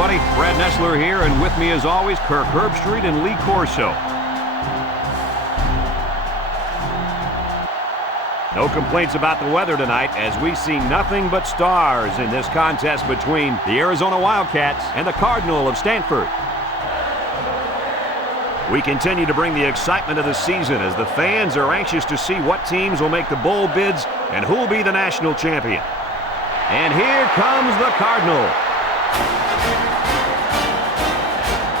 everybody. Brad Nessler here, and with me as always, Kirk Herbstreit and Lee Corso. No complaints about the weather tonight as we see nothing but stars in this contest between the Arizona Wildcats and the Cardinal of Stanford. We continue to bring the excitement of the season as the fans are anxious to see what teams will make the bowl bids and who will be the national champion. And here comes the Cardinal.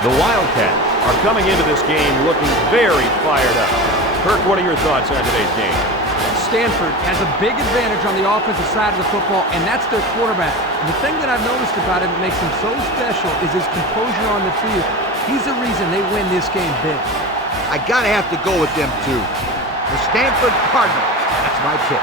The Wildcats are coming into this game looking very fired up. Kirk, what are your thoughts on today's game? Stanford has a big advantage on the offensive side of the football, and that's their quarterback. And the thing that I've noticed about him that makes him so special is his composure on the field. He's the reason they win this game big. I gotta have to go with them too. The Stanford Cardinal. That's my pick.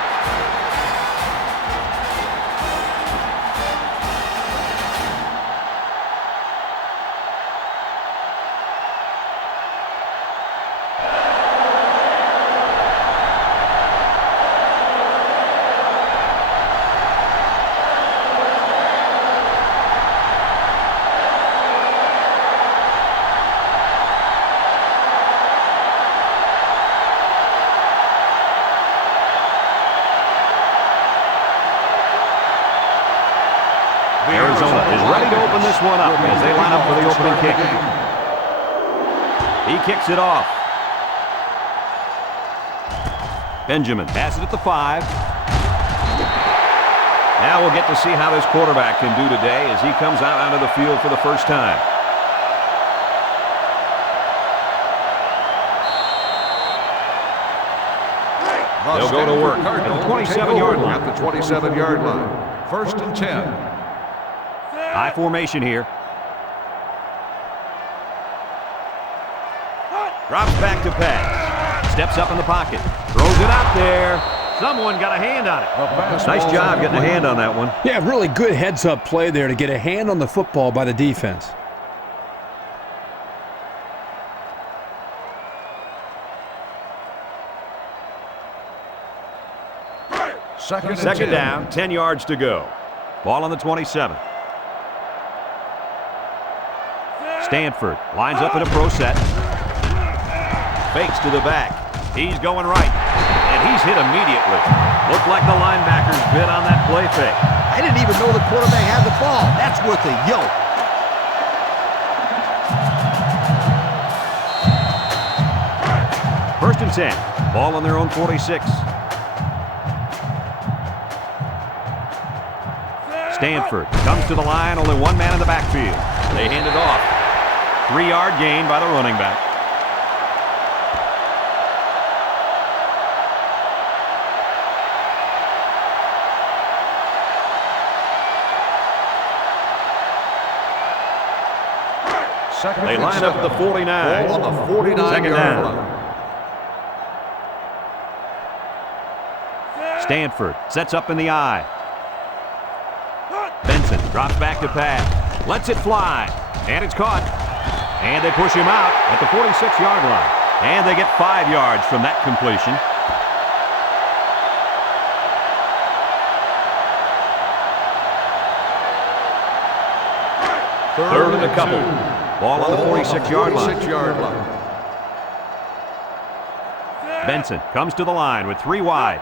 Arizona is ready to open this one up as they line up for the opening kick. He kicks it off. Benjamin has it at the 5. Now we'll get to see how this quarterback can do today as he comes out onto the field for the first time. They'll go to work at the 27-yard line. At the 27-yard line. First and 10. High formation here. Drops back to pass. Steps up in the pocket. Throws it out there. Someone got a hand on it. Nice job getting a hand on that one. Yeah, really good heads-up play there to get a hand on the football by the defense. Second down, 10 yards to go. Ball on the 27. Stanford lines up in a pro set. Fakes to the back. He's going right. And he's hit immediately. Looked like the linebackers bit on that play fake. I didn't even know the quarterback had the ball. That's worth a yoke. First and 10. Ball on their own 46. Stanford comes to the line. Only one man in the backfield. They hand it off. 3-yard gain by the running back. They line up at the 49. Ball on the 49-yard Second down. line. Stanford sets up in the eye. Benson drops back to pass. Lets it fly. And it's caught. And they push him out at the 46-yard line. And they get 5 yards from that completion. Third and a couple. Ball on the 46-yard line. Benson comes to the line with 3 wide.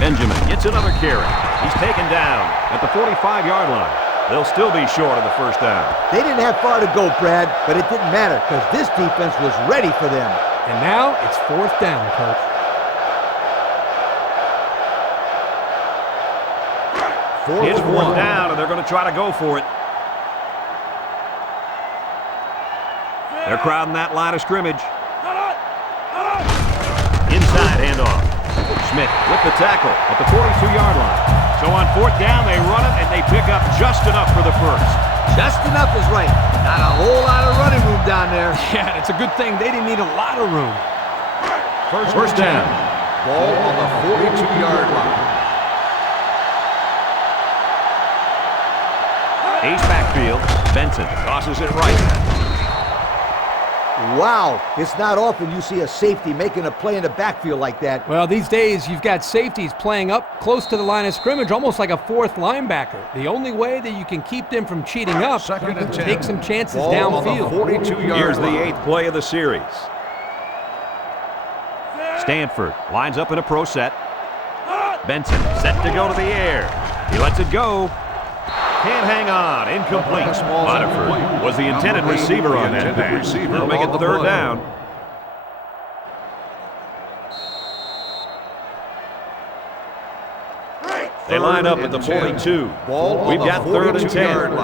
Benjamin gets another carry. He's taken down at the 45-yard line. They'll still be short of the first down. They didn't have far to go, Brad, but it didn't matter because this defense was ready for them. And now it's 4th down, Coach. It's 4th down, and they're going to try to go for it. They're crowding that line of scrimmage. Inside handoff. Schmidt with the tackle at the 42-yard line. So on 4th down, they run it, and they pick up just enough for the first. Just enough is right. Not a whole lot of running room down there. Yeah, it's a good thing they didn't need a lot of room. First down. Ball on the 42-yard line. Ace backfield. Benson tosses it right. Wow, it's not often you see a safety making a play in the backfield like that. Well, these days you've got safeties playing up close to the line of scrimmage, almost like a fourth linebacker. The only way that you can keep them from cheating up, take some chances downfield. 42-yard Here's the 8th play of the series. Stanford lines up in a pro set. Benson set to go to the air. He lets it go. Can't hang on. Incomplete. Waterford was the intended receiver on that pass. They'll make it 3rd down. They line up at the 42. We've got 3rd and 10.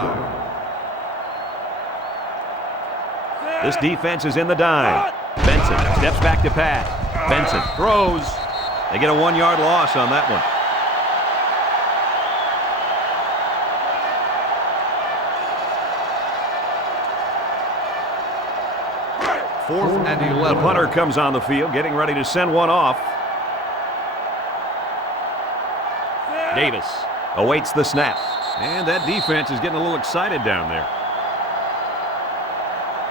This defense is in the dime. Benson steps back to pass. Benson throws. They get a 1-yard loss on that one. 4th and 11. The punter comes on the field, getting ready to send one off. Davis awaits the snap. And that defense is getting a little excited down there.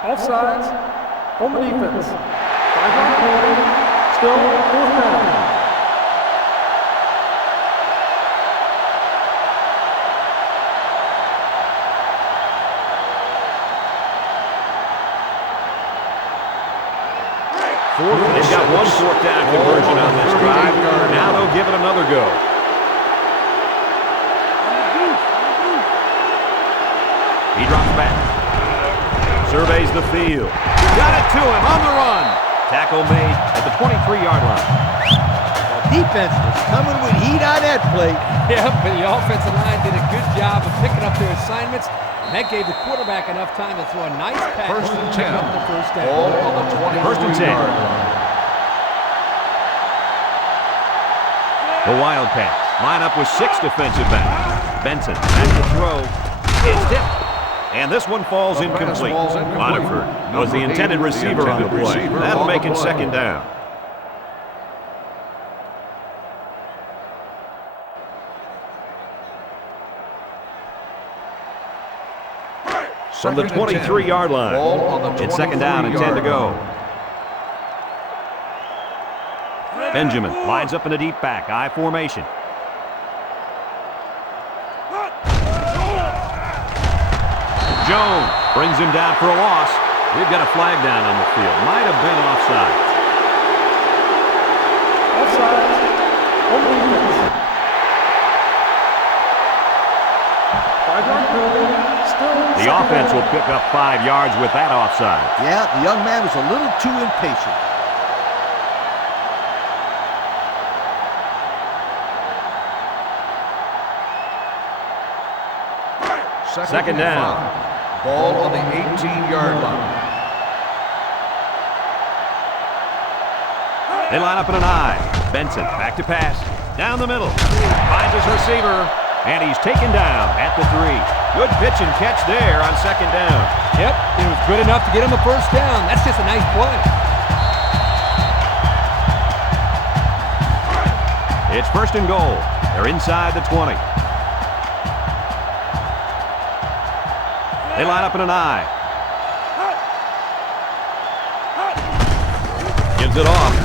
Offsides on the defense. 5-yard penalty. Still 4th down. They've got one 4th down conversion on this drive. Now they'll give it another go. He drops back. Surveys the field. Got it to him on the run. Tackle made at the 23-yard line. Defense was coming with heat on that play. Yep, but the offensive line did a good job of picking up their assignments. And that gave the quarterback enough time to throw a nice pass. 1st and 10. The first down. Ball on the 1st and 10. The Wildcats line up with 6 defensive backs. Benson has to throw. It's tipped. And this one falls incomplete. Waterford was the intended receiver on the play. That'll make it 2nd down. From the 23-yard line, it's 2nd down and 10 to go. Benjamin lines up in a deep back, I formation. Jones brings him down for a loss. We've got a flag down on the field. Might have been offside. Offsides on the defense. 5-yard penalty. The offense will pick up 5 yards with that offside. Yeah, the young man was a little too impatient. Second down. Ball on the 18-yard line. They line up in an I. Benson back to pass. Down the middle. Finds his receiver. And he's taken down at the 3. Good pitch and catch there on 2nd down. Yep, it was good enough to get him the first down. That's just a nice play. It's 1st and goal. They're inside the 20. They line up in an I. Gives it off.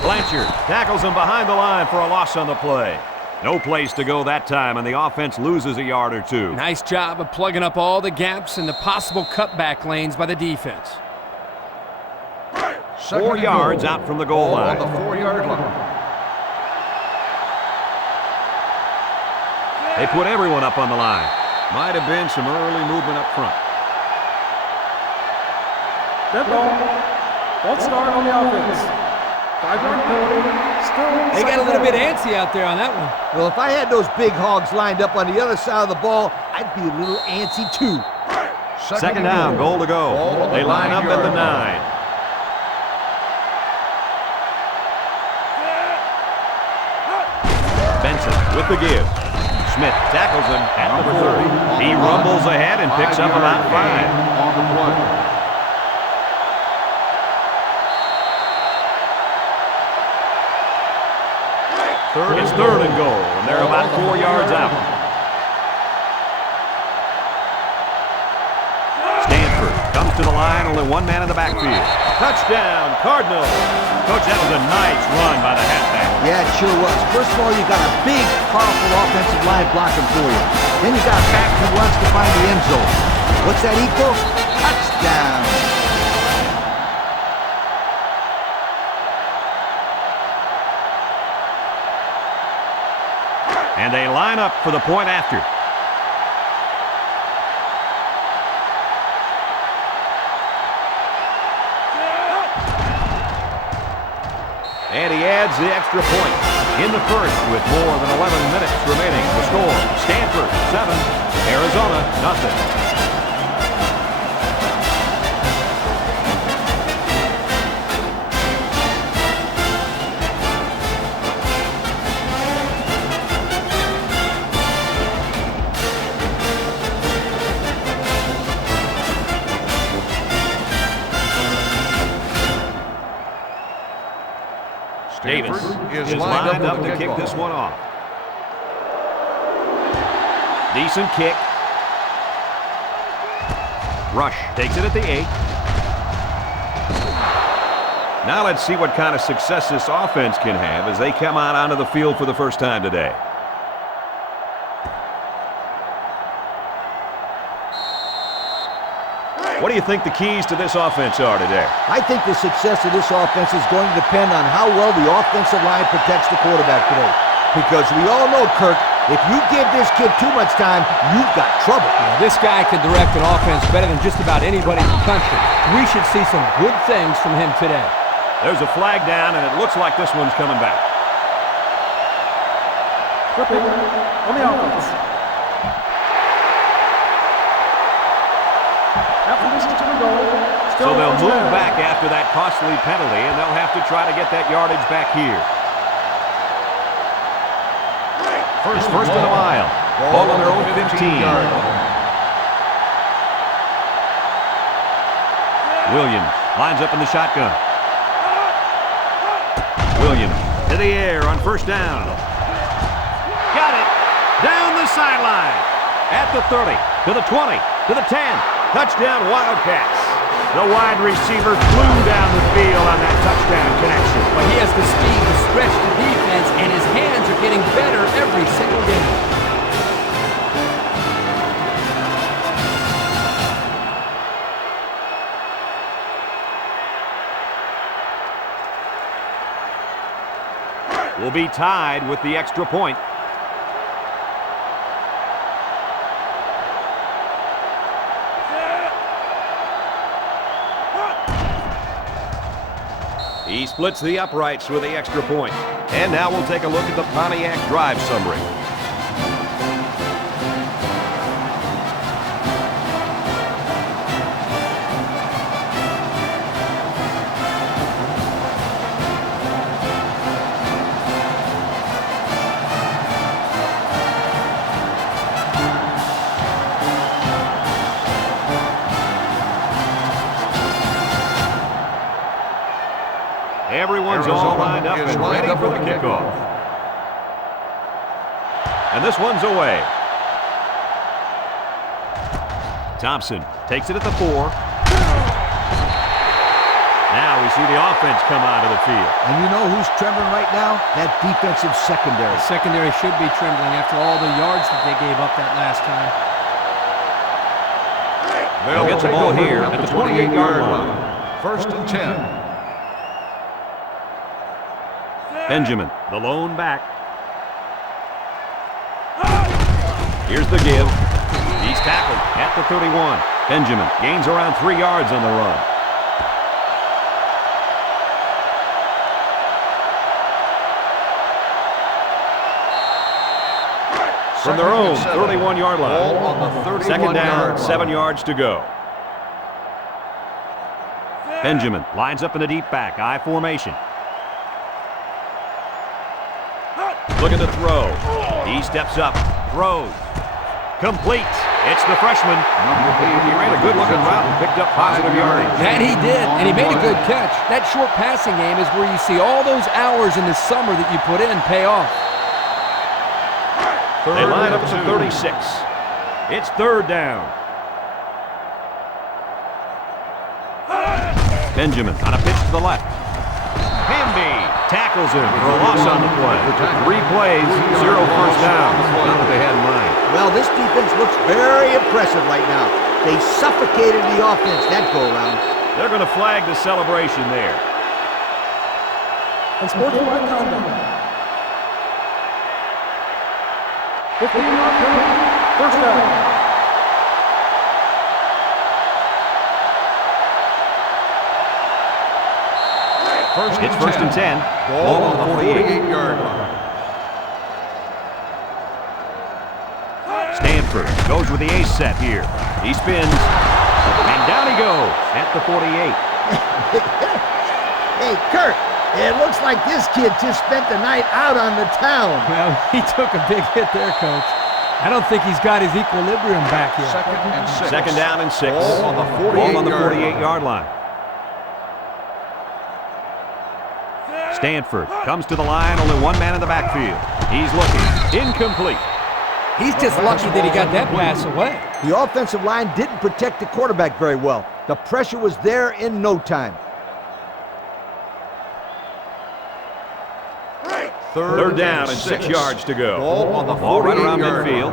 Blanchard tackles him behind the line for a loss on the play. No place to go that time, and the offense loses a yard or 2. Nice job of plugging up all the gaps and the possible cutback lanes by the defense. 4 yards out from the goal line. On the 4-yard line. They put everyone up on the line. Might have been some early movement up front. Dead ball. False start on the offense. 5-yard penalty. They got a little bit antsy out there on that one. Well, if I had those big hogs lined up on the other side of the ball, I'd be a little antsy too. Second down, goal to go. They line up at the 9. Benson with the give. Smith tackles him at number 30. He rumbles ahead and picks up about 5. On the play. It's 3rd and goal, and they're about 4 yards out. Stanford comes to the line, only one man in the backfield. Touchdown, Cardinal. Coach, that was a nice run by the halfback. Yeah, it sure was. First of all, you got a big, powerful offensive line blocking for you. Then you got a back who wants to find the end zone. What's that equal? Touchdown. And they line up for the point after. And he adds the extra point in the first with more than 11 minutes remaining. The score, Stanford 7, Arizona nothing. Davis is lined up to kick this one off. Decent kick. Rush takes it at the 8. Now let's see what kind of success this offense can have as they come out onto the field for the first time today. What do you think the keys to this offense are today? I think the success of this offense is going to depend on how well the offensive line protects the quarterback today. Because we all know, Kirk, if you give this kid too much time, you've got trouble. Yeah, this guy can direct an offense better than just about anybody in the country. We should see some good things from him today. There's a flag down, and it looks like this one's coming back. Flipping on the offense. So they'll move back after that costly penalty, and they'll have to try to get that yardage back here. First of the mile. Ball on their own 15. Williams lines up in the shotgun. Williams to the air on first down. Got it. Down the sideline. At the 30, to the 20, to the 10. Touchdown, Wildcats. The wide receiver flew down the field on that touchdown connection. But he has the speed to stretch the defense, and his hands are getting better every single game. Will be tied with the extra point. He splits the uprights with the extra point. And now we'll take a look at the Pontiac drive summary. Everyone's all lined up and ready for the kickoff. And this one's away. Thompson takes it at the 4. Now we see the offense come out of the field. And you know who's trembling right now? That defensive secondary. The secondary should be trembling after all the yards that they gave up that last time. They'll get the ball here at the 28-yard line. First and 10. Benjamin, the lone back. Here's the give. He's tackled at the 31. Benjamin gains around 3 yards on the run. From their own 31-yard line. Ball on the 31-yard Second down, line. 7 yards to go. Benjamin lines up in the deep back, I formation. Look at the throw. He steps up, throws. Complete. It's the freshman. He ran a good-looking route and picked up positive yardage. That he did, and he made a good catch. That short passing game is where you see all those hours in the summer that you put in pay off. They line up to 36. It's third down. Benjamin on a pitch to the left. Hamby tackles him for a loss on the play. 3 plays, 0 first downs. Not what they had in mind. Well, this defense looks very impressive right now. They suffocated the offense that go-around. They're going to flag the celebration there. Unsportsmanlike conduct. 15-yard penalty. First down. It's first and 10. Ball on the 48-yard line. Stanford goes with the ace set here. He spins, and down he goes at the 48. Hey, Kirk, it looks like this kid just spent the night out on the town. Well, he took a big hit there, Coach. I don't think he's got his equilibrium back yet. Second down and 6. Ball on the 48-yard line. Stanford comes to the line, only one man in the backfield. He's looking, incomplete. He's just lucky that he got that pass away. The offensive line didn't protect the quarterback very well. The pressure was there in no time. Third down and 6 yards to go. Ball on the Ball right around 48-yard midfield.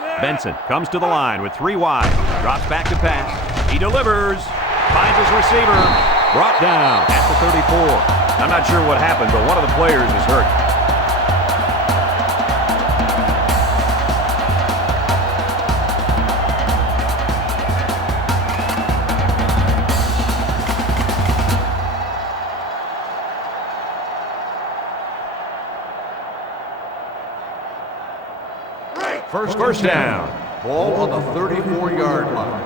line. Benson comes to the line with 3 wide. Drops back to pass. He delivers. Finds his receiver. Brought down at the 34. I'm not sure what happened, but one of the players is hurt. First down. Ball on the 34-yard line.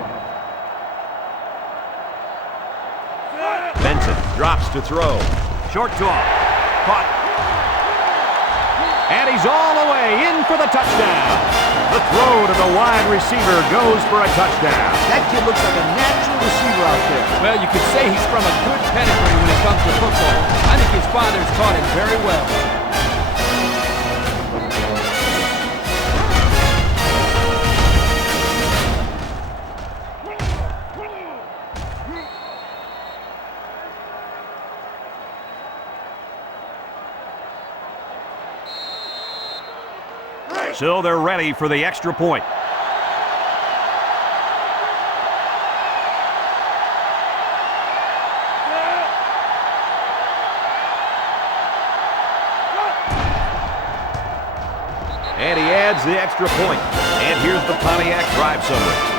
Benson drops to throw. Short toss. Caught. And he's all the way in for the touchdown. The throw to the wide receiver goes for a touchdown. That kid looks like a natural receiver out there. Well, you could say he's from a good pedigree when it comes to football. I think his father's taught him very well. So they're ready for the extra point. And he adds the extra point. And here's the Pontiac drive summary.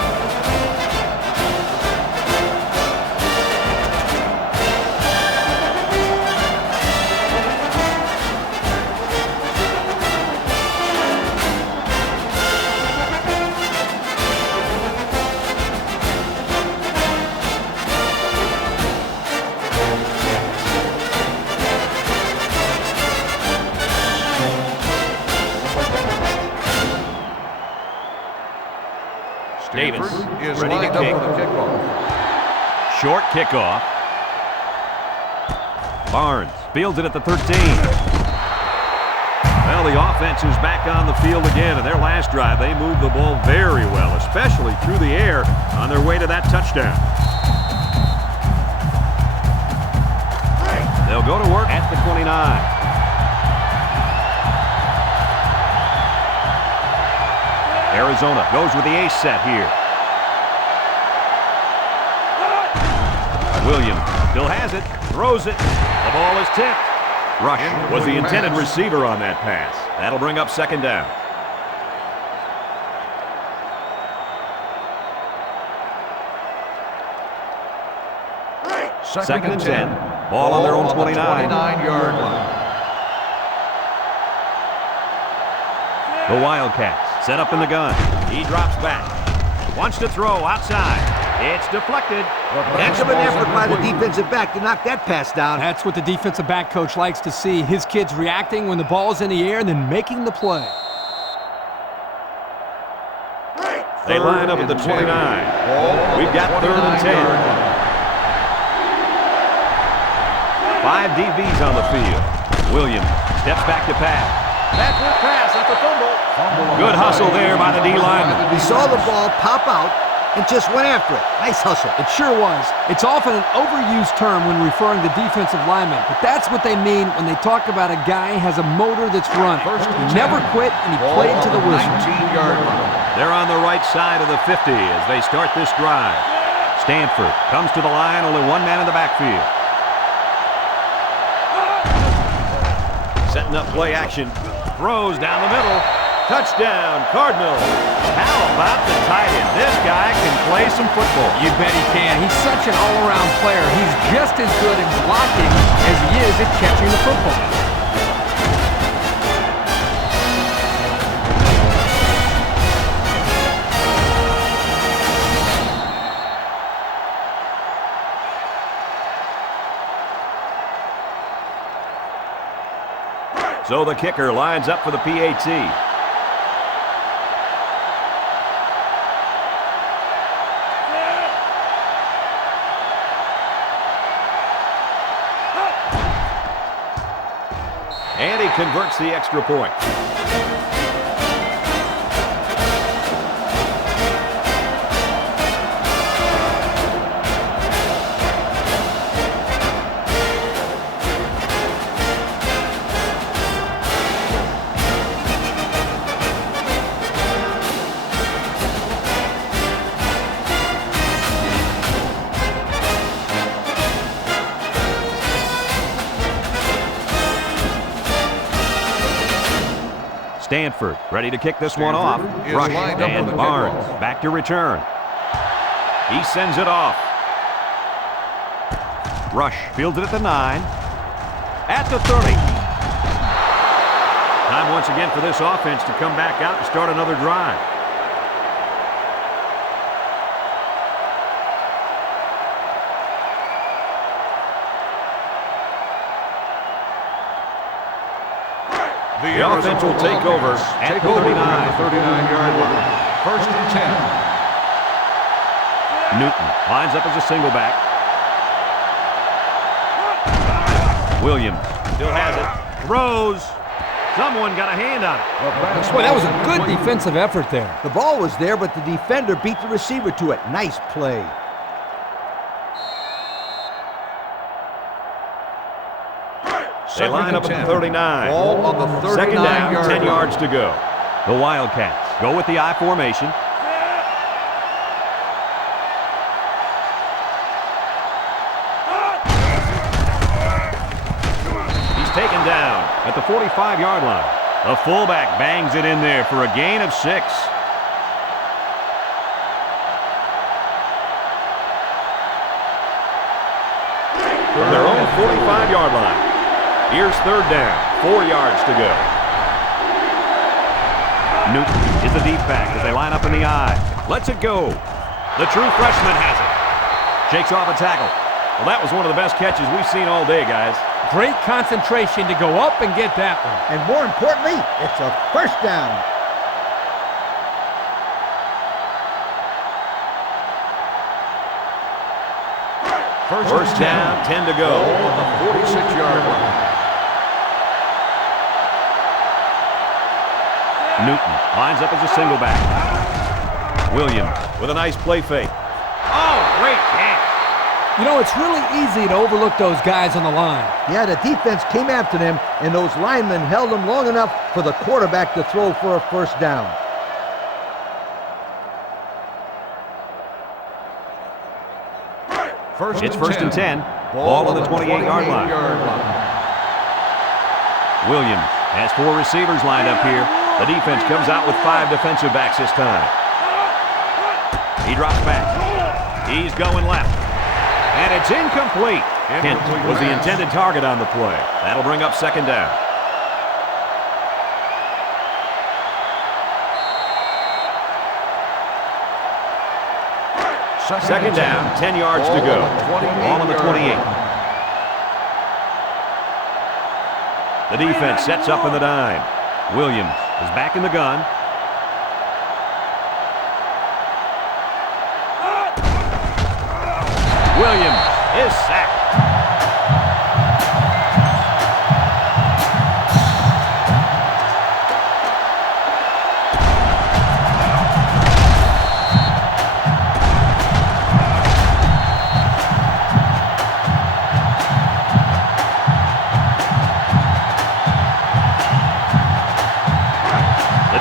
Davis is ready to lined up kick. for the kickoff. Short kickoff. Barnes fields it at the 13. Well, the offense is back on the field again. In their last drive, they moved the ball very well, especially through the air on their way to that touchdown. They'll go to work at the 29. Arizona goes with the ace set here. Williams still has it, throws it. The ball is tipped. Rush was the intended receiver on that pass. That'll bring up second down. Second and 10. Ball on their own 29. 29-yard line. The Wildcats set up in the gun. He drops back. Wants to throw outside. It's deflected. Excellent effort by the defensive back to knock that pass down. That's what the defensive back coach likes to see. His kids reacting when the ball's in the air and then making the play. They line up at the 29. We've got third and 10. 5 DBs on the field. Williams steps back to pass. Backward pass at the fumble. Good hustle there by the D lineman. He saw the ball pop out, and just went after it. Nice hustle. It sure was. It's often an overused term when referring to defensive linemen, but that's what they mean when they talk about a guy has a motor that's running. He never quit, and he played to the whistle. 19-yard line. They're on the right side of the 50 as they start this drive. Stanford comes to the line, only one man in the backfield. Setting up play action. Throws down the middle. Touchdown, Cardinal. How about the tight end? This guy can play some football. You bet he can. He's such an all-around player. He's just as good at blocking as he is at catching the football. So the kicker lines up for the PAT. And he converts the extra point. Stanford ready to kick this one off. Rush and Barnes back to return. He sends it off. Rush fields it at the 9. At the 30. Time once again for this offense to come back out and start another drive. The offense will take over at the 39. 39-yard line. First and 10. Newton lines up as a single back. Williams still has it. Throws. Someone got a hand on it. Boy, that was a good defensive effort there. The ball was there, but the defender beat the receiver to it. Nice play. They line up at the 39. Ball on the 39-yard Second down, 10 line. yards to go. The Wildcats go with the I formation. He's taken down at the 45-yard line. The fullback bangs it in there for a gain of 6. From their own 45-yard line. Here's third down, 4 yards to go. Newton is the deep back as they line up in the I. Lets it go. The true freshman has it. Shakes off a tackle. Well, that was one of the best catches we've seen all day, guys. Great concentration to go up and get that one. And more importantly, it's a first down. First down, 10 to go. Ball on the 46-yard line. Newton lines up as a single back. Williams with a nice play fake. Oh, great catch. You know, it's really easy to overlook those guys on the line. Yeah, the defense came after them, and those linemen held them long enough for the quarterback to throw for a first down. It's first and 10. Ball on the 28-yard line. Williams has 4 receivers lined up here. The defense comes out with 5 defensive backs this time. He drops back. He's going left. And it's incomplete. Kent was the intended target on the play. That'll bring up second down. Second down, 10 yards to go. Ball on the 28. The defense sets up in the dime. Williams is back in the gun. Williams is sacked.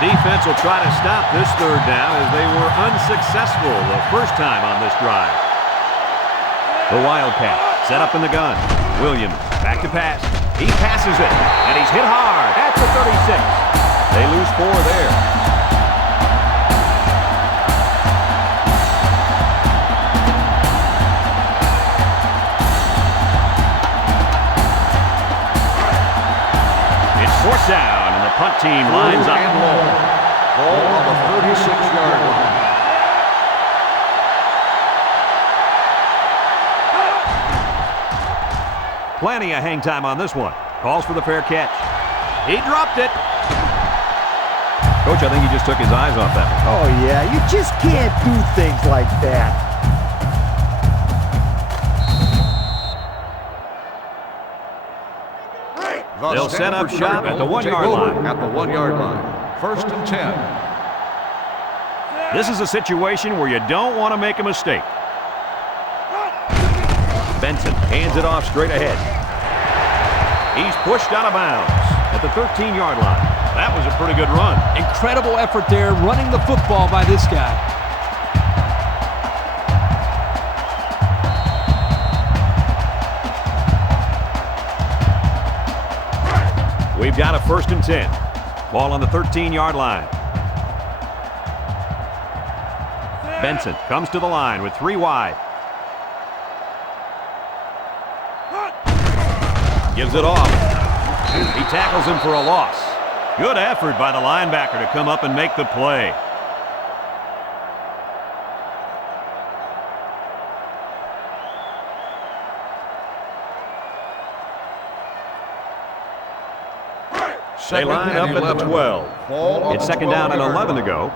defense will try to stop this third down as they were unsuccessful the first time on this drive. The Wildcats set up in the gun. Williams back to pass. He passes it, and he's hit hard at the 36. They lose 4 there. It's 4th down, and the punt team lines up. Ball on the 36-yard line. Plenty of hang time on this one. Calls for the fair catch. He dropped it. Coach, I think he just took his eyes off that one. Oh, yeah, you just can't do things like that. They'll set up shop at the 1-yard line. At the 1-yard line. 1st and 10. This is a situation where you don't want to make a mistake. Benson hands it off straight ahead. He's pushed out of bounds at the 13-yard line. That was a pretty good run. Incredible effort there running the football by this guy. We've got a 1st and 10. Ball on the 13-yard line. Benson comes to the line with 3 wide. Gives it off. He tackles him for a loss. Good effort by the linebacker to come up and make the play. They line up at the 12. It's 2nd down and 11 to go.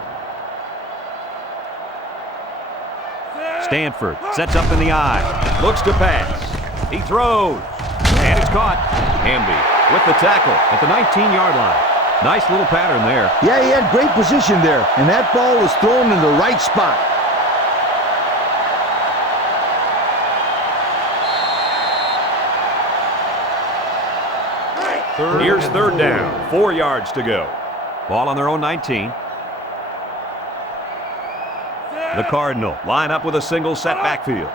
Stanford sets up in the eye. Looks to pass. He throws. And it's caught. Hamby with the tackle at the 19-yard line. Nice little pattern there. Yeah, he had great position there, and that ball was thrown in the right spot. Here's 3rd down. 4 yards to go. Ball on their own 19. The Cardinal line up with a single set backfield.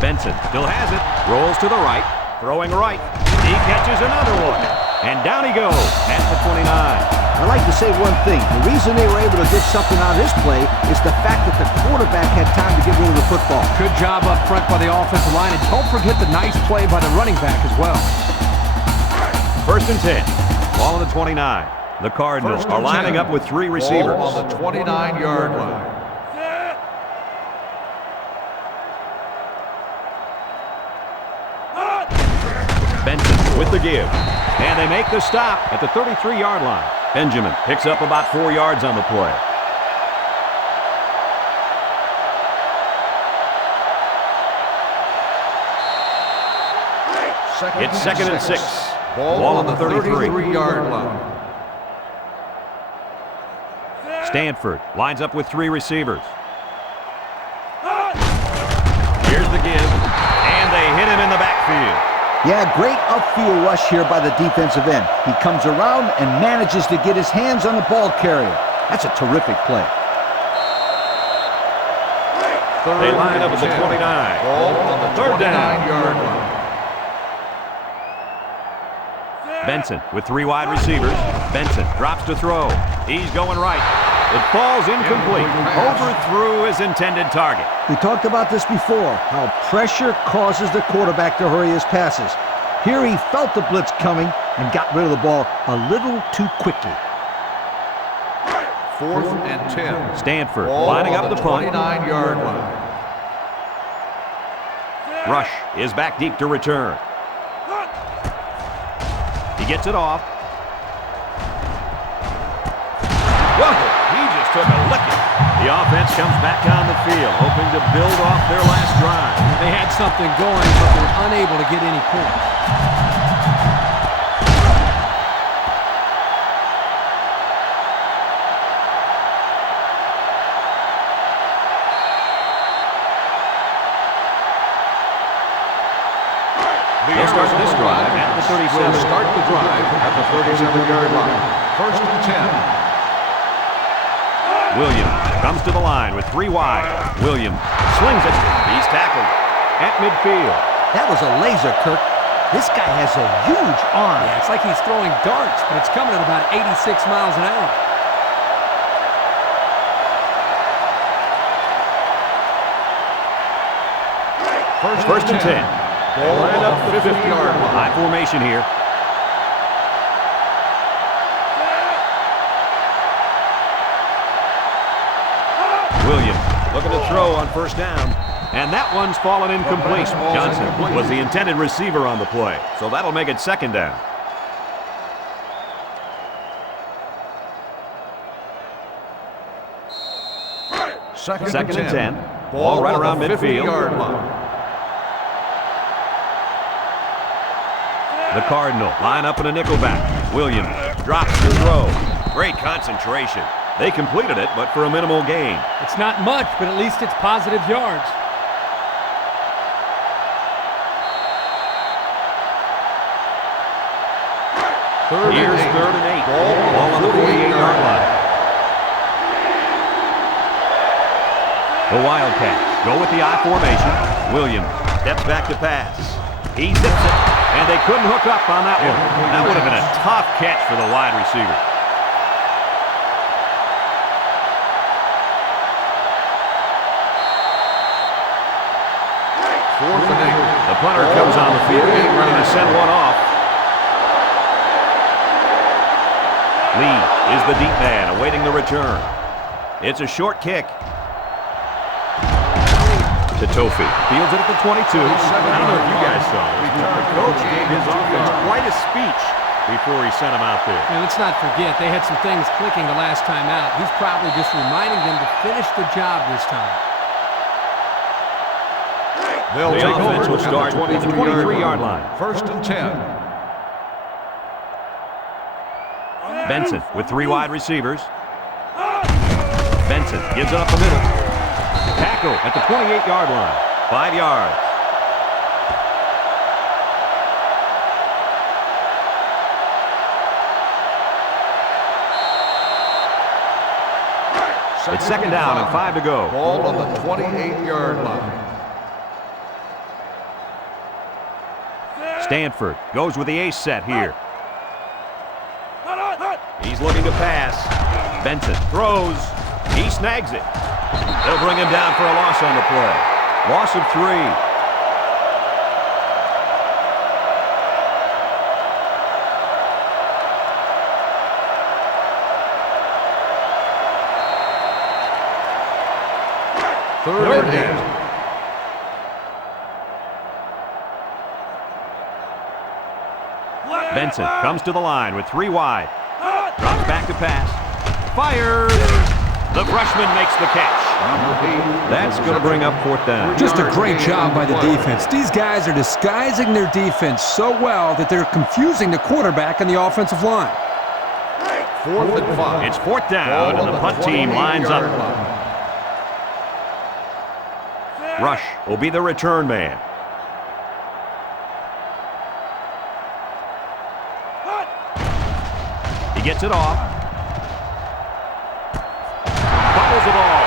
Benson still has it. Rolls to the right. Throwing right. He catches another one. And down he goes at the 29. I'd like to say one thing. The reason they were able to get something out of this play is the fact that the quarterback had time to get rid of the football. Good job up front by the offensive line, and don't forget the nice play by the running back as well. 1st and 10. Ball on the 29. The Cardinals are lining up with 3 receivers. Ball on the 29-yard line. Benson with the give. And they make the stop at the 33-yard line. Benjamin picks up about 4 yards on the play. It's 2nd and 6. Ball on the 33-yard line. Stanford lines up with 3 receivers. Here's the give. And they hit him in the backfield. Yeah, great upfield rush here by the defensive end. He comes around and manages to get his hands on the ball carrier. That's a terrific play. They line up at the 29. Ball on the 3rd down. 29-yard line. Benson with 3 wide receivers. Benson drops to throw. He's going right. It falls incomplete. Overthrew his intended target. We talked about this before, how pressure causes the quarterback to hurry his passes. Here he felt the blitz coming and got rid of the ball a little too quickly. 4th and 10. Stanford Ball lining on up the punt. 29-yard line. Rush is back deep to return. He gets it off. Whoa, he just took a licking. The offense comes back down the field, hoping to build off their last drive. They had something going, but were unable to get any points. They'll start this drive at the 37. Will start the drive at the 37-yard line. First and 10. Williams comes to the line with 3 wide. Williams slings it. He's tackled at midfield. That was a laser, Kirk. This guy has a huge arm. Yeah, it's like he's throwing darts, but it's coming at about 86 miles an hour. First and 10. Ball line up the 50-yard line. High formation here. Williams looking to throw on first down. And that one's fallen incomplete. Johnson was the intended receiver on the play, so that'll make it second down. Second and 10. Ball right around midfield. The Cardinal line up in a nickelback. Williams drops the throw. Great concentration. They completed it, but for a minimal gain. It's not much, but at least it's positive yards. Here's 3rd and 8. Ball on the 48-yard line. The Wildcats go with the I formation. Williams steps back to pass. He zips it, and they couldn't hook up on that one. That would have been a tough catch for the wide receiver. Fourth and 8. The punter comes on the field, ready to send one off. Lee is the deep man awaiting the return. It's a short kick. To Tofi. Fields it at the 22. I don't know if you guys saw this, but the coach gave his offense quite a speech before he sent him out there. And let's not forget, they had some things clicking the last time out. He's probably just reminding them to finish the job this time. The offense will start at the 23-yard line. First and 10. Benson with 3 wide receivers. Benson gives it up the middle. Tackle at the 28-yard line. 5 yards. It's second down and 5 to go. Ball on the 28-yard line. Stanford goes with the ace set here. He's looking to pass. Benson throws. He snags it. They'll bring him down for a loss on the play. Loss of 3. Third and 8. Benson comes to the line with 3 wide. Drops back to pass. Fires. The freshman makes the catch. That's going to bring up 4th down. Just a great job by the defense. These guys are disguising their defense so well that they're confusing the quarterback and the offensive line. 4th and 5. It's 4th down, and the punt team lines up. Rush will be the return man. He gets it off. Fumbles the ball.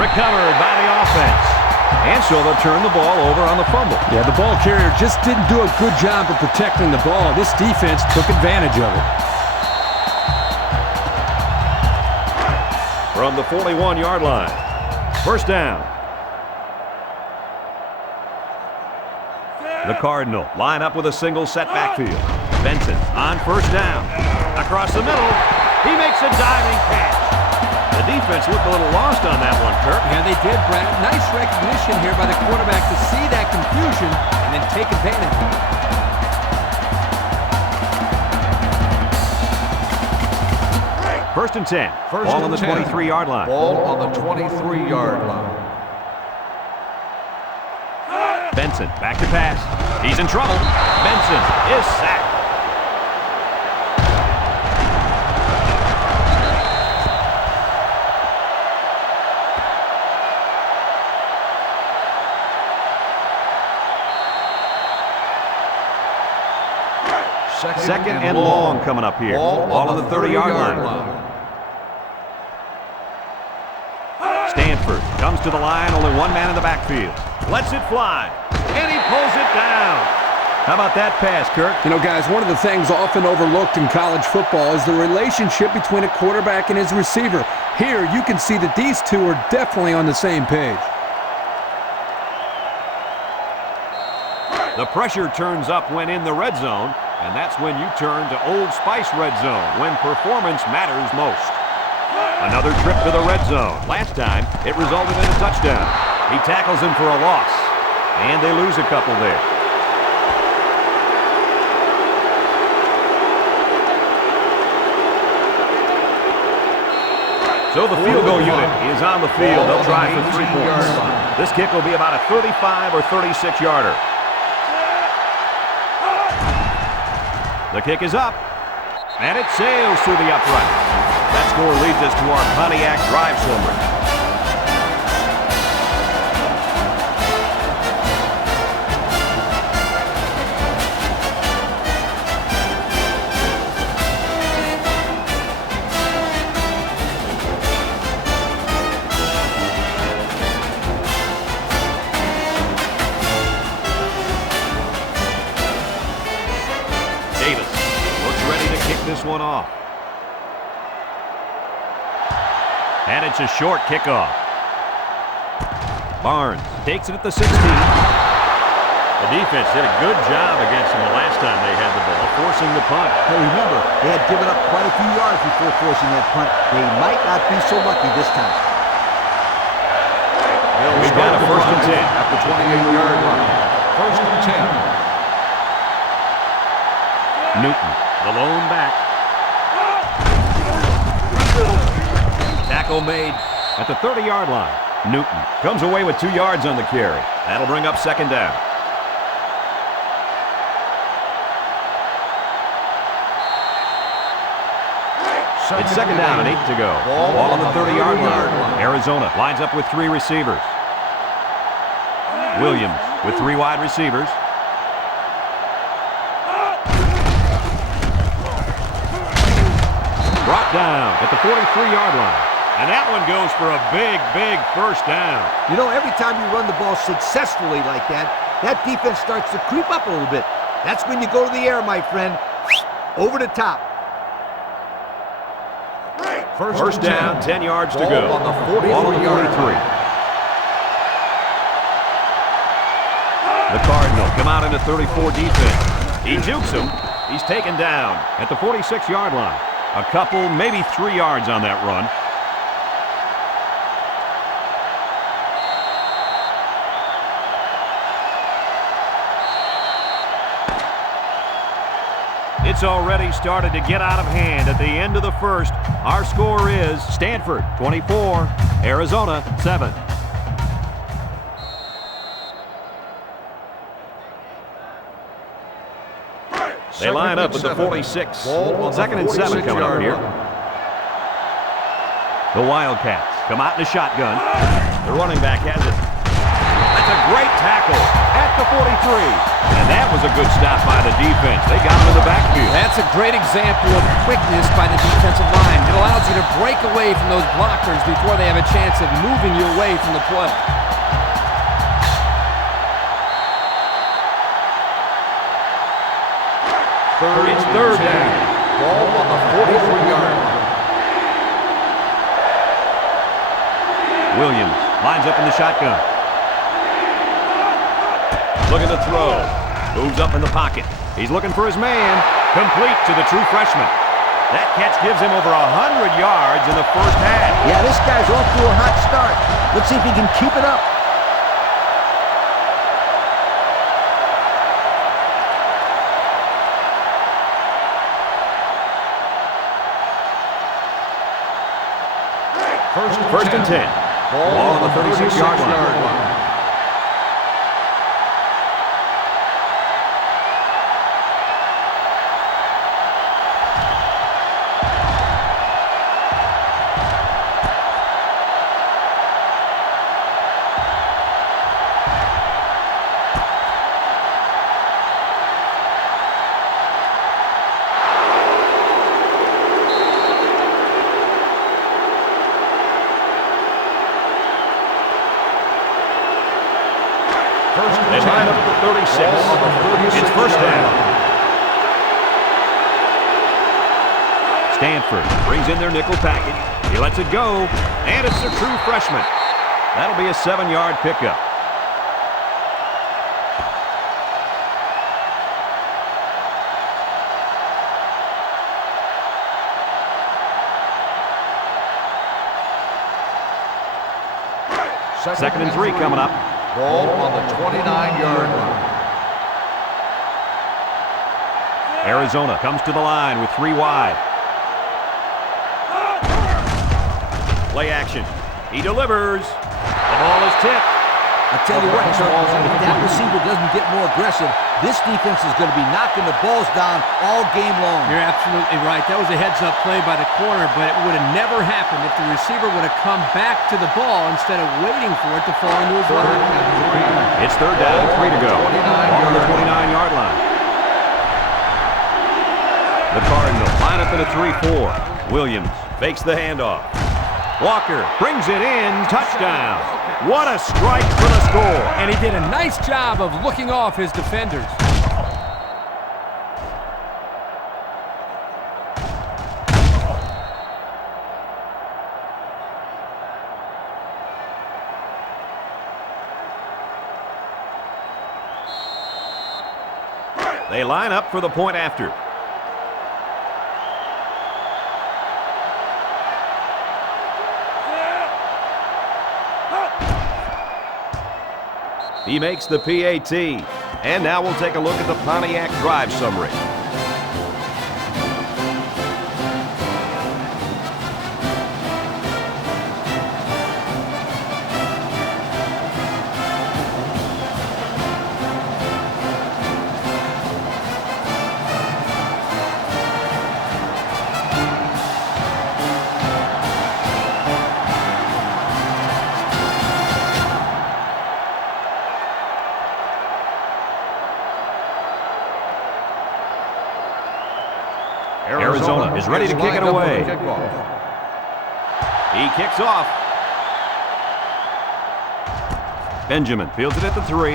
Recovered by the offense. And so they'll turn the ball over on the fumble. Yeah, the ball carrier just didn't do a good job of protecting the ball. This defense took advantage of it. From the 41-yard line. First down. The Cardinal line up with a single set backfield. Benson on first down. Across the middle. He makes a diving catch. The defense looked a little lost on that one, Kirk. Yeah, they did, Brad. Nice recognition here by the quarterback to see that confusion and then take advantage of it. First and 10. Ball on the 23-yard line. Ball on the 23-yard line. Benson back to pass. He's in trouble. Benson is sacked. Second and long coming up here. Ball on the 30-yard line. Stanford comes to the line, only one man in the backfield. Lets it fly, and he pulls it down. How about that pass, Kirk? You know, guys, one of the things often overlooked in college football is the relationship between a quarterback and his receiver. Here, you can see that these two are definitely on the same page. The pressure turns up when in the red zone, and that's when you turn to Old Spice red zone, when performance matters most. Another trip to the red zone. Last time, it resulted in a touchdown. He tackles him for a loss, and they lose a couple there. So the field goal unit is on the field. They'll try for 3 points. This kick will be about a 35 or 36-yarder. The kick is up, and it sails through the upright. That score leads us to our Pontiac drive summary. This one off. And it's a short kickoff. Barnes takes it at the 16. The defense did a good job against them the last time they had the ball, forcing the punt. Hey, remember, they had given up quite a few yards before forcing that punt. They might not be so lucky this time. We've got a first and 10 at the 28-yard line. First and 10. Newton, the lone back. Tackle made at the 30-yard line. Newton comes away with 2 yards on the carry. That'll bring up second down. It's second down and 8 to go. Ball on the 30-yard line. Arizona lines up with 3 receivers. Williams with 3 wide receivers. Brought down at the 43-yard line. And that one goes for a big, big first down. You know, every time you run the ball successfully like that, that defense starts to creep up a little bit. That's when you go to the air, my friend. Over the top. First down, 10 yards to go. On the 43-yard line. The Cardinal come out into 34 defense. He jukes him. He's taken down at the 46-yard line. A couple, maybe 3 yards on that run. It's already started to get out of hand at the end of the first. Our score is Stanford 24, Arizona 7. They line up at the 46. Second and 7 coming up here. The Wildcats come out in a shotgun. The running back has it. That's a great tackle at the 43. And that was a good stop by the defense. They got him in the backfield. That's a great example of quickness by the defensive line. It allows you to break away from those blockers before they have a chance of moving you away from the play. It's third down. Ball on the 43-yard line. Williams lines up in the shotgun. Looking to throw. Moves up in the pocket. He's looking for his man. Complete to the true freshman. That catch gives him over 100 yards in the first half. Yeah, this guy's off to a hot start. Let's see if he can keep it up. First and 10. Ball on the 36-yard line. 36. It's first down. Stanford brings in their nickel package. He lets it go, and it's a true freshman. That'll be a 7-yard pickup. Second and 3 coming up. Ball on the 29-yard line. Arizona comes to the line with 3 wide. Play action. He delivers. The ball is tipped. I tell you what, Charles, if that receiver doesn't get more aggressive, this defense is going to be knocking the balls down all game long. You're absolutely right. That was a heads-up play by the corner, but it would have never happened if the receiver would have come back to the ball instead of waiting for it to fall into his lap. It's third down, 3 to go. Ball on the 29-yard line. The Cardinal line up in a 3-4. Williams fakes the handoff. Walker brings it in. Touchdown. What a strike for the score. And he did a nice job of looking off his defenders. They line up for the point after. He makes the PAT. And now we'll take a look at the Pontiac drive summary. Arizona is ready to kick it away. He kicks off. Benjamin fields it at the 3.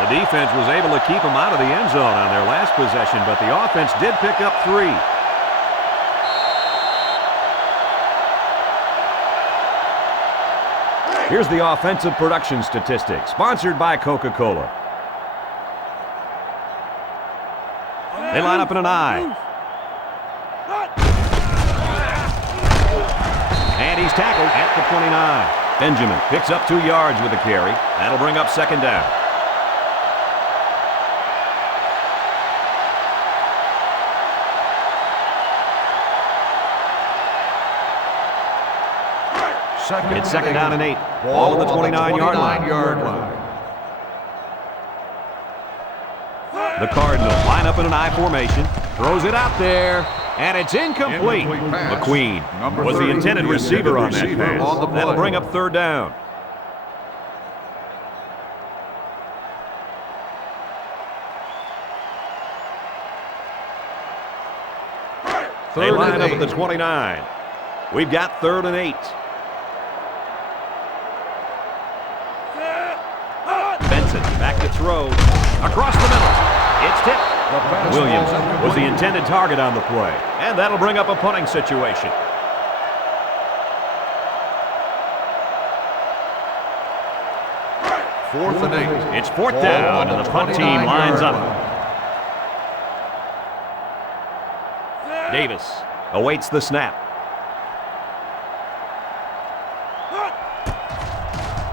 The defense was able to keep him out of the end zone on their last possession, but the offense did pick up 3. Here's the offensive production statistics, sponsored by Coca-Cola. They line up in an I. And he's tackled at the 29. Benjamin picks up 2 yards with a carry. That'll bring up second down. It's second down and 8. Ball at the 29-yard line. The Cardinal line up in an I formation, throws it out there, and it's incomplete. McQueen was the intended receiver on that pass. That'll bring up third down. They line up at the 29. We've got third and 8. Benson back to throw. Across the middle. It's tipped. Williams was the intended target on the play. And that'll bring up a punting situation. Fourth and 8. It's fourth down, and the punt team lines up. Davis awaits the snap.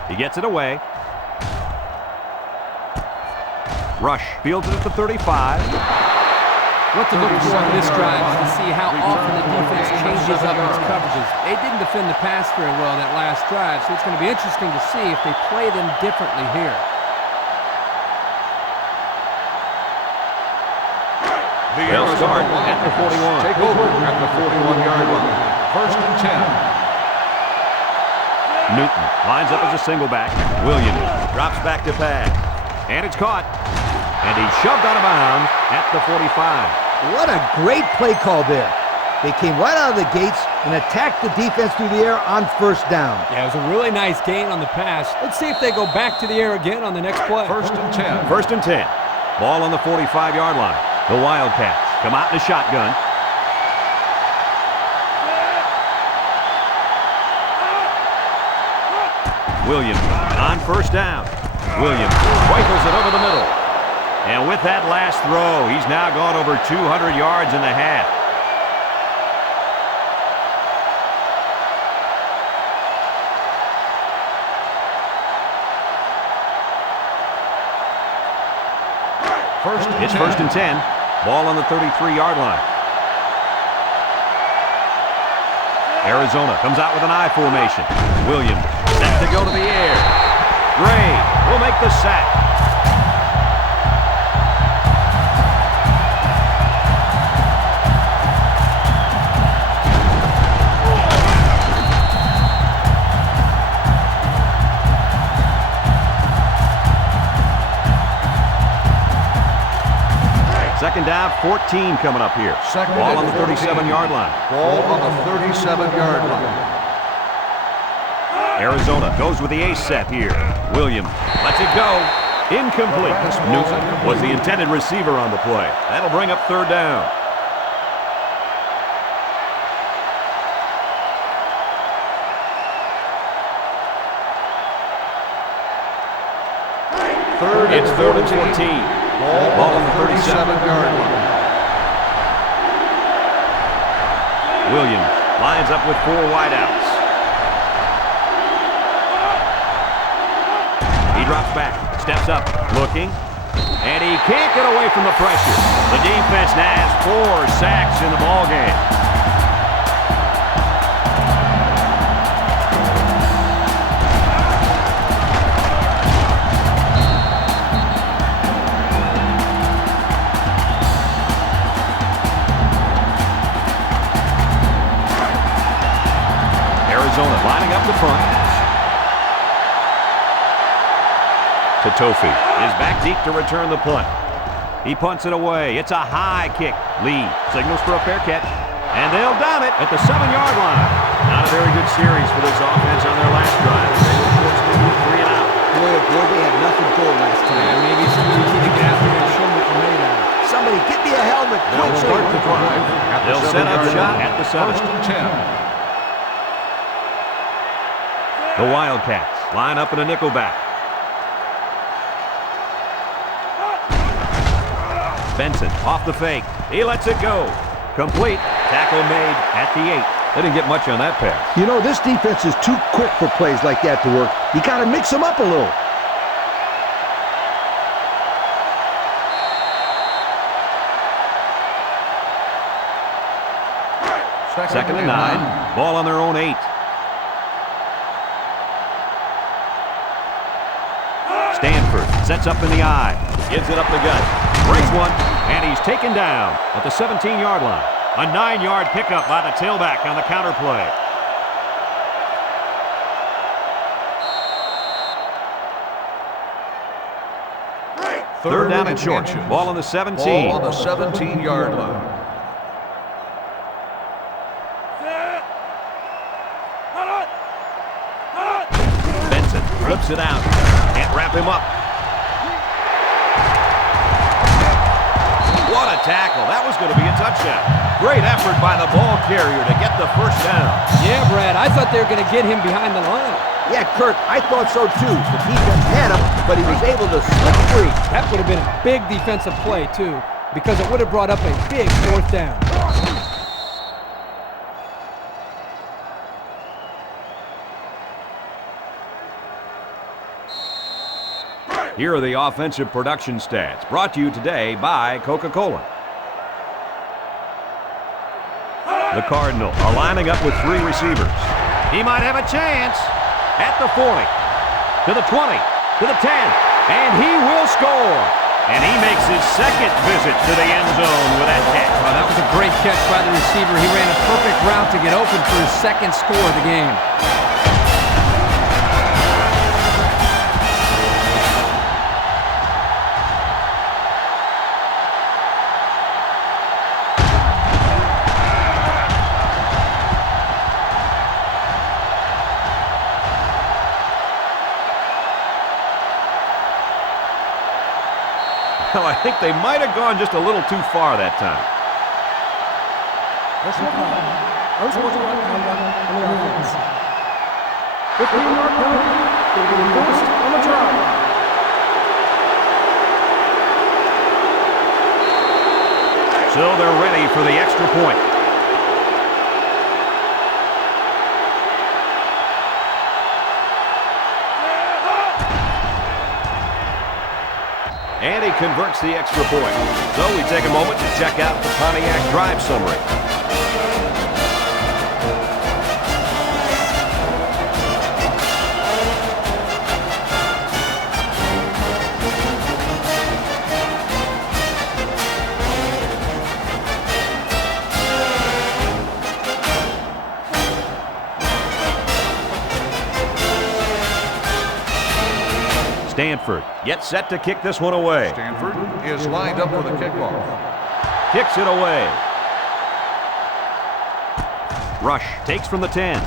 He gets it away. Rush fields it at the 35. What to look for on this drive is to see how often the defense changes up its coverages. They didn't defend the pass very well that last drive, so it's going to be interesting to see if they play them differently here. They'll start at the 41. Take over at the 41-yard line. First and 10. Newton lines up as a single back. Williams drops back to pass. And it's caught. And he's shoved out of bounds at the 45. What a great play call there. They came right out of the gates, and attack the defense through the air on first down. Yeah, it was a really nice gain on the pass. Let's see if they go back to the air again on the next play. First and 10. First and 10. Ball on the 45-yard line. The Wildcats come out in the shotgun. Williams on first down. Williams rifles it over the middle. And with that last throw, he's now gone over 200 yards in the half. It's first and 10. Ball on the 33-yard line. Arizona comes out with an I formation. Williams set to go to the air. Gray will make the sack. Second down, 14 coming up here. Ball on the 37-yard line. Ball on the 37-yard line. Arizona goes with the ace set here. Williams lets it go. Incomplete. Newton was the intended receiver on the play. That'll bring up third down. It's third and 14. Ball on the 37-yard line. Williams lines up with 4 wideouts. He drops back, steps up, looking, and he can't get away from the pressure. The defense now has 4 sacks in the ballgame. Lining up the front. Totofi is back deep to return the punt. He punts it away. It's a high kick. Lee signals for a fair catch. And they'll down it at the 7-yard line. Not a very good series for this offense on their last drive. They were forced into a 3 and out. Boy, they had nothing going last time. Yeah, maybe somebody need to get out there and show them what they're made out of. Somebody get me a helmet They'll quickly. start the drive. They'll set up shop at the 7. First and 10. The Wildcats line up in a nickelback. Benson off the fake. He lets it go. Complete. Tackle made at the 8. They didn't get much on that pass. You know, this defense is too quick for plays like that to work. You got to mix them up a little. Second and 9. Ball on their own 8. Stanford sets up in the eye. Gives it up the gut. Breaks one, and he's taken down at the 17-yard line. A 9-yard pickup by the tailback on the counter play. Third down and short. Ball on the 17. Ball on the 17-yard line. Benson flips it out. Can't wrap him up. What a tackle. That was going to be a touchdown. Great effort by the ball carrier to get the first down. Yeah, Brad, I thought they were going to get him behind the line. Yeah, Kurt, I thought so too. The defense had him, but he was able to slip free. That would have been a big defensive play, too, because it would have brought up a big fourth down. Here are the offensive production stats, brought to you today by Coca-Cola. The Cardinal are lining up with 3 receivers. He might have a chance at the 40, to the 20, to the 10, and he will score. And he makes his second visit to the end zone with that catch. Well, that was a great catch by the receiver. He ran a perfect route to get open for his second score of the game. Well, I think they might have gone just a little too far that time. Personal foul. Unsportsmanlike conduct on the offense. 15-yard penalty will be enforced on the try. So they're ready for the extra point. And he converts the extra point. So we take a moment to check out the Pontiac drive summary. Stanford gets set to kick this one away. Stanford is lined up for the kickoff. Kicks it away. Rush takes from the 10.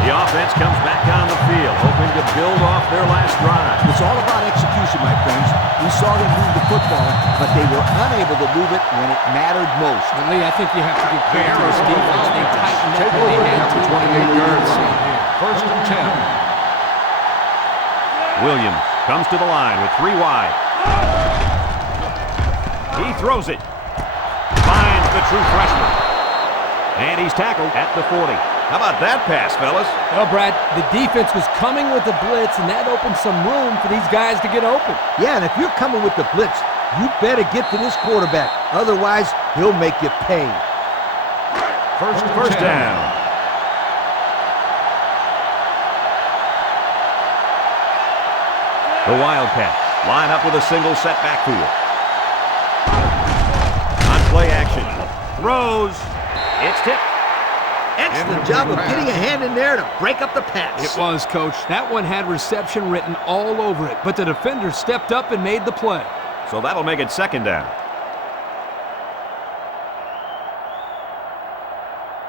The offense comes back on the field, hoping to build off their last drive. It's all about execution, my friends. We saw them move the football, but they were unable to move it when it mattered most. But Lee, I think you have to give credit to this defense. They tightened up and they had to 28-yard line. First and 10. Williams comes to the line with 3 wide. He throws it. Finds the true freshman. And he's tackled at the 40. How about that pass, fellas? Well, Brad, the defense was coming with the blitz, and that opened some room for these guys to get open. Yeah, and if you're coming with the blitz, you better get to this quarterback. Otherwise, he'll make you pay. First down. The Wildcats line up with a single set backfield. On play action. Throws. It's tipped. Excellent job of getting a hand in there to break up the pass. It was, Coach. That one had reception written all over it, but the defender stepped up and made the play. So that'll make it second down.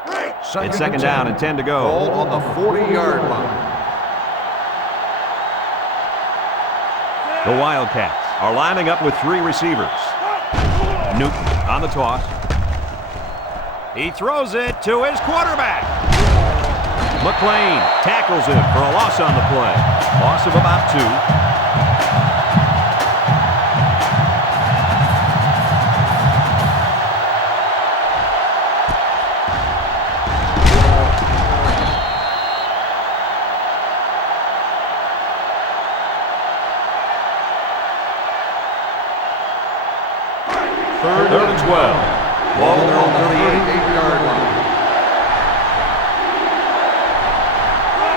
It's second down and 10 to go. Ball on the 40-yard line. The Wildcats are lining up with 3 receivers. Newton on the toss. He throws it to his quarterback. McLean tackles him for a loss on the play. Loss of about 2. Third and 12. Ball on the 38-yard line.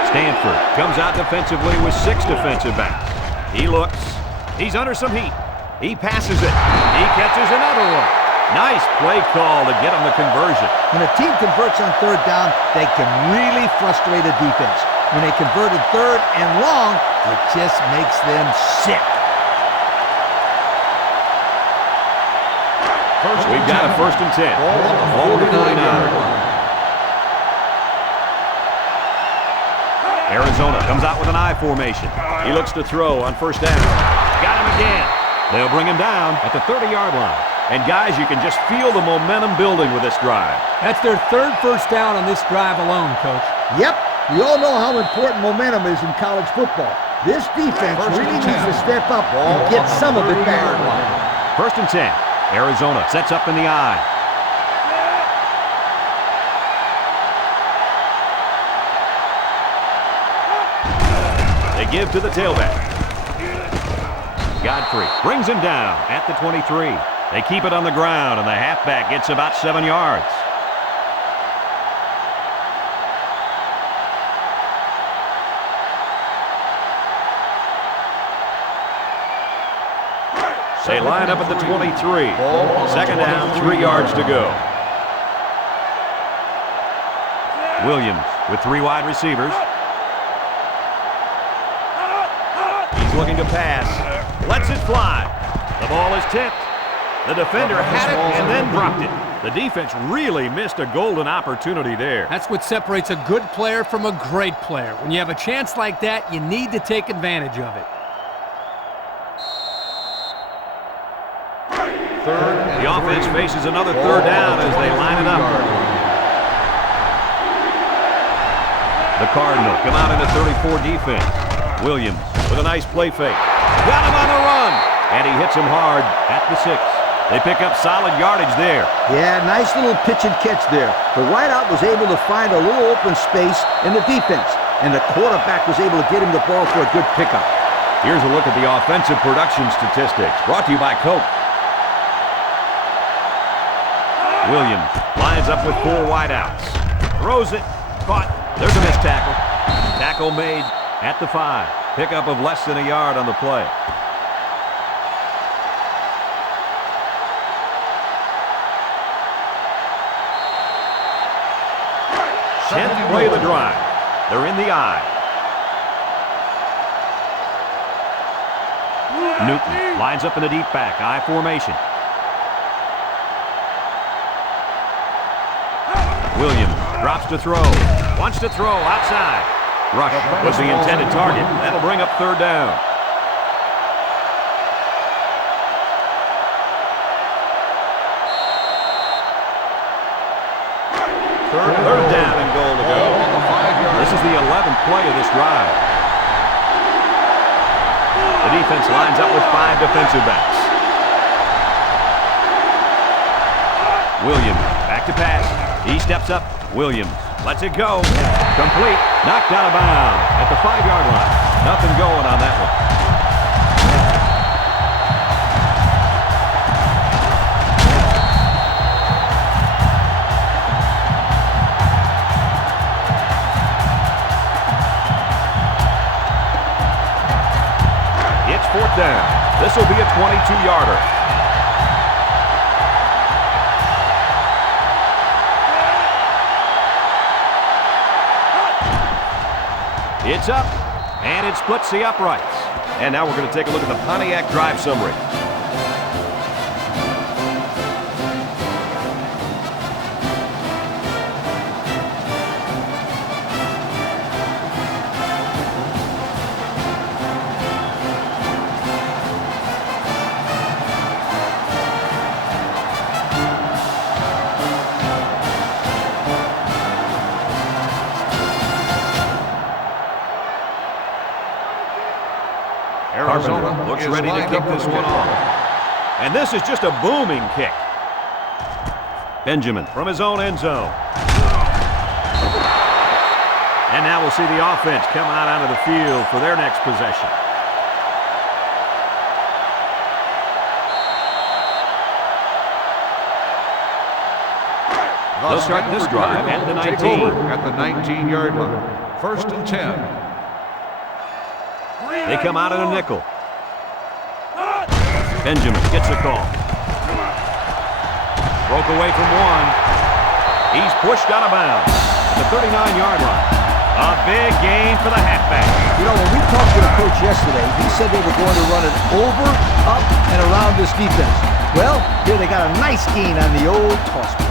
Stanford comes out defensively with 6 defensive backs. He looks. He's under some heat. He passes it. He catches another one. Nice play call to get him the conversion. When a team converts on third down, they can really frustrate a defense. When they converted third and long, it just makes them sick. We've got a first and 10. Ball on the 49-yard line. Arizona comes out with an I formation. He looks to throw on first down. Got him again. They'll bring him down at the 30-yard line. And guys, you can just feel the momentum building with this drive. That's their third first down on this drive alone, Coach. Yep, we all know how important momentum is in college football. This defense really needs to step up and get some of it back. First and 10. Arizona sets up in the I. They give to the tailback. Godfrey brings him down at the 23. They keep it on the ground, and the halfback gets about 7 yards. They line up at the 23. Second down, 3 yards to go. Williams with 3 wide receivers. He's looking to pass. Lets it fly. The ball is tipped. The defender had it and then dropped it. The defense really missed a golden opportunity there. That's what separates a good player from a great player. When you have a chance like that, you need to take advantage of it. The offense faces another third down as they line it up. The Cardinal come out in a 34 defense. Williams with a nice play fake. Got him on the run, and he hits him hard at the 6. They pick up solid yardage there. Yeah, nice little pitch and catch there. The wideout was able to find a little open space in the defense, and the quarterback was able to get him the ball for a good pickup. Here's a look at the offensive production statistics, brought to you by Coke. Williams lines up with 4 wideouts. Throws it. Caught. There's a missed tackle. Tackle made at the 5. Pickup of less than a yard on the play. Tenth play of the drive. They're in the eye. Newton lines up in a deep back, I formation. Williams drops to throw. Wants to throw outside. Rush was the intended target. That'll bring up third down. Third down and goal to go. This is the 11th play of this drive. The defense lines up with 5 defensive backs. Williams back to pass. He steps up. Williams lets it go. Complete. Knocked out of bounds at the 5-yard line. Nothing going on that one. It's 4th down. This will be a 22-yarder. It's up, and it splits the uprights. And now we're going to take a look at the Pontiac drive summary. Arizona looks ready to kick this one off. And this is just a booming kick. Benjamin from his own end zone. And now we'll see the offense come out onto the field for their next possession. They'll start this drive at the 19. At the 19-yard line. 1st and 10. They come out in a nickel. Benjamin gets a call. Broke away from 1. He's pushed out of bounds at the 39-yard line. A big gain for the halfback. You know, when we talked to the coach yesterday, he said they were going to run it over, up, and around this defense. Well, here they got a nice gain on the old toss play.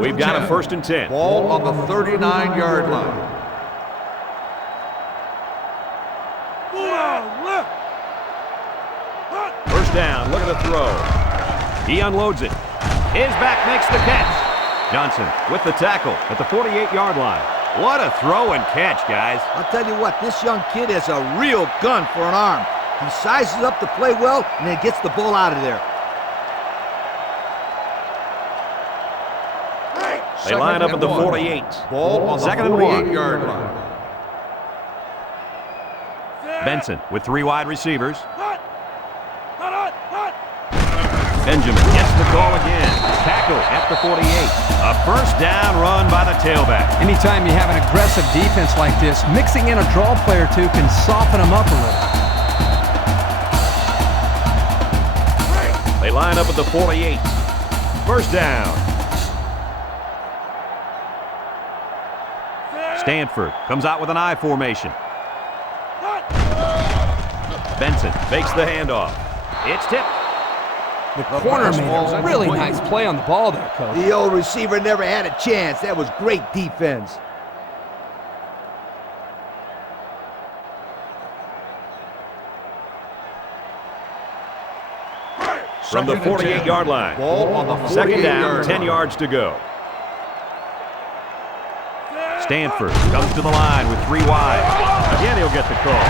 We've got a 1st and 10. Ball on the 39-yard line. First down, look at the throw. He unloads it. His back makes the catch. Johnson with the tackle at the 48-yard line. What a throw and catch, guys. I'll tell you what, this young kid has a real gun for an arm. He sizes up to play well and then gets the ball out of there. They line up at the 48. Ball on the 48-yard line. Benson with 3 wide receivers. Benjamin gets the call again. Tackle at the 48. A first down run by the tailback. Anytime you have an aggressive defense like this, mixing in a draw play or two can soften them up a little. They line up at the 48. First down. Stanford comes out with an I formation. Benson fakes the handoff. It's tipped. The corner made a really nice play on the ball there, Coach. The old receiver never had a chance. That was great defense. from the 48-yard line. Ball on the 48-yard Second down, line. 10 yards to go. Stanford comes to the line with 3 wide. Again, he'll get the call.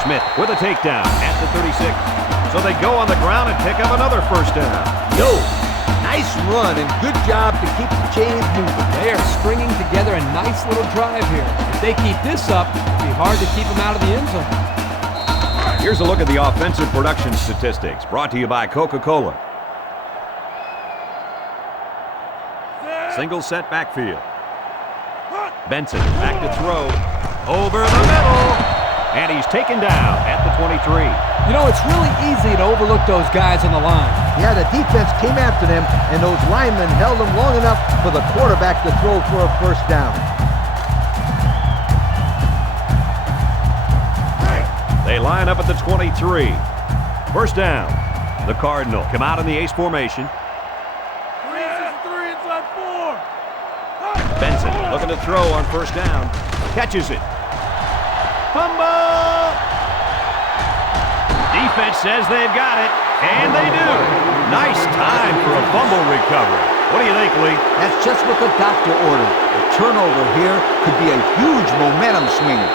Smith with a takedown at the 36. So they go on the ground and pick up another first down. Yo, nice run and good job to keep the chains moving. They are stringing together a nice little drive here. If they keep this up, it'll be hard to keep them out of the end zone. Here's a look at the offensive production statistics, brought to you by Coca-Cola. Single set backfield. Benson back to throw. Over the middle. And he's taken down at the 23. You know, it's really easy to overlook those guys on the line. Yeah, the defense came after them, and those linemen held them long enough for the quarterback to throw for a first down. They line up at the 23. First down. The Cardinal come out in the ace formation. Benson looking to throw on first down. Catches it. Fumble! Defense says they've got it, and they do. Nice time for a fumble recovery. What do you think, Lee? That's just what the doctor ordered. A turnover here could be a huge momentum swinger.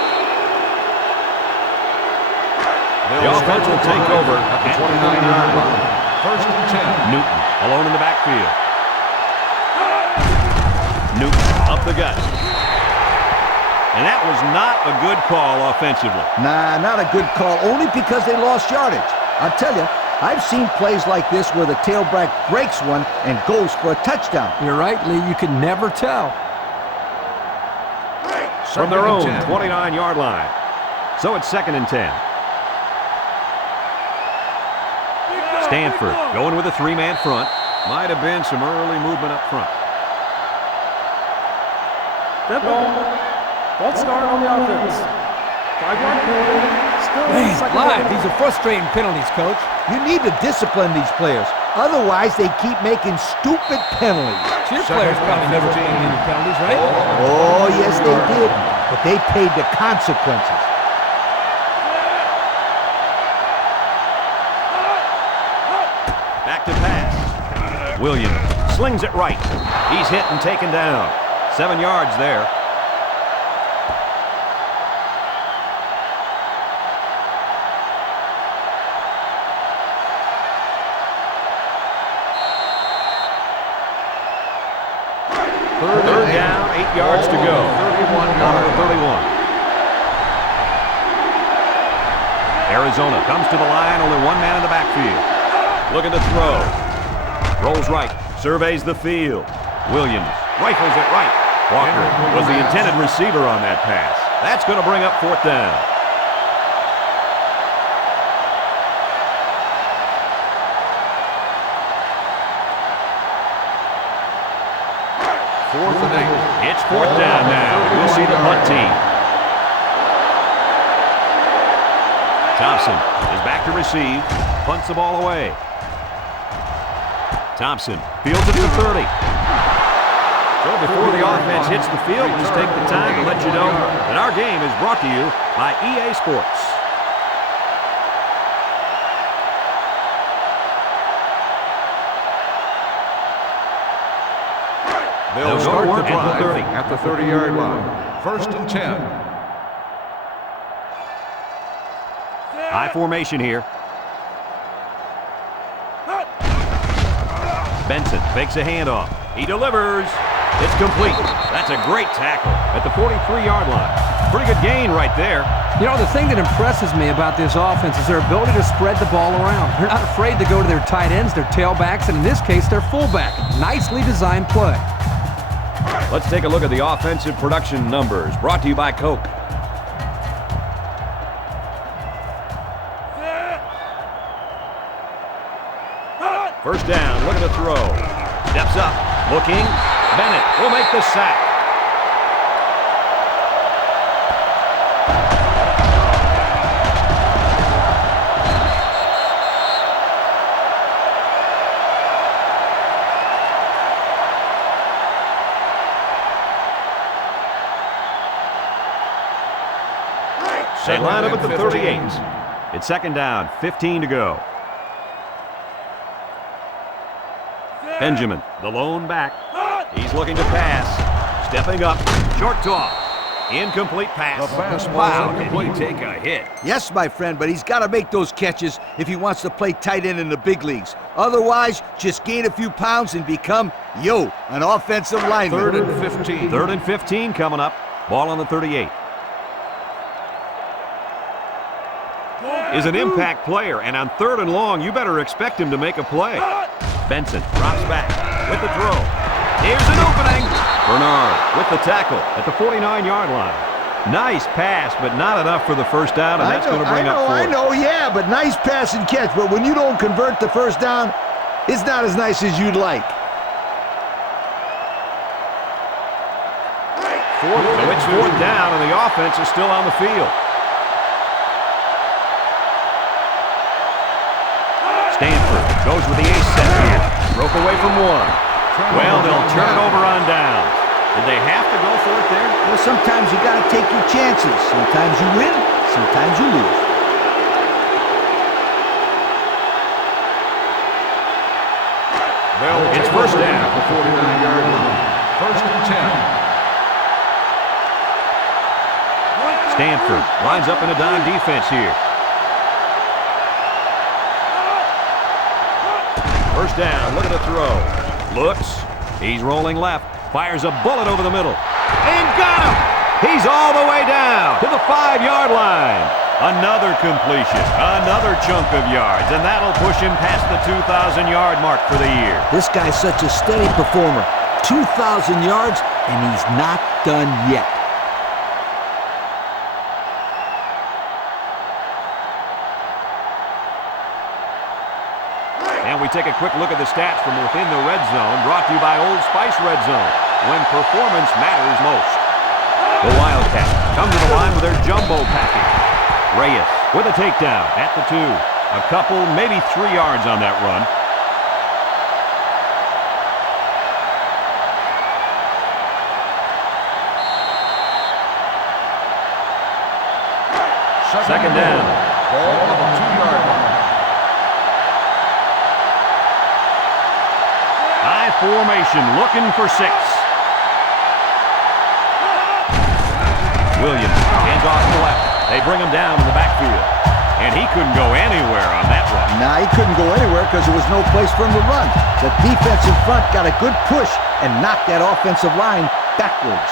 The offense will take over at the 29-yard line. First and 10. Newton alone in the backfield. Newton up the gut. And that was not a good call offensively. Nah, not a good call, only because they lost yardage. I'll tell you, I've seen plays like this where the tailback breaks one and goes for a touchdown. You're right, Lee. You can never tell. From their own 29-yard line. So it's 2nd and 10. Stanford going with a 3-man front. Might have been some early movement up front. That ball. False start on the offense. 5-yard penalty. Still Man, second live. down. These are frustrating penalties, Coach. You need to discipline these players. Otherwise, they keep making stupid penalties. Your players probably never paid any penalties, right? Oh, yes, they did. But they paid the consequences. Back to pass. Williams slings it right. He's hit and taken down. 7 yards there. Third down, 8 yards to go. 31. Arizona comes to the line, only one man in the backfield. Looking to throw. Rolls right, surveys the field. Williams rifles it right. Walker was the intended receiver on that pass. That's going to bring up 4th down. Fourth and 8. It's 4th down now. We'll see the punt team. Thompson is back to receive. Punts the ball away. Thompson fields it to the 30. So before the offense hits the field, let's take the time to let you know that our game is brought to you by EA Sports. They'll start the drive at the 30-yard line. First and 10. High formation here. Benson fakes a handoff. He delivers. It's complete. That's a great tackle at the 43-yard line. Pretty good gain right there. You know, the thing that impresses me about this offense is their ability to spread the ball around. They're not afraid to go to their tight ends, their tailbacks, and in this case, their fullback. Nicely designed play. Let's take a look at the offensive production numbers, brought to you by Coke. First down, looking to throw. Steps up, looking. Bennett will make the sack. They line up at the 38. It's 2nd down, 15 to go. Benjamin, the lone back. He's looking to pass. Stepping up. Short toss. Incomplete pass. The fastball Wow, is did he incomplete. take a hit? Yes, my friend, but he's got to make those catches if he wants to play tight end in the big leagues. Otherwise, just gain a few pounds and become, an offensive lineman. 3rd and 15. 3rd and 15 coming up. Ball on the 38. Is an impact player, and on 3rd and long, you better expect him to make a play. Benson drops back with the throw. Here's an opening. Bernard with the tackle at the 49-yard line. Nice pass, but not enough for the first down, and that's going to bring up 4. I know, yeah, but nice pass and catch. But when you don't convert the first down, it's not as nice as you'd like. So it's 4th down, and the offense is still on the field. Stanford goes with the ace set here. Broke away from 1. Well, they'll turn it over on downs. Did they have to go for it there? Well, sometimes you got to take your chances. Sometimes you win, sometimes you lose. It's first down. At the 49-yard line. 1st and 10. Stanford lines up in a dime defense here. First down, look at the throw. Looks, he's rolling left, fires a bullet over the middle, and got him! He's all the way down to the 5-yard line. Another completion, another chunk of yards, and that'll push him past the 2,000-yard mark for the year. This guy's such a steady performer. 2,000 yards, and he's not done yet. And we take a quick look at the stats from within the red zone, brought to you by Old Spice Red Zone, when performance matters most. The Wildcats come to the line with their jumbo package. Reyes with a takedown at the 2. A couple, maybe 3 yards on that run. Second down. Ball on the 2-yard line. High formation, looking for 6. Williams hands off to the left. They bring him down in the backfield. And he couldn't go anywhere on that run. Nah, he couldn't go anywhere because there was no place for him to run. The defense in front got a good push and knocked that offensive line backwards.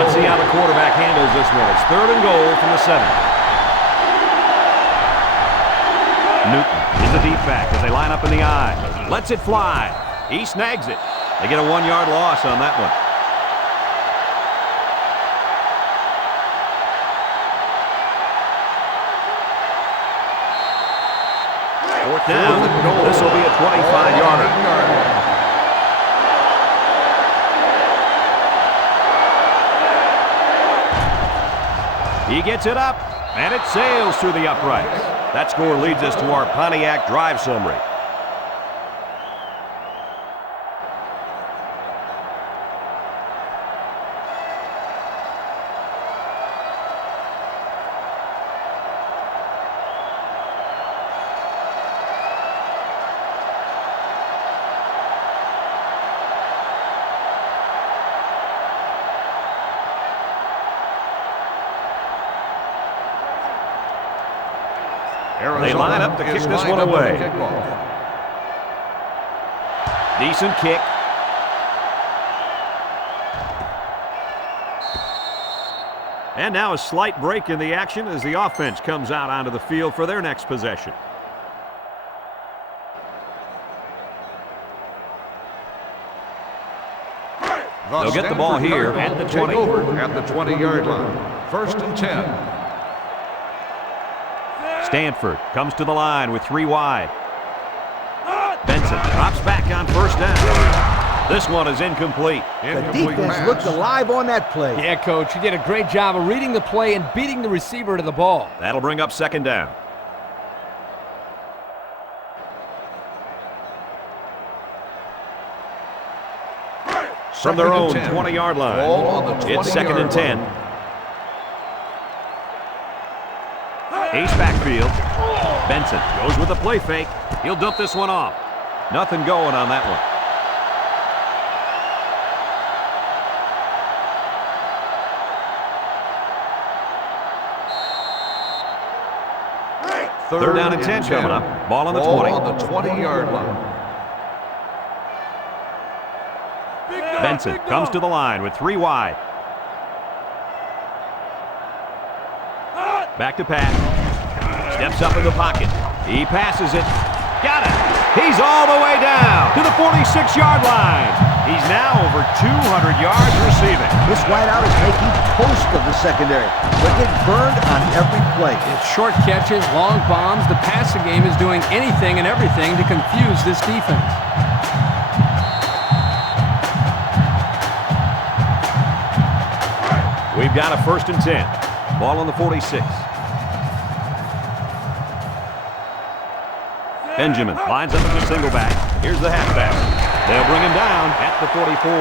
Let's see how the quarterback handles this one. It's 3rd and goal from the 7. Newton is a deep back as they line up in the I. Lets it fly. He snags it. They get a 1-yard loss on that one. Fourth down. This will be a 25-yarder. He gets it up, and it sails through the uprights. That score leads us to our Pontiac drive summary. They line up to kick this one away. Decent kick. And now a slight break in the action as the offense comes out onto the field for their next possession. They'll get the ball here at the 20. At the 20-yard line. 1st and 10. Stanford comes to the line with 3 wide. Benson drops back on first down. This one is incomplete. The defense looked alive on that play. Yeah, Coach, you did a great job of reading the play and beating the receiver to the ball. That'll bring up 2nd down. From their own 20-yard line, it's 2nd and 10. Ace backfield. Benson goes with the play fake. He'll dump this one off. Nothing going on that one. Third down and 10 coming up. Ball on the 20. On the 20-yard line. Benson comes to the line with 3 wide. Back to pass. Steps up in the pocket. He passes it. Got it. He's all the way down to the 46-yard line. He's now over 200 yards receiving. This wideout is making toast of the secondary. They're getting burned on every play. It's short catches, long bombs. The passing game is doing anything and everything to confuse this defense. We've got a 1st and 10. Ball on the 46. Benjamin lines up as a single back. Here's the halfback. They'll bring him down at the 44.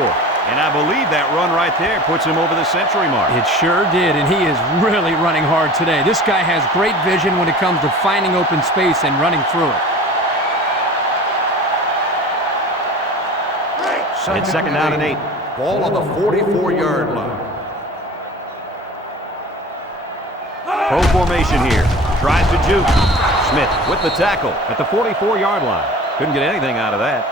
And I believe that run right there puts him over the century mark. It sure did, and he is really running hard today. This guy has great vision when it comes to finding open space and running through it. It's 2nd down and 8. Ball on the 44-yard line. Pro formation here. Tries to juke. Smith with the tackle at the 44-yard line. Couldn't get anything out of that.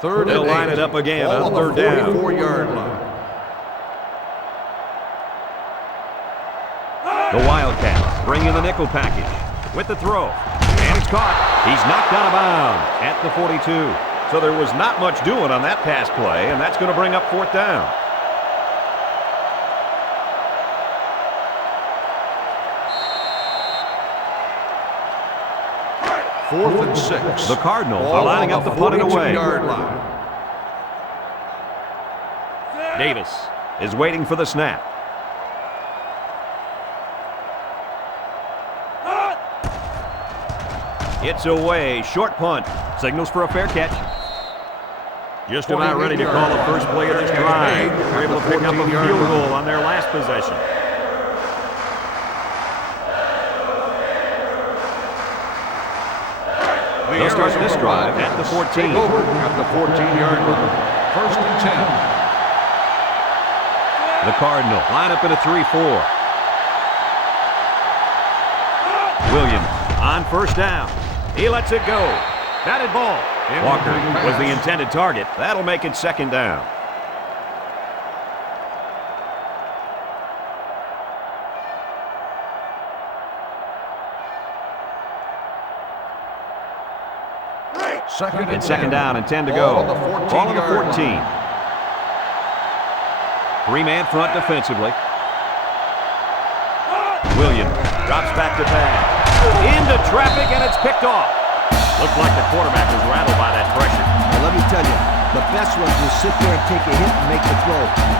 Third They'll and line 8. it up again Ball on 3rd down. 44-yard line. The Wildcats bring in the nickel package with the throw. And it's caught. He's knocked out of bounds at the 42. So there was not much doing on that pass play, and that's going to bring up 4th down. Fourth and 6. The Cardinal Ball are lining on up the punt and away. 42-yard line. Davis is waiting for the snap. It's away. Short punt. Signals for a fair catch. Just about ready to call the first play of this drive. They're able to pick up a field goal on their last possession. They'll start this drive at the 14. Take over at the 14-yard line. 1st and 10. The Cardinal line up in a 3-4. Williams on 1st down. He lets it go. Batted ball. Walker was the intended target. That'll make it 2nd down. It's 2nd down and 10 to go. Ball on the 14. 3-man front defensively. Williams drops back to pass. Into traffic, and it's picked off. Looks like the quarterback was rattled by that pressure. Well, let me tell you, the best one is sit there and take a hit and make the throw.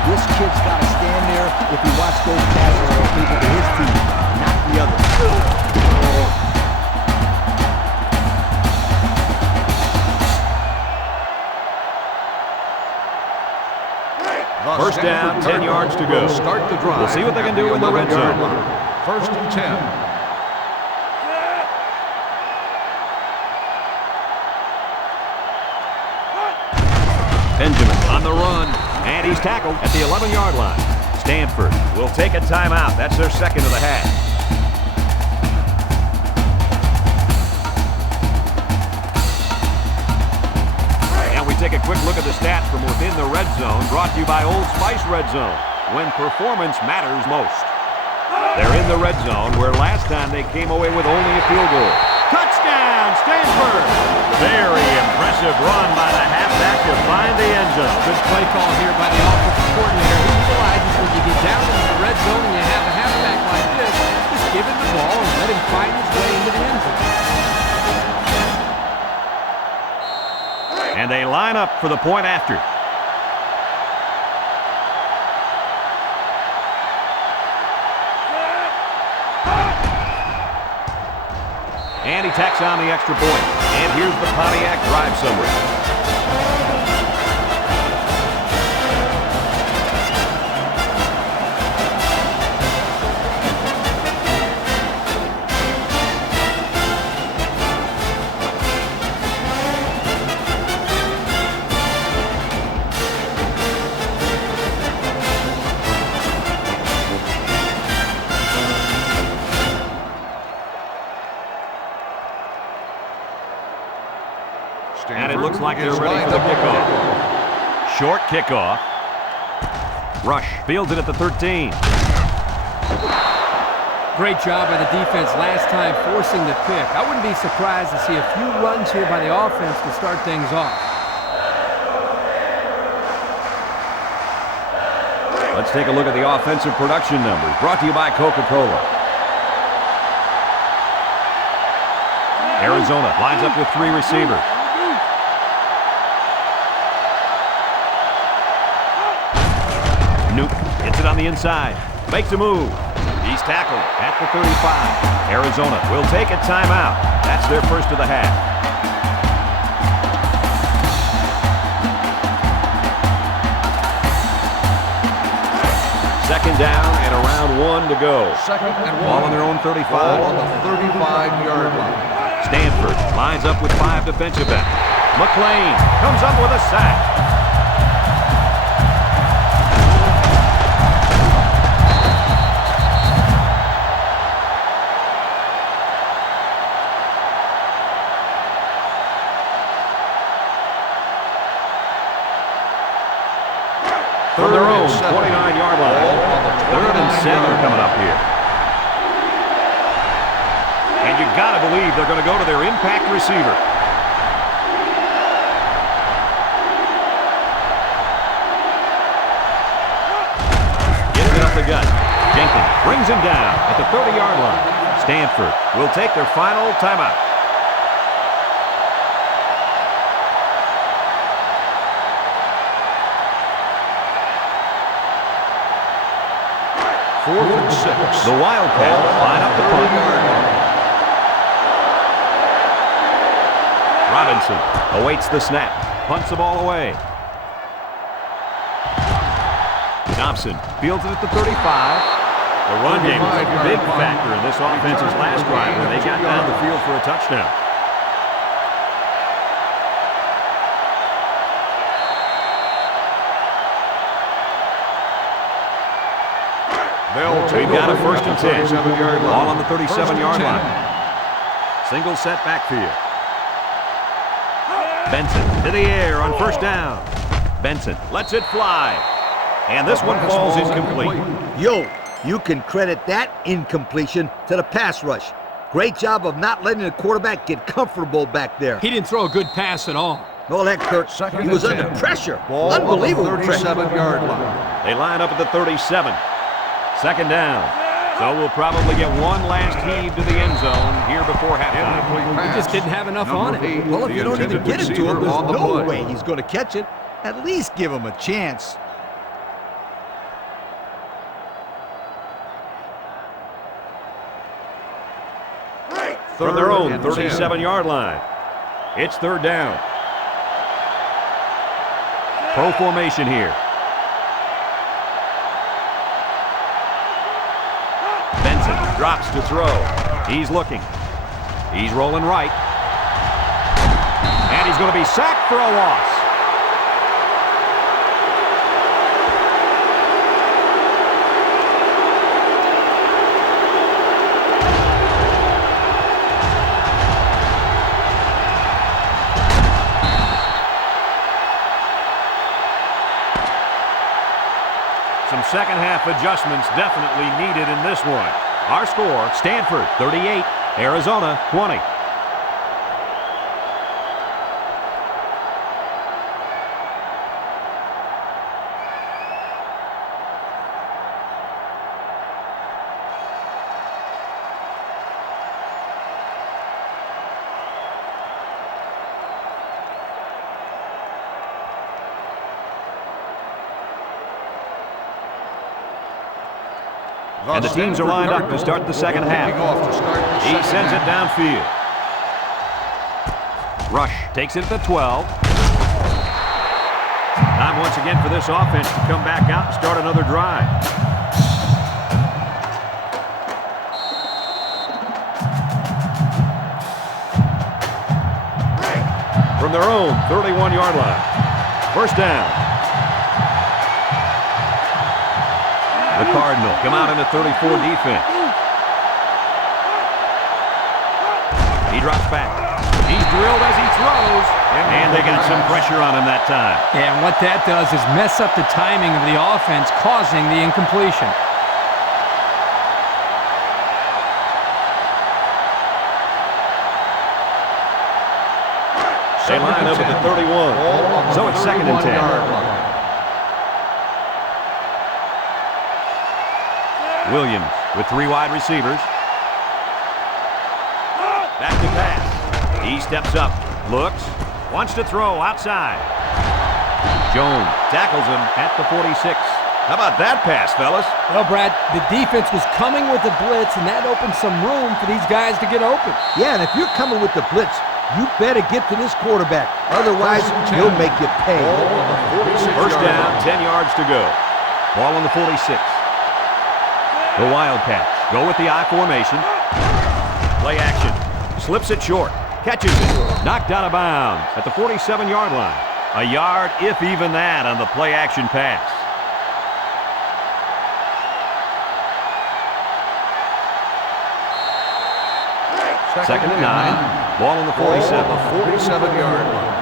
This kid's got to stand there if he wants those passes to people to his team, not the other. First down, 10 yards to go. Start the drive. We'll see what they can do in the red zone. 1st and 10. Benjamin on the run, and he's tackled at the 11-yard line. Stanford will take a timeout. That's their 2nd of the half. And we take a quick look at the stats from within the red zone, brought to you by Old Spice Red Zone, when performance matters most. They're in the red zone, where last time they came away with only a field goal. Touchdown, Stanford! Very impressive run by the halfback to find the end zone. Good play call here by the offensive coordinator. He realizes when you get down into the red zone and you have a halfback like this, just give him the ball and let him find his way into the end zone. And they line up for the point after. And he tacks on the extra point. And here's the Pontiac drive summary. like they're ready for the kickoff. Short kickoff. Rush fields it at the 13. Great job by the defense last time forcing the pick. I wouldn't be surprised to see a few runs here by the offense to start things off. Let's take a look at the offensive production numbers, brought to you by Coca-Cola. Arizona lines up with 3 receivers. Newton hits it on the inside, makes a move. He's tackled at the 35. Arizona will take a timeout. That's their first of the half. Second down and around 1 to go. Second and 1. Ball on their own 35. Ball on the 35-yard line. Stanford lines up with 5 defensive backs. McLean comes up with a sack. From their own 29-yard line. 3rd and 7 coming up here. And you got to believe they're going to go to their impact receiver. Gets it up the gut. Jenkins brings him down at the 30-yard line. Stanford will take their final timeout. Fourth and 6. The Wildcats line up the punt. Robinson awaits the snap. Punts the ball away. Thompson fields it at the 35. The run game was a big factor in this offense's last drive when they got down the field for a touchdown. We've got a 1st and 10. Ball on the 37-yard line. Single set backfield. Benson to the air on 1st down. Benson lets it fly. And this one falls incomplete. Yo, you can credit that incompletion to the pass rush. Great job of not letting the quarterback get comfortable back there. He didn't throw a good pass at all. No, that Kurt. He was under pressure. Ball Unbelievable on the pressure. 37-yard line. They line up at the 37. 2nd down. So we'll probably get one last heave to the end zone here before halftime. He just didn't have enough on it. Well, if you don't even get it to him, there's no way he's going to catch it. At least give him a chance. From their own 37-yard line. It's 3rd down. Pro formation here. Benson drops to throw. He's looking. He's rolling right. And he's going to be sacked for a loss. Some second-half adjustments definitely needed in this one. Our score, Stanford 38, Arizona 20. And the teams are lined up to start the second half. He sends it downfield. Rush takes it at the 12. Time once again for this offense to come back out and start another drive. From their own 31-yard line. 1st down. The Cardinal come out in a 34 defense. He drops back. He's drilled as he throws. And they got some pressure on him that time. Yeah, and what that does is mess up the timing of the offense, causing the incompletion. They line up at the 31. So it's 2nd and 10. Williams with 3 wide receivers. Back to pass. He steps up, looks, wants to throw outside. Jones tackles him at the 46. How about that pass, fellas? Well, Brad, the defense was coming with the blitz, and that opened some room for these guys to get open. Yeah, and if you're coming with the blitz, you better get to this quarterback. Otherwise, he'll make you pay. First down, 10 yards to go. Ball on the 46. The Wildcats go with the I formation. Play action. Slips it short. Catches it. Knocked out of bounds at the 47-yard line. A yard, if even that, on the play action pass. Second and 9. Ball on the 47. 47-yard line.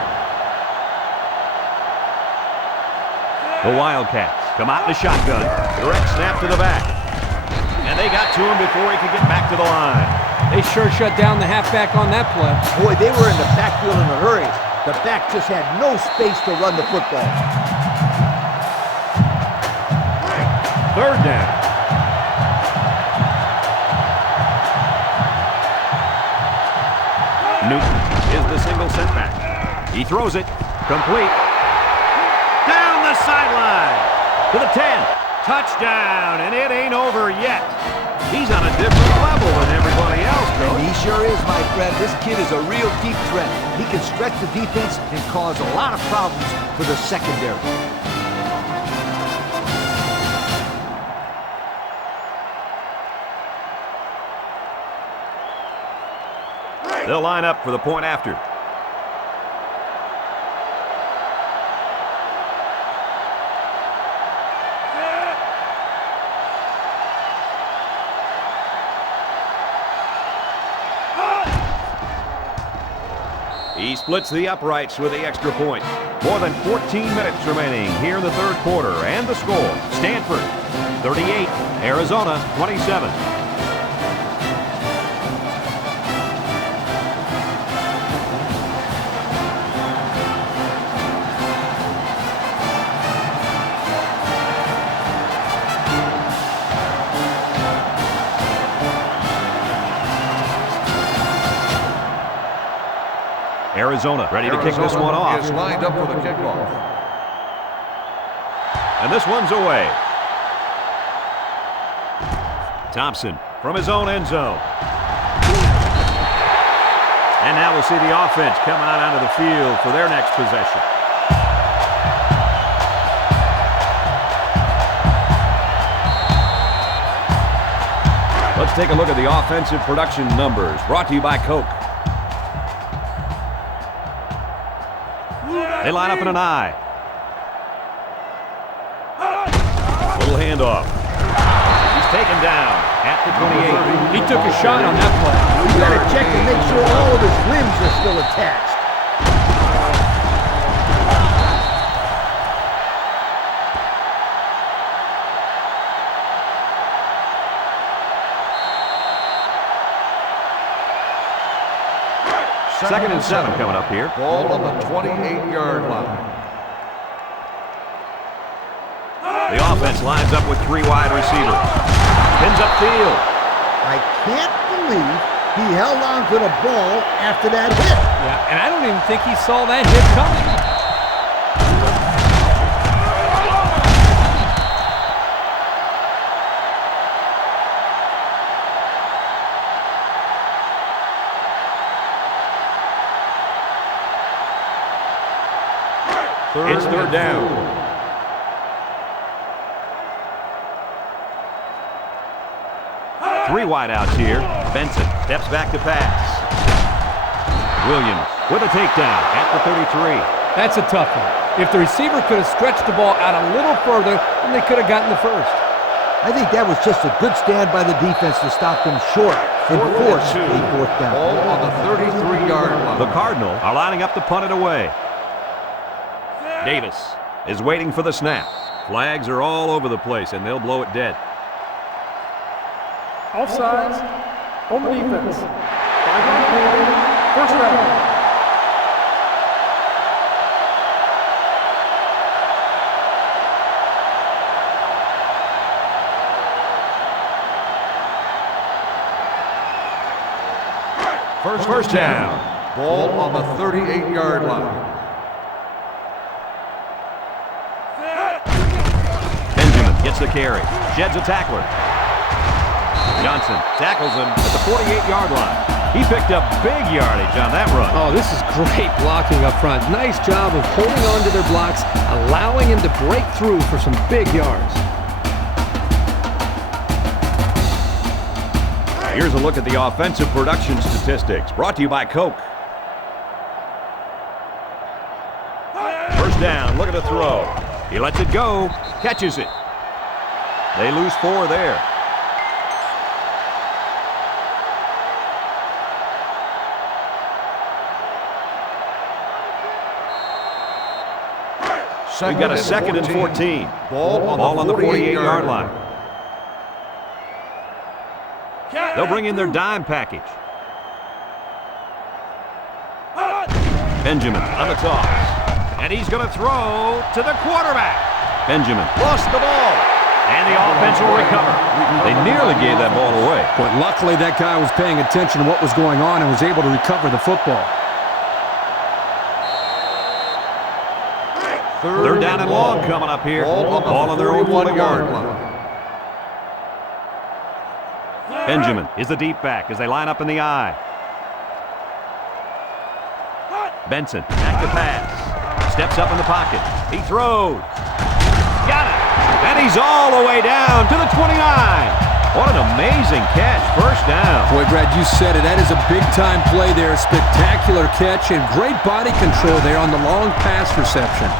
The Wildcats come out in the shotgun. Direct snap to the back. And they got to him before he could get back to the line. They sure shut down the halfback on that play. Boy, they were in the backfield in a hurry. The back just had no space to run the football. Third down. Newton is the single setback. He throws it. Complete. Down the sideline. To the 10. Touchdown, and it ain't over yet. He's on a different level than everybody else, though. And he sure is, my friend. This kid is a real deep threat. He can stretch the defense and cause a lot of problems for the secondary. They'll line up for the point after. He splits the uprights with the extra point. More than 14 minutes remaining here in the third quarter. And the score, Stanford 38, Arizona 27. Arizona ready to kick this one off. Is lined up for the kickoff. And this one's away. Thompson from his own end zone. And now we'll see the offense come out onto the field for their next possession. Let's take a look at the offensive production numbers brought to you by Coke. They line up in an I. Little handoff. He's taken down at the 28. He took a shot on that play. You got to check to make sure all of his limbs are still attached. Second and 7 coming up here. Ball on the 28-yard line. The offense lines up with 3 wide receivers. Spins upfield. I can't believe he held on to the ball after that hit. Yeah, and I don't even think he saw that hit coming. It's third down. Three wideouts here. Benson steps back to pass. Williams with a takedown at the 33. That's a tough one. If the receiver could have stretched the ball out a little further, then they could have gotten the first. I think that was just a good stand by the defense to stop them short and force a fourth down. Ball on the 33-yard line. The Cardinal are lining up to punt it away. Davis is waiting for the snap. Flags are all over the place, and they'll blow it dead. Offsides. On the defense. 5-yard penalty. First down. First down. Ball on the 38-yard line. Benjamin gets the carry. Sheds a tackler. Johnson tackles him at the 48-yard line. He picked up big yardage on that run. Oh, this is great blocking up front. Nice job of holding on to their blocks, allowing him to break through for some big yards. Here's a look at the offensive production statistics, brought to you by Coke. First down, look at the throw. He lets it go, catches it. They lose 4 there. We've got a 2nd and 14. Ball on the 48-yard line. They'll bring in their dime package. Benjamin on the toss. And he's going to throw to the quarterback. Benjamin lost the ball. And the offense will recover. They nearly gave that ball away. But luckily that guy was paying attention to what was going on and was able to recover the football. Third down and long coming up here. Ball on their own 40-yard line. Benjamin is the deep back as they line up in the I. Benson back to pass. Steps up in the pocket. He throws. Got it. And he's all the way down to the 29. What an amazing catch. First down. Boy, Brad, you said it. That is a big-time play there. Spectacular catch and great body control there on the long pass reception.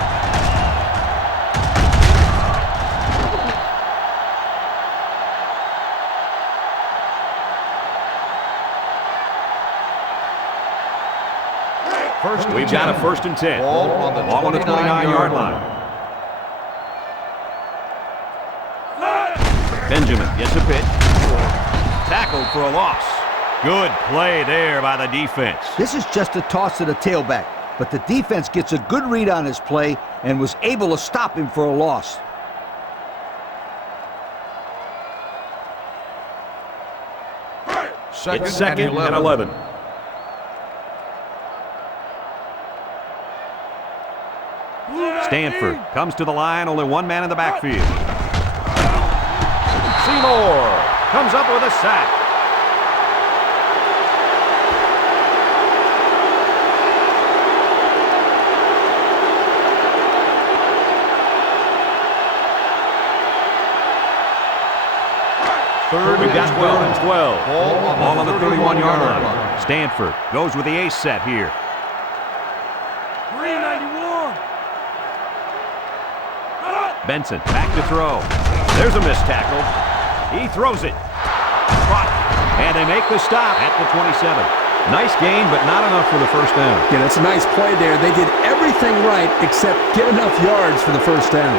We've got a 1st and 10. Ball on the 29-yard line. Benjamin gets a pitch. Tackled for a loss. Good play there by the defense. This is just a toss to the tailback, but the defense gets a good read on his play and was able to stop him for a loss. It's 2nd and 11. Stanford comes to the line, only one man in the backfield. Seymour comes up with a sack. We've got 12 and 12. Ball on the 31-yard line. Stanford goes with the ace set here. 391. Benson back to throw. There's a missed tackle. He throws it. And they make the stop at the 27. Nice gain, but not enough for the first down. Yeah, that's a nice play there. They did everything right except get enough yards for the first down.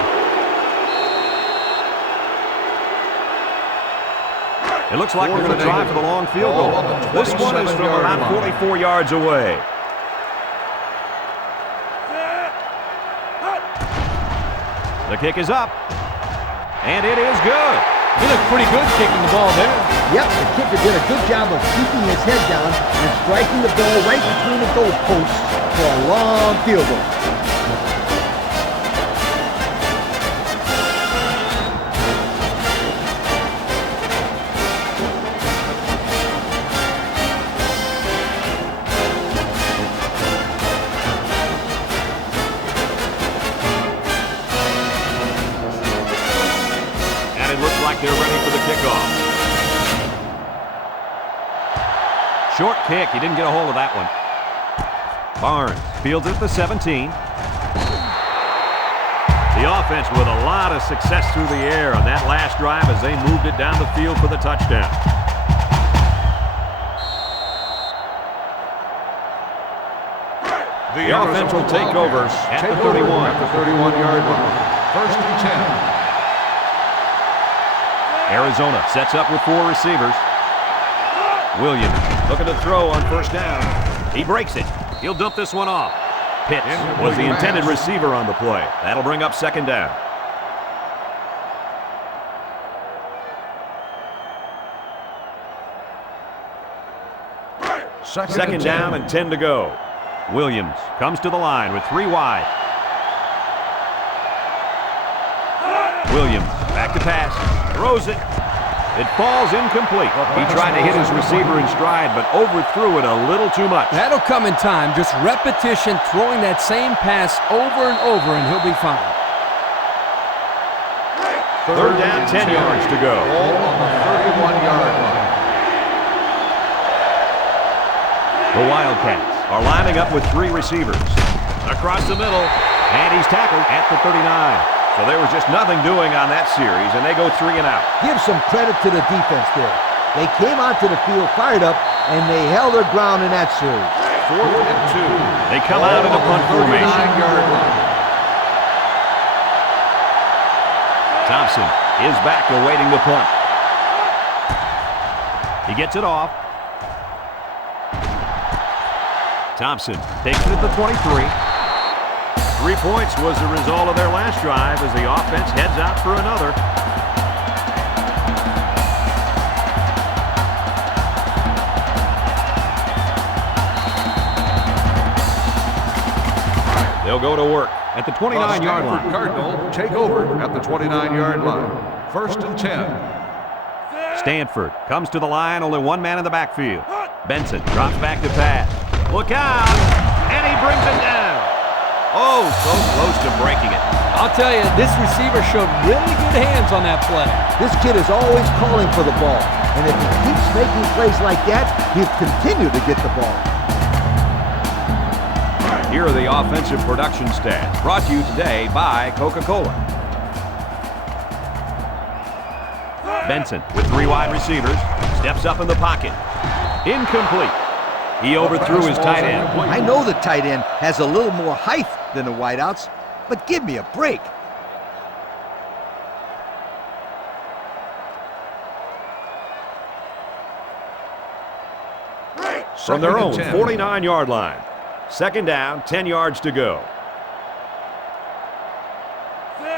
It looks like they're going to try for the long field goal. This one is from about 44 yards away. The kick is up, and it is good. He looked pretty good kicking the ball there. Yep, the kicker did a good job of keeping his head down and striking the ball right between the goalposts for a long field goal. They're ready for the kickoff. Short kick. He didn't get a hold of that one. Barnes fields it at the 17. The offense with a lot of success through the air on that last drive as they moved it down the field for the touchdown. The offense will take over at the 31. At the 31-yard line. First and 10. Arizona sets up with 4 receivers. Williams looking to throw on first down. He breaks it. He'll dump this one off. Pitts was the intended receiver on the play. That'll bring up second down. Second down and 10 to go. Williams comes to the line with 3 wide. Williams back to pass. Throws it. It falls incomplete. He tried to hit his receiver in stride, but overthrew it a little too much. That'll come in time. Just repetition, throwing that same pass over and over, and he'll be fine. Third down, 10 yards to go. Ball on the 31-yard line. The Wildcats are lining up with 3 receivers. Across the middle, and he's tackled at the 39. So there was just nothing doing on that series, and they go 3 and out. Give some credit to the defense there. They came onto the field fired up, and they held their ground in that series. 4th and 2. They come out in a punt formation. 39-yard line. Thompson is back awaiting the punt. He gets it off. Thompson takes it at the 23. 3 points was the result of their last drive as the offense heads out for another. They'll go to work at the 29-yard line. Cardinal take over at the 29-yard line. First and 10. Stanford comes to the line, only 1 man in the backfield. Benson drops back to pass. Look out! And he brings it down. Oh, so close to breaking it. I'll tell you, this receiver showed really good hands on that play. This kid is always calling for the ball, and if he keeps making plays like that, he'll continue to get the ball. Here are the offensive production stats, brought to you today by Coca-Cola. Benson with 3 wide receivers, steps up in the pocket. Incomplete. He overthrew his tight end. I know the tight end has a little more height than the wideouts, but give me a break. From their own 49-yard line. Second down, 10 yards to go.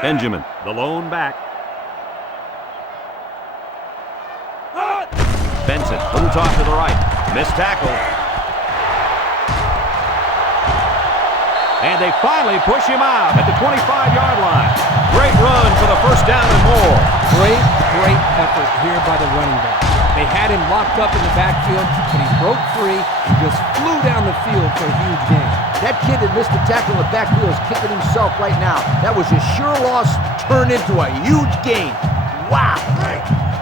Benjamin, the lone back. Benson, little toss to the right. Missed tackle. And they finally push him out at the 25-yard line. Great run for the first down and more. Great effort here by the running back. They had him locked up in the backfield, but he broke free and just flew down the field for a huge gain. That kid that missed the tackle in the backfield is kicking himself right now. That was a sure loss turned into a huge gain. Wow.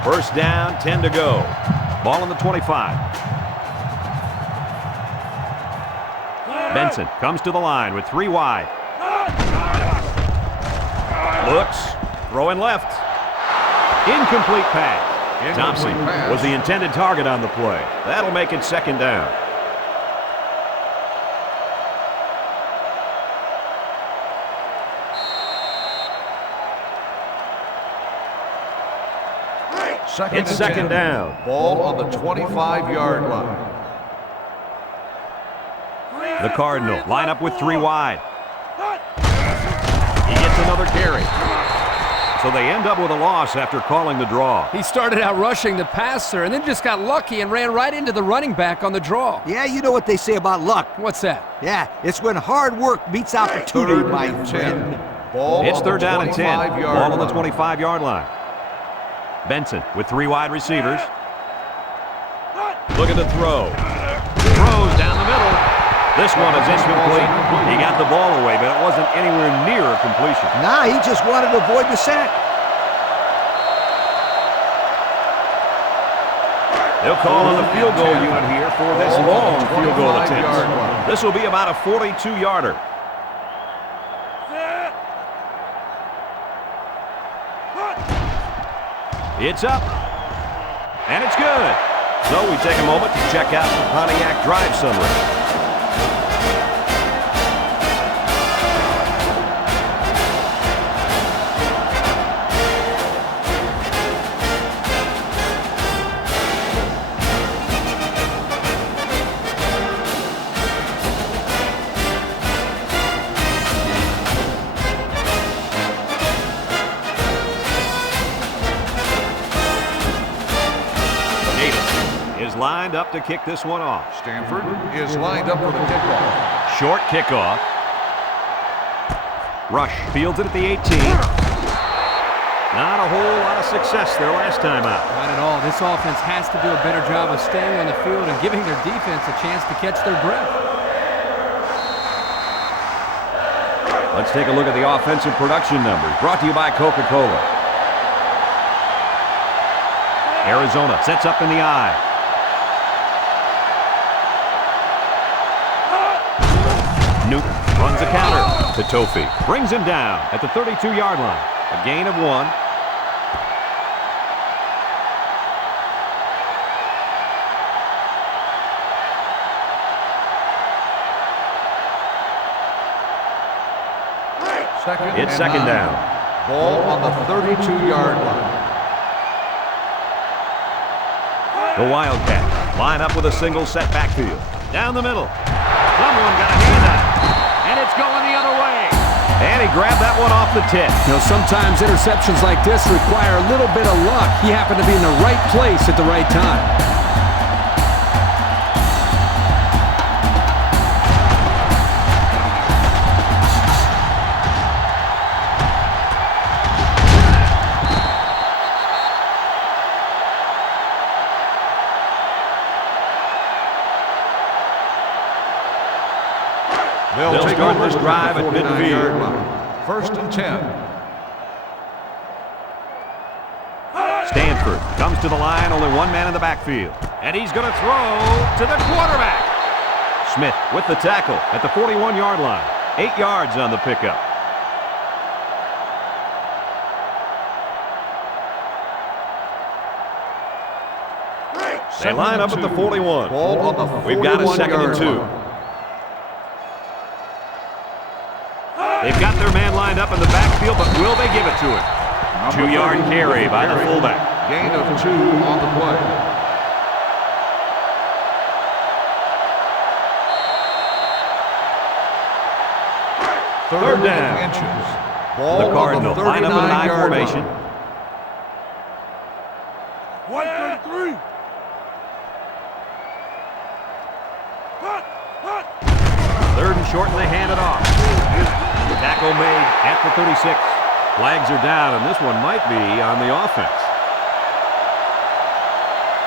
First down, 10 to go. Ball on the 25. Benson comes to the line with 3 wide. Looks, throwing left. Incomplete pass. Thompson was the intended target on the play. That'll make it second down. It's second down. Ball on the 25-yard line. The Cardinal line up with 3 wide. He gets another carry. So they end up with a loss after calling the draw. He started out rushing the passer and then just got lucky and ran right into the running back on the draw. Yeah, you know what they say about luck. What's that? Yeah, it's when hard work meets opportunity, my friend. It's third down and 10. Ball on the 25-yard line. Benson with 3 wide receivers. Looking to throw. Throws down the middle. This one is incomplete. He got the ball away, but it wasn't anywhere near a completion. Nah, he just wanted to avoid the sack. They'll call on the field goal unit here for this long field goal attempt. This will be about a 42-yarder. It's up, and it's good. So we take a moment to check out the Pontiac drive summary. lined up to kick this one off. Stanford is lined up for the kickoff. Short kickoff. Rush fields it at the 18. Not a whole lot of success their last time out. Not at all. This offense has to do a better job of staying on the field and giving their defense a chance to catch their breath. Let's take a look at the offensive production numbers, brought to you by Coca-Cola. Arizona sets up in the I. Newton runs a counter to Tofi. Brings him down at the 32-yard line. A gain of 1. It's second down. Ball on the 32-yard line. The Wildcats line up with a single set backfield. Down the middle. Someone got a hand out. And it's going the other way. And he grabbed that one off the tip. You know, sometimes interceptions like this require a little bit of luck. He happened to be in the right place at the right time. They'll take start over this drive at midfield. First and 10. Stanford comes to the line, only one man in the backfield. And he's going to throw to the quarterback. Smith with the tackle at the 41-yard line. 8 yards on the pickup. They line up at the 41. Ball on the 41-yard line. We've got a second and 2. They've got their man lined up in the backfield, but will they give it to him? 2-yard carry by the fullback. Gain of 2 on the play. Third down. Inches. Ball The Cardinal line up in an I formation. 1-3. Third and short, and they hand it off. Tackle made at the 36. Flags are down, and this one might be on the offense.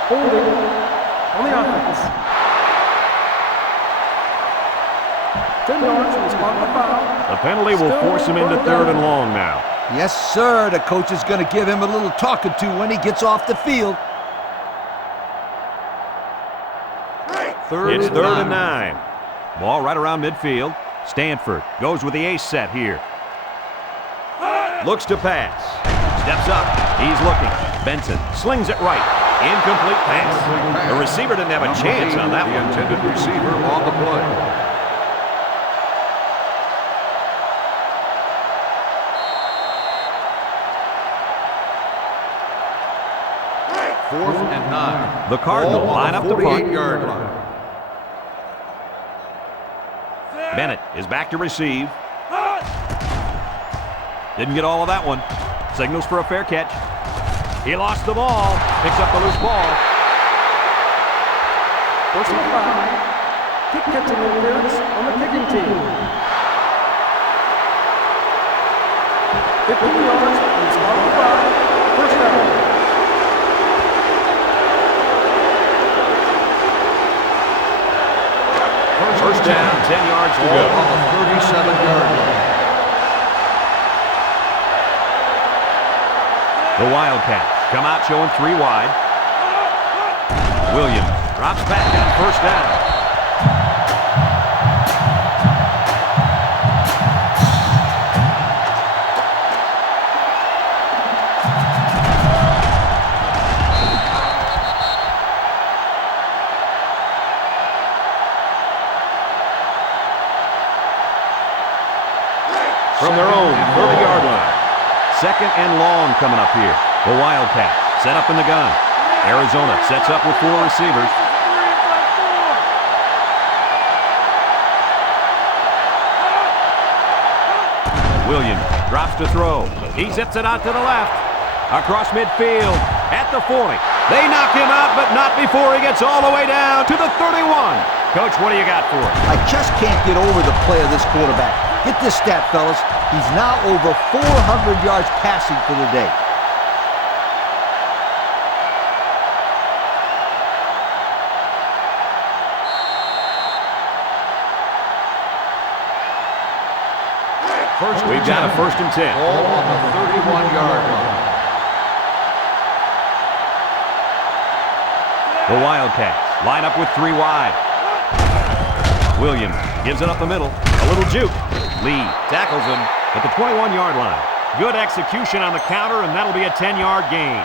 Holding on the offense. 10 yards from the spot of the foul. The penalty will force him into third and long now. Yes, sir. The coach is going to give him a little talking to when he gets off the field. It's third and 9. Ball right around midfield. Stanford goes with the ace set here. Looks to pass. Steps up. He's looking. Benson slings it right. Incomplete pass. The receiver didn't have a chance on that The one. intended receiver on the play. Fourth and 9. The Cardinal Ball line on up the punt. 48-yard line. Bennett is back to receive. Didn't get all of that one. Signals for a fair catch. He lost the ball. Picks up the loose ball. Personal foul. Kick catching interference on the kicking team. 15 yards from the spot of the foul. First down. First down, 10 yards to Ball go. on the 37-yard line. The Wildcats come out showing 3 wide. Williams drops back on first down. From their own 30-yard line. Second and long coming up here. The Wildcats set up in the gun. Arizona sets up with 4 receivers. Williams drops to throw. He zips it out to the left. Across midfield at the 40. They knock him out, but not before he gets all the way down to the 31. Coach, what do you got for us? I just can't get over the play of this quarterback. Get this stat, fellas. He's now over 400 yards passing for the day. We've got a 1st and 10. Ball on the 31-yard line. The Wildcats line up with 3 wide. Williams gives it up the middle. A little juke. Lee tackles him at the 21-yard line. Good execution on the counter, and that'll be a 10-yard gain.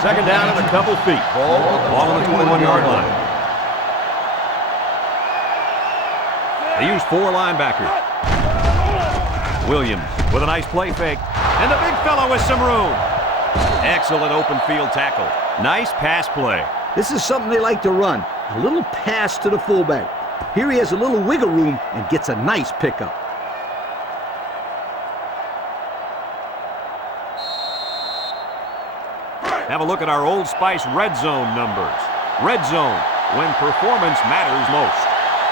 Second down and a couple feet. Ball on the 21-yard line. They use 4 linebackers. Williams with a nice play fake. And the big fella with some room. Excellent open field tackle. Nice pass play. This is something they like to run. A little pass to the fullback. Here he has a little wiggle room and gets a nice pickup. Have a look at our Old Spice red zone numbers. Red zone, when performance matters most.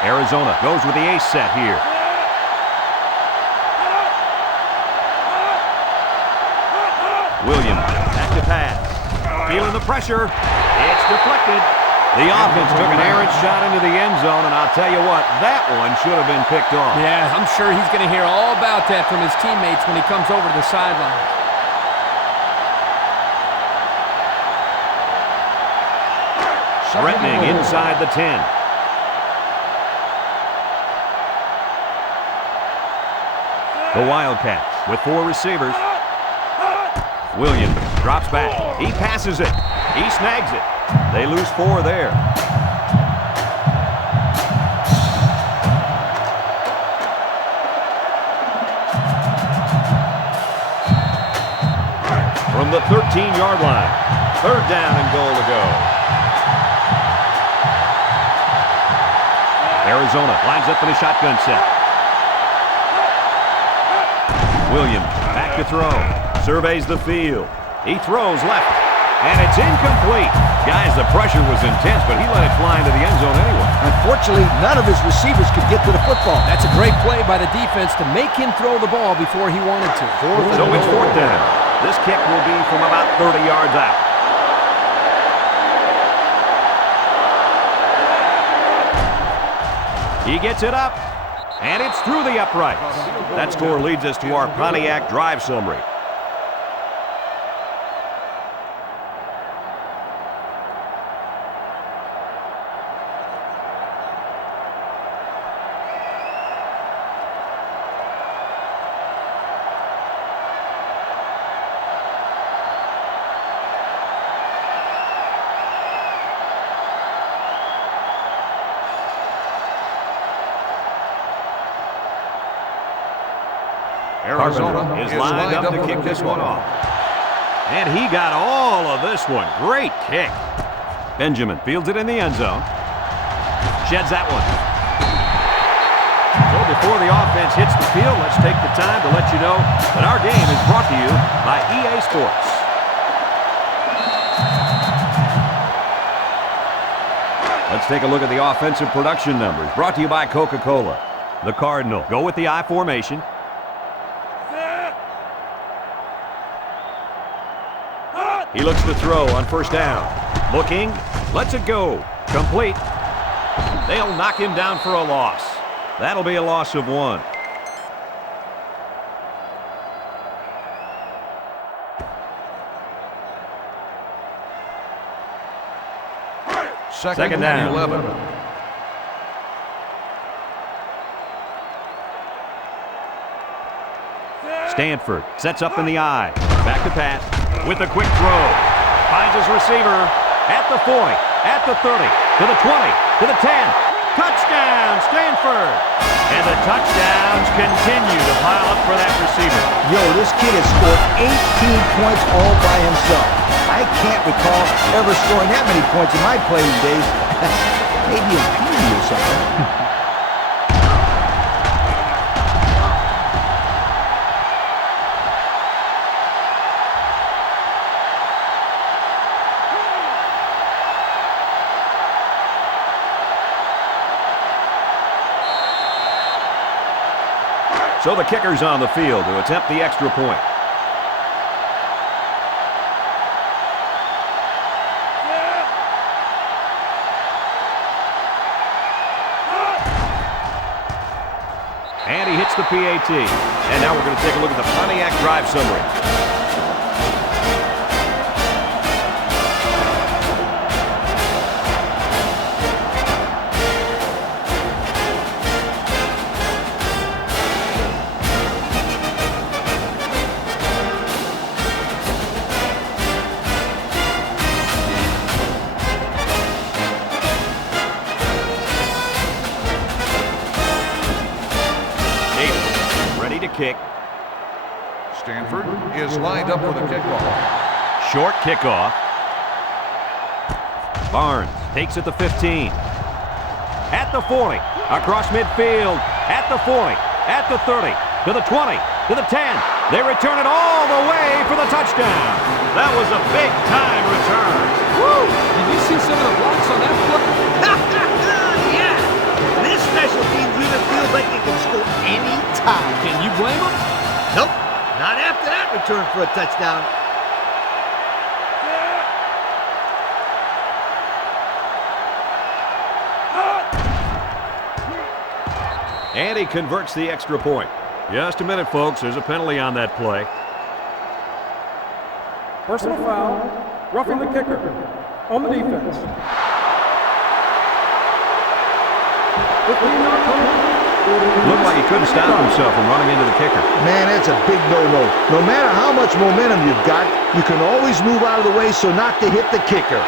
Arizona goes with the ace set here. Williams, back to pass. Feeling the pressure. It's deflected. The offense took an errant shot into the end zone, and I'll tell you what, that one should have been picked off. Yeah, I'm sure he's going to hear all about that from his teammates when he comes over to the sideline. Threatening inside the 10. The Wildcats with 4 receivers. Williams drops back. He passes it. He snags it. They lose 4 there. From the 13-yard line. 3rd down and goal to go. Arizona lines up in a shotgun set. Williams back to throw. Surveys the field. He throws left. And it's incomplete. Guys, the pressure was intense, but he let it fly into the end zone anyway. Unfortunately, none of his receivers could get to the football. That's a great play by the defense to make him throw the ball before he wanted to. So it's 4th down. This kick will be from about 30 yards out. He gets it up, and it's through the uprights. That score leads us to our Pontiac drive summary. Cardinal is lined up to kick this one off. And he got all of this one. Great kick. Benjamin fields it in the end zone. Sheds that one. So before the offense hits the field, let's take the time to let you know that our game is brought to you by EA Sports. Let's take a look at the offensive production numbers. Brought to you by Coca-Cola. The Cardinal go with the I formation. He looks to throw on 1st down. Looking, lets it go. Complete. They'll knock him down for a loss. That'll be a loss of 1. Second down. 11. Stanford sets up in the I. Back to pass with a quick throw. Finds his receiver at the 40, at the 30, to the 20, to the 10. Touchdown, Stanford! And the touchdowns continue to pile up for that receiver. Yo, this kid has scored 18 points all by himself. I can't recall ever scoring that many points in my playing days. Maybe in PE or something. So the kicker's on the field to attempt the extra point. And he hits the PAT. And now we're going to take a look at the Pontiac drive summary. Kick. Stanford is lined up for the kickoff. Short kickoff. Barnes takes it to 15. At the 40. Across midfield. At the 40. At the 30. To the 20. To the 10. They return it all the way for the touchdown. That was a big-time return. Woo! Did you see some of the blocks on that play? Yeah! This special teams unit feels like it can score any time. Can you blame them? Nope, not after that return for a touchdown. And he converts the extra point. Just a minute, folks. There's a penalty on that play. Personal foul, roughing the kicker on the defense. 15-yard penalty. Looked like he couldn't stop himself from running into the kicker. Man, that's a big no-no. No matter how much momentum you've got, you can always move out of the way so not to hit the kicker.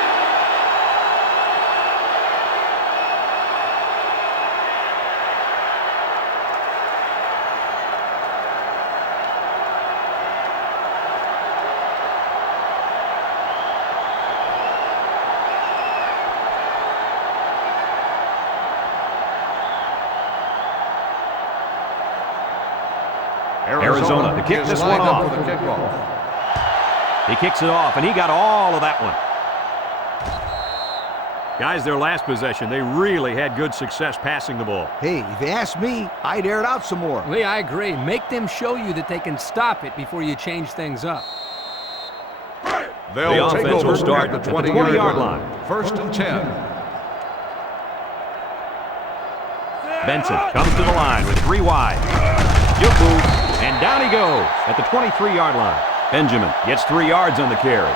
Arizona to kick this one off. For the kickoff. He kicks it off, and he got all of that one. Guys, their last possession, they really had good success passing the ball. Hey, if you ask me, I'd air it out some more. Lee, I agree. Make them show you that they can stop it before you change things up. They'll The take offense over will start at the at the 20-yard 20-yard line. line. 1st and 10. Benson comes to the line with 3 wide. Yubu, and down he goes at the 23-yard line. Benjamin gets 3 yards on the carry.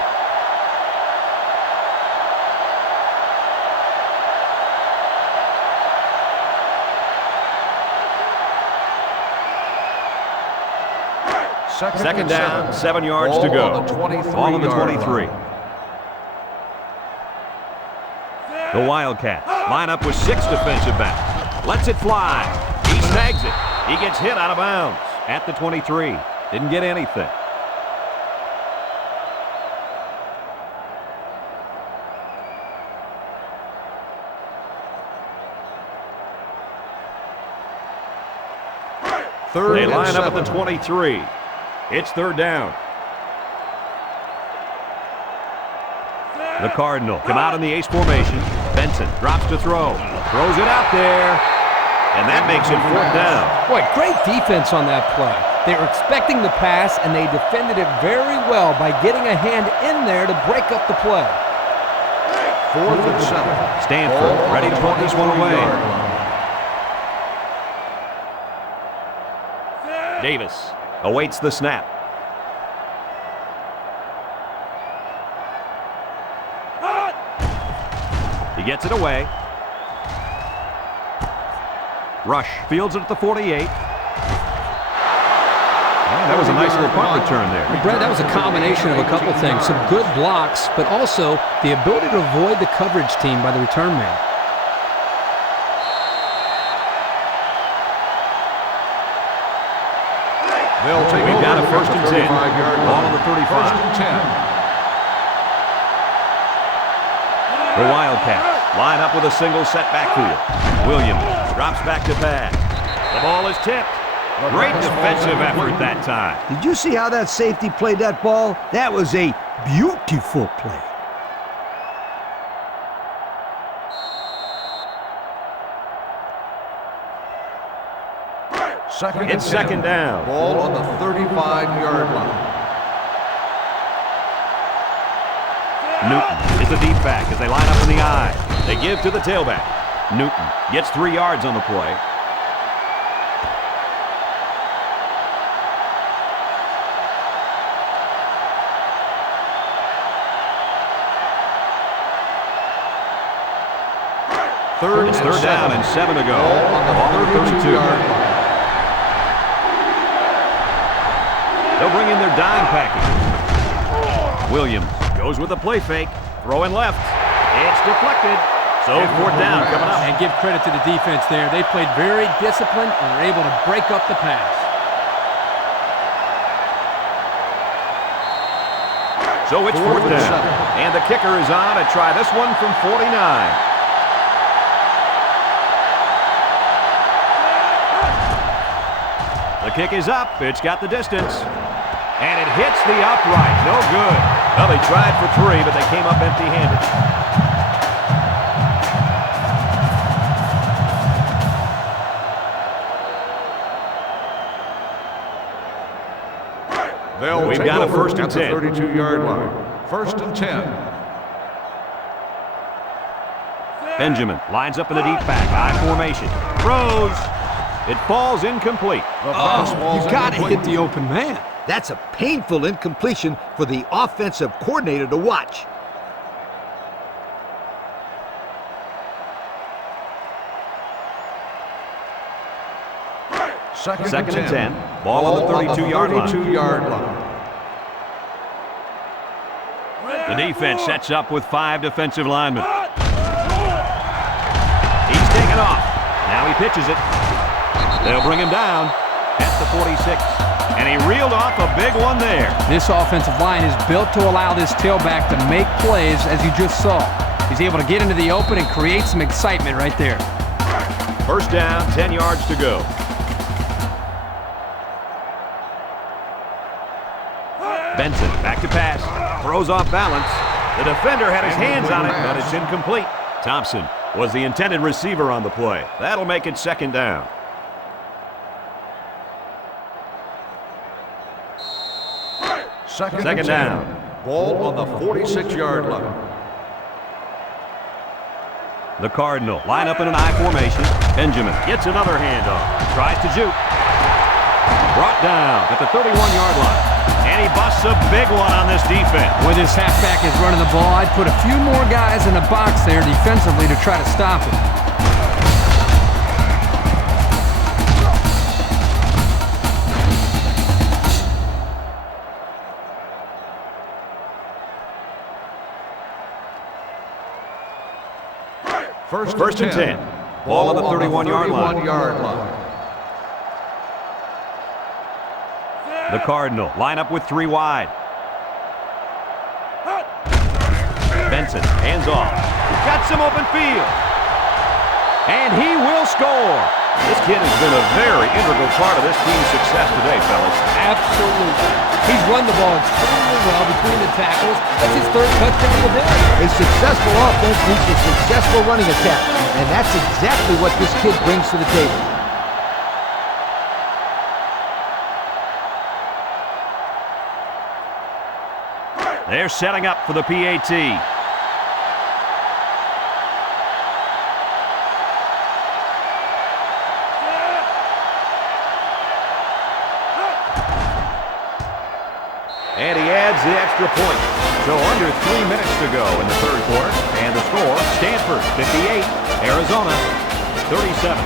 Second down, 7 yards to go. Ball on the 23. The Wildcats line up with 6 defensive backs. Lets it fly. He snags it. He gets hit out of bounds at the 23. Didn't get anything. They line up at the 23. It's 3rd down. The Cardinal come out in the ace formation. Benson drops to throw. Throws it out there. And that makes it 4th down. Boy, great defense on that play. They were expecting the pass, and they defended it very well by getting a hand in there to break up the play. 4th and 7. Stanford ready to put this one away. Davis awaits the snap. He gets it away. Rush fields it at the 48. That was a nice little punt return there. Brett, that was a combination of a couple things. Some good blocks, but also the ability to avoid the coverage team by the return man. We've got a 1st and 10. Ball on the 35. 1st and 10. The Wildcats line up with a single set backfield. Williams drops back to pass. The ball is tipped. Great defensive effort that time. Did you see how that safety played that ball? That was a beautiful play. It's second down. Ball on the 35-yard line. Newton is the deep back as they line up in the I. They give to the tailback. Newton gets 3 yards on the play. It's third down and 7 to go. Ball on the 32-yard line. They'll bring in their dime package. Williams goes with a play fake. Throwing left. It's deflected. So fourth down coming up. And give credit to the defense there. They played very disciplined and were able to break up the pass. So it's fourth down. And the kicker is on to try this one from 49. The kick is up. It's got the distance. And it hits the upright. No good. Well, they tried for 3, but they came up empty-handed. We've got a first and 10. At the 32-yard line. First and 10. Benjamin lines up in the deep back. I formation. Throws. It falls incomplete. You got to hit the open man. That's a painful incompletion for the offensive coordinator to watch. Second and 10. Ball on the 32-yard line. The defense sets up with 5 defensive linemen. He's taken off. Now he pitches it. They'll bring him down at the 46. And he reeled off a big one there. This offensive line is built to allow this tailback to make plays, as you just saw. He's able to get into the open and create some excitement right there. First down, 10 yards to go. Benson back to pass. Throws off balance. The defender had his hands on it, but it's incomplete. Thompson was the intended receiver on the play. That'll make it second down. Second down. Ball on the 46-yard line. The Cardinal line up in an I formation. Benjamin gets another handoff. Tries to juke. Brought down at the 31-yard line. And he busts a big one on this defense. When this halfback is running the ball, I'd put a few more guys in the box there defensively to try to stop him. First and 10. Ball on the 31-yard line. The Cardinal line up with 3 wide. Benson hands off. Got some open field. And he will score. This kid has been a very integral part of this team's success today, fellas. Absolutely. He's run the ball extremely well between the tackles. That's his 3rd touchdown of the day. A successful offense needs a successful running attack, and that's exactly what this kid brings to the table. They're setting up for the PAT. And he adds the extra point. So under 3 minutes to go in the 3rd quarter. And the score, Stanford 58, Arizona 37.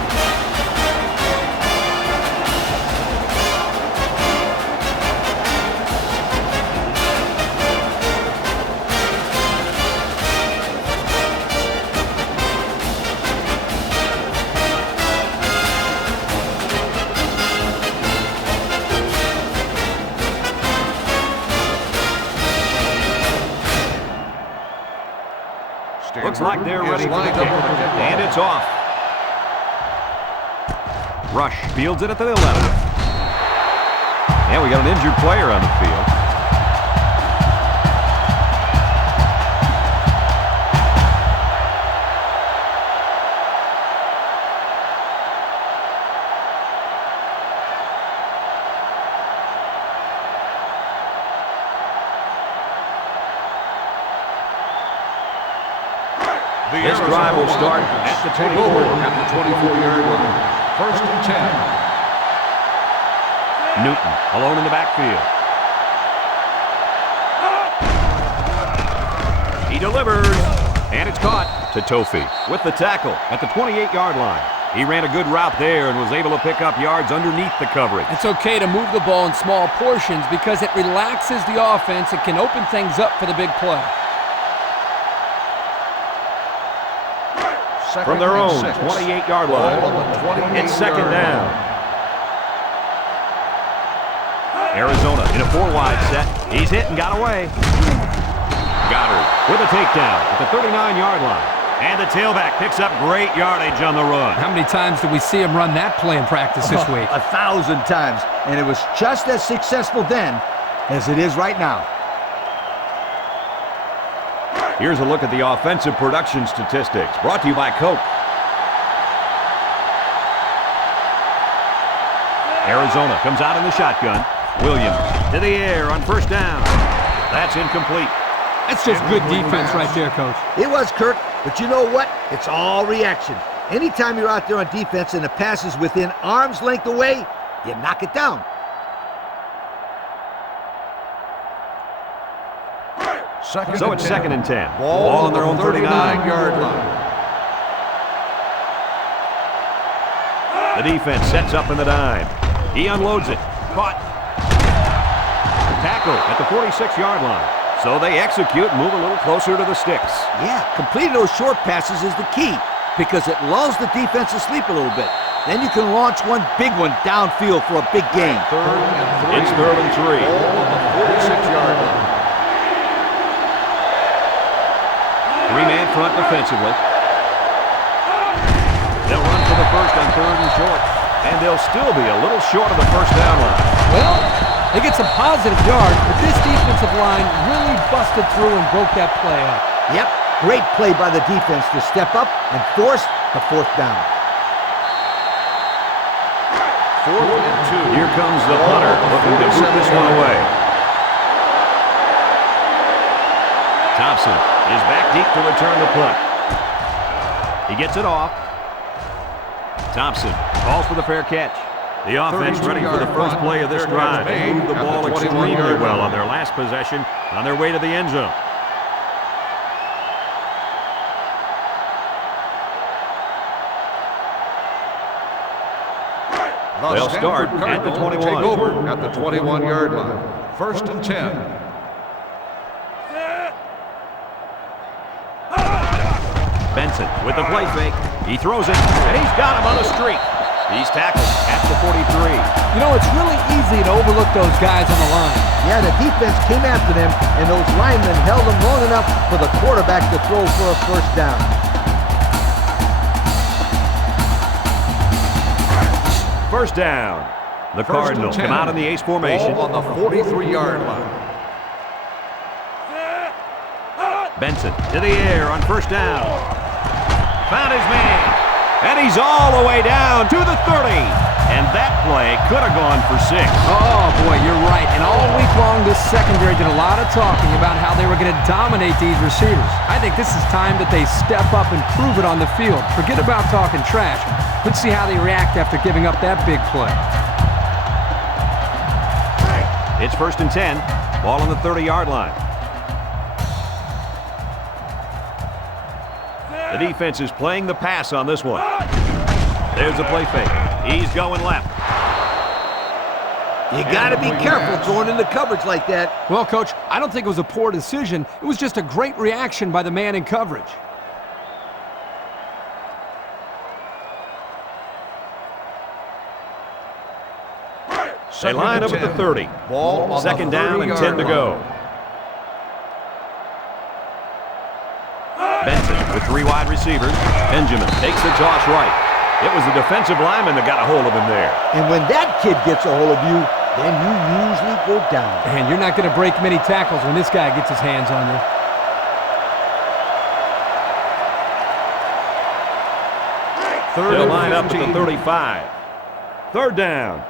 Looks like they're ready for the kick. And it's off. Rush fields it at the 11. And we got an injured player on the field. This drive will start at the 24. At the 24-yard line. First and 10. Newton alone in the backfield. He delivers, and it's caught to Tofi with the tackle at the 28-yard line. He ran a good route there and was able to pick up yards underneath the coverage. It's okay to move the ball in small portions because it relaxes the offense. It can open things up for the big play. From their own 28-yard line, it's second down. Arizona in a 4-wide set. He's hit and got away. Goddard with a takedown at the 39-yard line. And the tailback picks up great yardage on the run. How many times did we see him run that play in practice this week? 1,000 times. And it was just as successful then as it is right now. Here's a look at the offensive production statistics, brought to you by Coke. Arizona comes out in the shotgun. Williams to the air on first down. That's incomplete. That's just good defense right there, Coach. It was, Kirk, but you know what? It's all reaction. Anytime you're out there on defense and the pass is within arm's length away, you knock it down. So it's second and 10. Ball on their own 39-yard line. The defense sets up in the dime. He unloads it. Caught. Tackle at the 46-yard line. So they execute and move a little closer to the sticks. Yeah, completing those short passes is the key because it lulls the defense to sleep a little bit. Then you can launch one big one downfield for a big gain. It's third and 3. Ball on the 46-yard line. 3-man front defensively. They'll run for the first on third and short. And they'll still be a little short of the first down line. Well, they get some positive yards, but this defensive line really busted through and broke that play up. Yep, great play by the defense to step up and force the fourth down. 4th and 2. Here comes the punter looking to boot this one away. Thompson is back deep to return the punt. He gets it off. Thompson calls for the fair catch. The offense ready for the first play of this drive. They moved the ball extremely well on their last possession on their way to the end zone. They'll start at the 21. Take over at the 21-yard line. First and 10. Benson with the play fake. He throws it, and he's got him on the streak. He's tackled at the 43. You know, it's really easy to overlook those guys on the line. Yeah, the defense came after them, and those linemen held them long enough for the quarterback to throw for a first down. First down. The Cardinal come out in the ace formation. Ball on the 43-yard line. Benson to the air on first down. Found his man. And he's all the way down to the 30. And that play could have gone for 6. Oh, boy, you're right. And all week long, this secondary did a lot of talking about how they were going to dominate these receivers. I think this is time that they step up and prove it on the field. Forget about talking trash. Let's see how they react after giving up that big play. It's first and 10. Ball on the 30-yard line. The defense is playing the pass on this one. There's a play fake. He's going left. You got to be careful going into coverage like that. Well, Coach, I don't think it was a poor decision. It was just a great reaction by the man in coverage. They line up at the 30. Ball on second the down and 10 to go. Benson with 3 wide receivers. Benjamin takes the toss right. It was the defensive lineman that got a hold of him there. And when that kid gets a hold of you, then you usually go down. And you're not going to break many tackles when this guy gets his hands on you. They'll line up at the 35. Third down.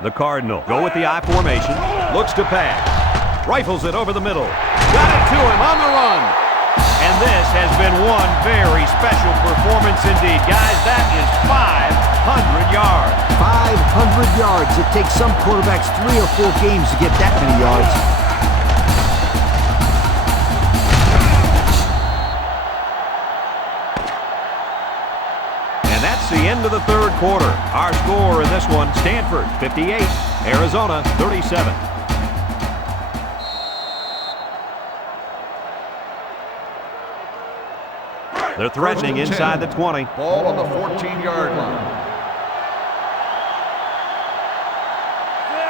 The Cardinal go with the I formation. Looks to pass. Rifles it over the middle. Got it to him on the run. And this has been one very special performance indeed. Guys, that is 500 yards. 500 yards. It takes some quarterbacks 3 or 4 games to get that many yards. And that's the end of the third quarter. Our score in this one, Stanford 58, Arizona 37. They're threatening inside the 20. Ball on the 14-yard line.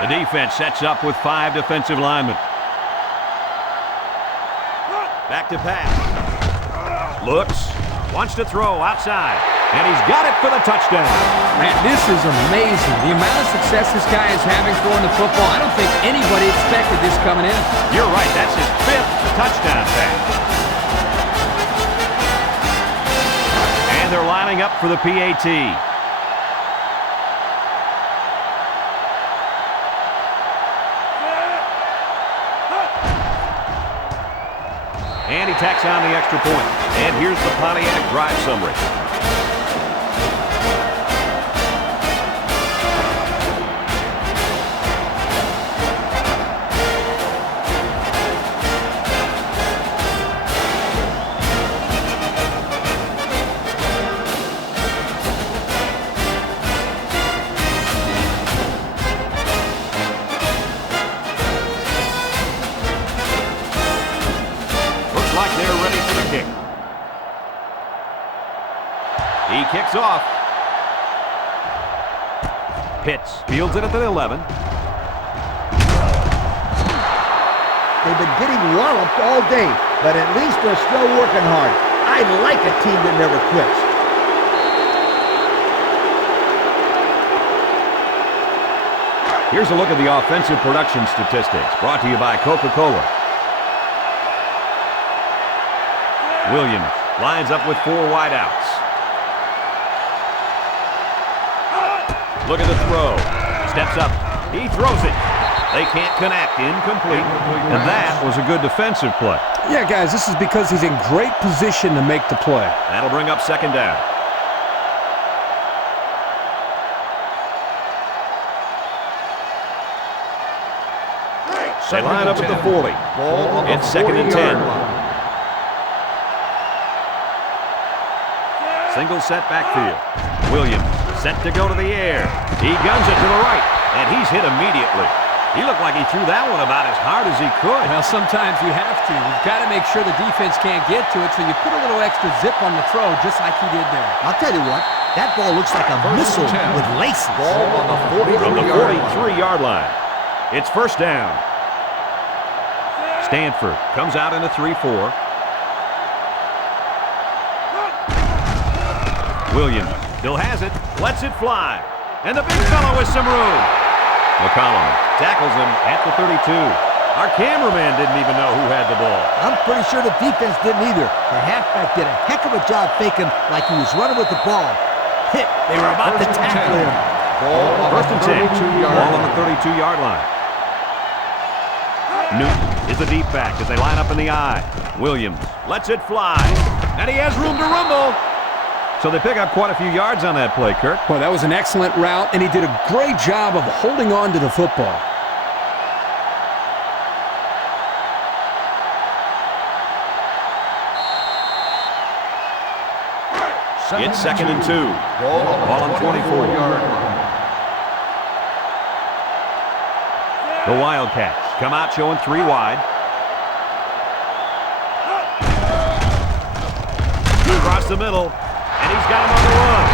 The defense sets up with 5 defensive linemen. Back to pass. Looks. Wants to throw outside. And he's got it for the touchdown. Man, this is amazing. The amount of success this guy is having throwing the football, I don't think anybody expected this coming in. You're right. That's his 5th touchdown pass. And they're lining up for the PAT. And he tacks on the extra point. And here's the Pontiac drive summary. He kicks off. Pitts fields it at the 11. They've been getting walloped all day, but at least they're still working hard. I like a team that never quits. Here's a look at the offensive production statistics brought to you by Coca-Cola. Williams lines up with 4 wideouts. Look at the throw. Steps up. He throws it. They can't connect. Incomplete. And that was a good defensive play. Yeah, guys, this is because he's in great position to make the play. That'll bring up second down. They line up at the 40. It's second and 10. Single set backfield. Williams set to go to the air. He guns it to the right, and he's hit immediately. He looked like he threw that one about as hard as he could. Well, sometimes you have to. You've got to make sure the defense can't get to it, so you put a little extra zip on the throw, just like he did there. I'll tell you what, that ball looks like a missile with laces. Ball on the From the 43-yard 43-yard line. It's first down. Stanford comes out in a 3-4. Williams still has it, lets it fly. And the big fellow with some room. McCollum tackles him at the 32. Our cameraman didn't even know who had the ball. I'm pretty sure the defense didn't either. The halfback did a heck of a job faking like he was running with the ball. Hit. They were about to tackle him. First and 10. Ball on the 32-yard line. Newton is the deep back as they line up in the I. Williams lets it fly. And he has room to rumble. So they pick up quite a few yards on that play, Kirk. Well, that was an excellent route, and he did a great job of holding on to the football. It's second and 2. Ball on 24. The Wildcats come out showing 3 wide. Across the middle. And he's got him on the run.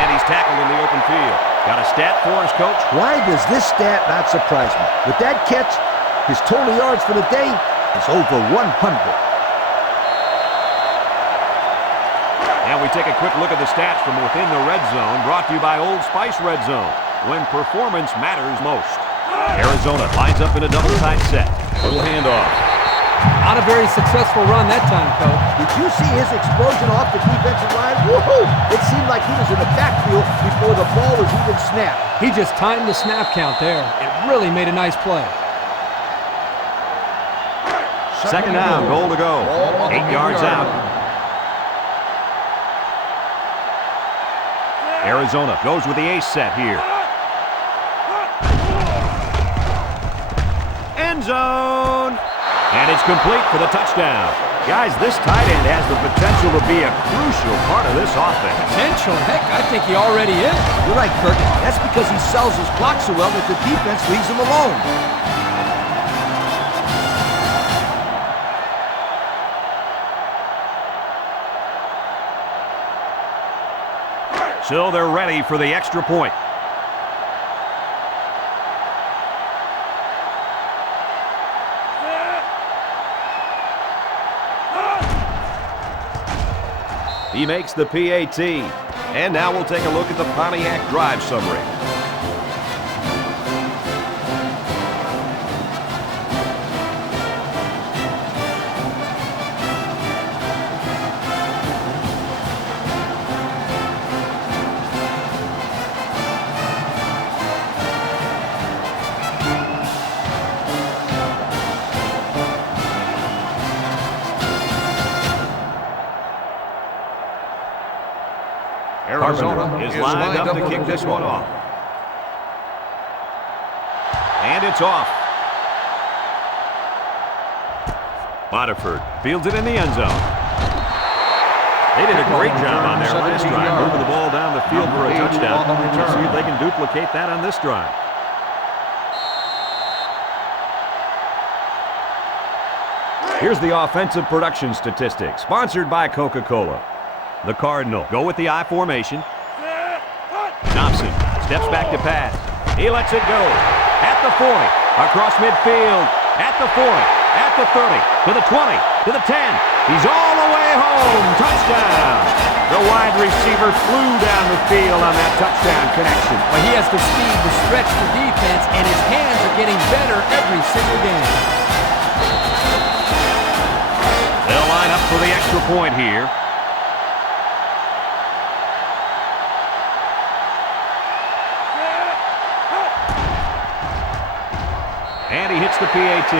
And he's tackled in the open field. Got a stat for us, Coach? Why does this stat not surprise me? With that catch, his total yards for the day is over 100. And we take a quick look at the stats from within the red zone, brought to you by Old Spice Red Zone, when performance matters most. Arizona lines up in a double-tight set. Little handoff. Not a very successful run that time, Coach. Did you see his explosion off the defensive line? Woohoo! It seemed like he was in the backfield before the ball was even snapped. He just timed the snap count there. It really made a nice play. Second down, goal to go. 8 yards out. Arizona goes with the ace set here. End zone. And it's complete for the touchdown. Guys, this tight end has the potential to be a crucial part of this offense. Potential? Heck, I think he already is. You're right, Kirk. That's because he sells his clock so well that the defense leaves him alone. So they're ready for the extra point. He makes the PAT. And now we'll take a look at the Pontiac drive summary. Arizona is lined up to kick this one off. And it's off. Waterford fields it in the end zone. They did a great job on their last drive, moving the ball down the field for a touchdown. Let's see if they can duplicate that on this drive. Here's the offensive production statistics, sponsored by Coca-Cola. The Cardinal go with the I formation. Thompson steps back to pass. He lets it go. At the 40, across midfield, at the 40, at the 30, to the 20, to the 10. He's all the way home. Touchdown. The wide receiver flew down the field on that touchdown connection. Well, he has the speed to stretch the defense, and his hands are getting better every single game. They'll line up for the extra point here. And he hits the PAT.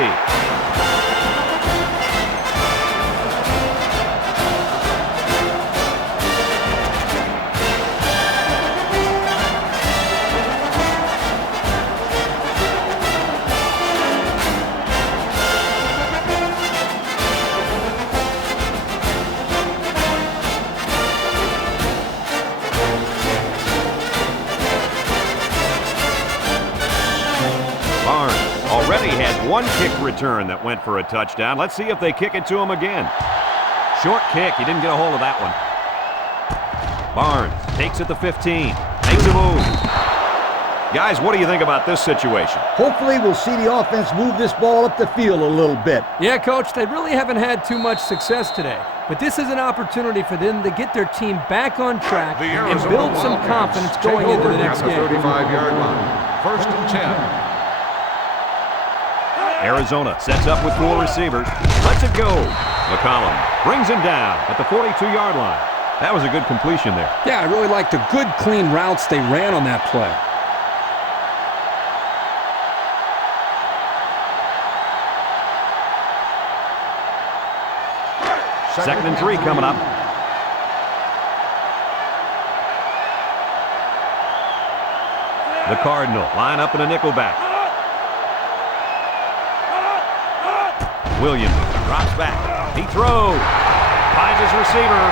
Already had one kick return that went for a touchdown. Let's see if they kick it to him again. Short kick. He didn't get a hold of that one. Barnes takes it to 15. Makes a move. Guys, what do you think about this situation? Hopefully we'll see the offense move this ball up the field a little bit. Yeah, Coach, they really haven't had too much success today. But this is an opportunity for them to get their team back on track and build some confidence going into the next game. 35-yard line. First and 10. Arizona sets up with 4 receivers. Lets it go. McCollum brings him down at the 42-yard line. That was a good completion there. Yeah, I really liked the good, clean routes they ran on that play. Second and 3 coming up. The Cardinal line up in a nickelback. Williams drops back. He throws. Finds his receiver.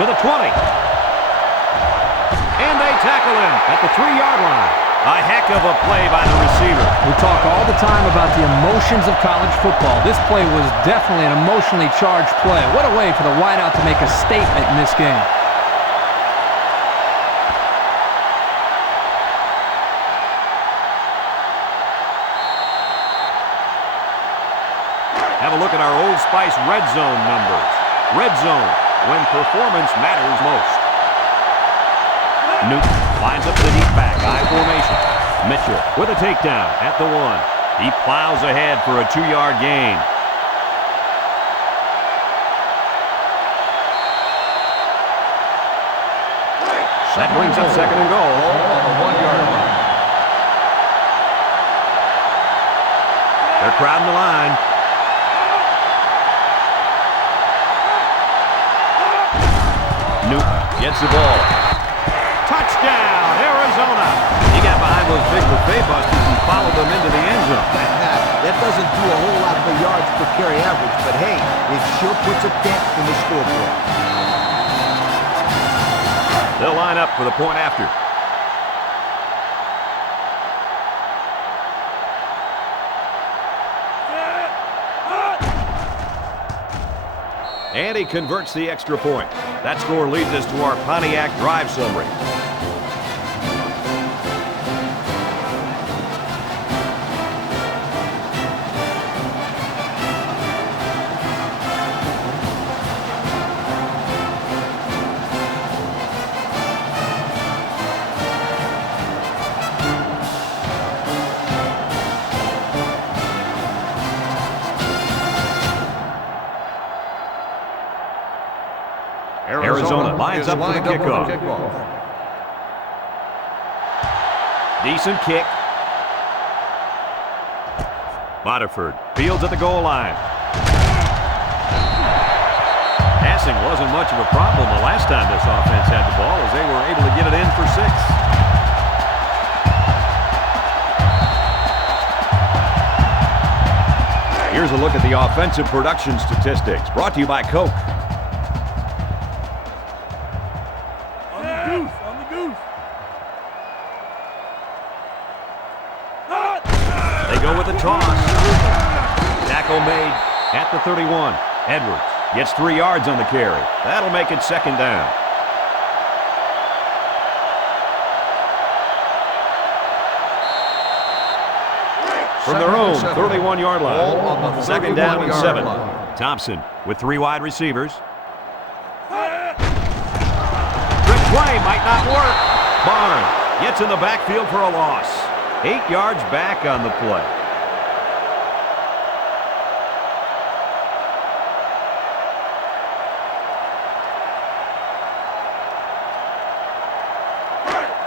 To the 20. And they tackle him at the 3-yard line. A heck of a play by the receiver. We talk all the time about the emotions of college football. This play was definitely an emotionally charged play. What a way for the wideout to make a statement in this game. Have a look at our Old Spice red zone numbers. Red zone, when performance matters most. Newton lines up the deep back, I formation. Mitchell with a takedown at the 1. He plows ahead for a 2-yard gain. That brings up second and goal. On the 1-yard line. They're crowding the line. Gets the ball. Touchdown, Arizona. He got behind those big buffet busters and followed them into the end zone. That doesn't do a whole lot for yards per carry average, but hey, it sure puts a dent in the scoreboard. They'll line up for the point after. And he converts the extra point. That score leads us to our Pontiac drive summary. Arizona lines up for the kickoff. Decent kick. Waterford fields at the goal line. Passing wasn't much of a problem the last time this offense had the ball, as they were able to get it in for 6. Here's a look at the offensive production statistics, brought to you by Coke. Go with a toss. Tackle made at the 31. Edwards gets 3 yards on the carry. That'll make it 2nd down. From their own 31-yard line. 2nd down and 7. Thompson with 3 wide receivers. Trick play might not work. Barnes gets in the backfield for a loss. 8 yards back on the play.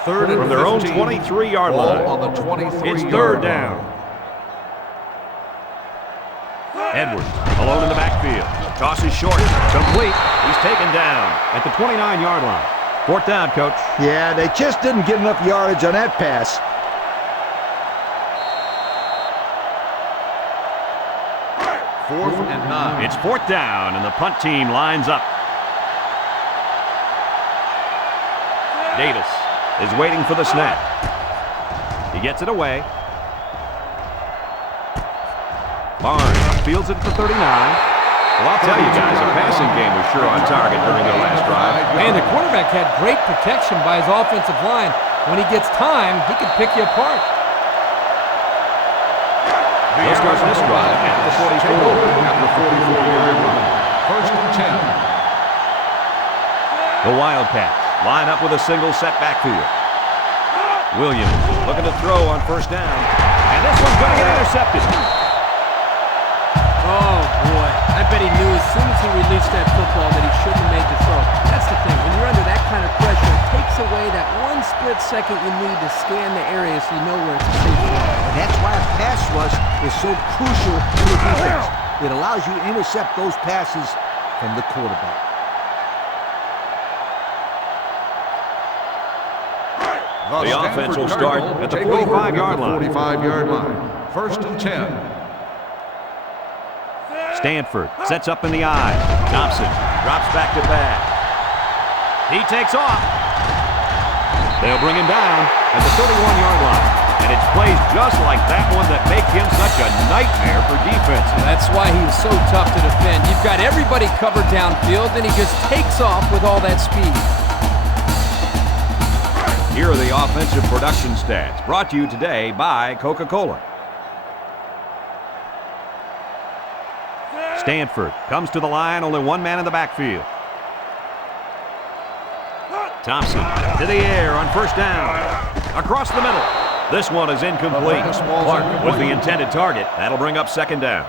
Third from their own 23-yard line. On the 23 it's 3rd down. Edwards alone in the backfield. Tosses short. Complete. He's taken down at the 29-yard line. 4th down, Coach. Yeah, they just didn't get enough yardage on that pass. Fourth and 9. It's 4th down, and the punt team lines up. Davis is waiting for the snap. He gets it away. Barnes fields it at the 39. Well, I'll tell you guys, the passing game was sure on target during their last drive. Man, the quarterback had great protection by his offensive line. When he gets time, he can pick you apart. They'll start this drive at the 44. At the 44-yard line. 1st and 10. The Wildcats line up with a single set backfield. Williams looking to throw on 1st down. And this one's going to get intercepted. Oh, boy. I bet he knew as soon as he released that football that he shouldn't have made the throw. That's the thing. When you're under that kind of pressure, it takes away that 1 split second you need to scan the area so you know where it's safe from. And that's why a pass rush is so crucial to the defense. It allows you to intercept those passes from the quarterback. The offense will start at the 45-yard line. 45-yard line. 1st and 10. Stanford sets up in the eye. Thompson drops back to pass. He takes off. They'll bring him down at the 31-yard line. And it's plays just like that one that make him such a nightmare for defense. That's why he's so tough to defend. You've got everybody covered downfield, and he just takes off with all that speed. Here are the offensive production stats, brought to you today by Coca-Cola. Stanford comes to the line, only 1 man in the backfield. Thompson to the air on 1st down. Across the middle. This one is incomplete. Clark was the intended target. That'll bring up 2nd down.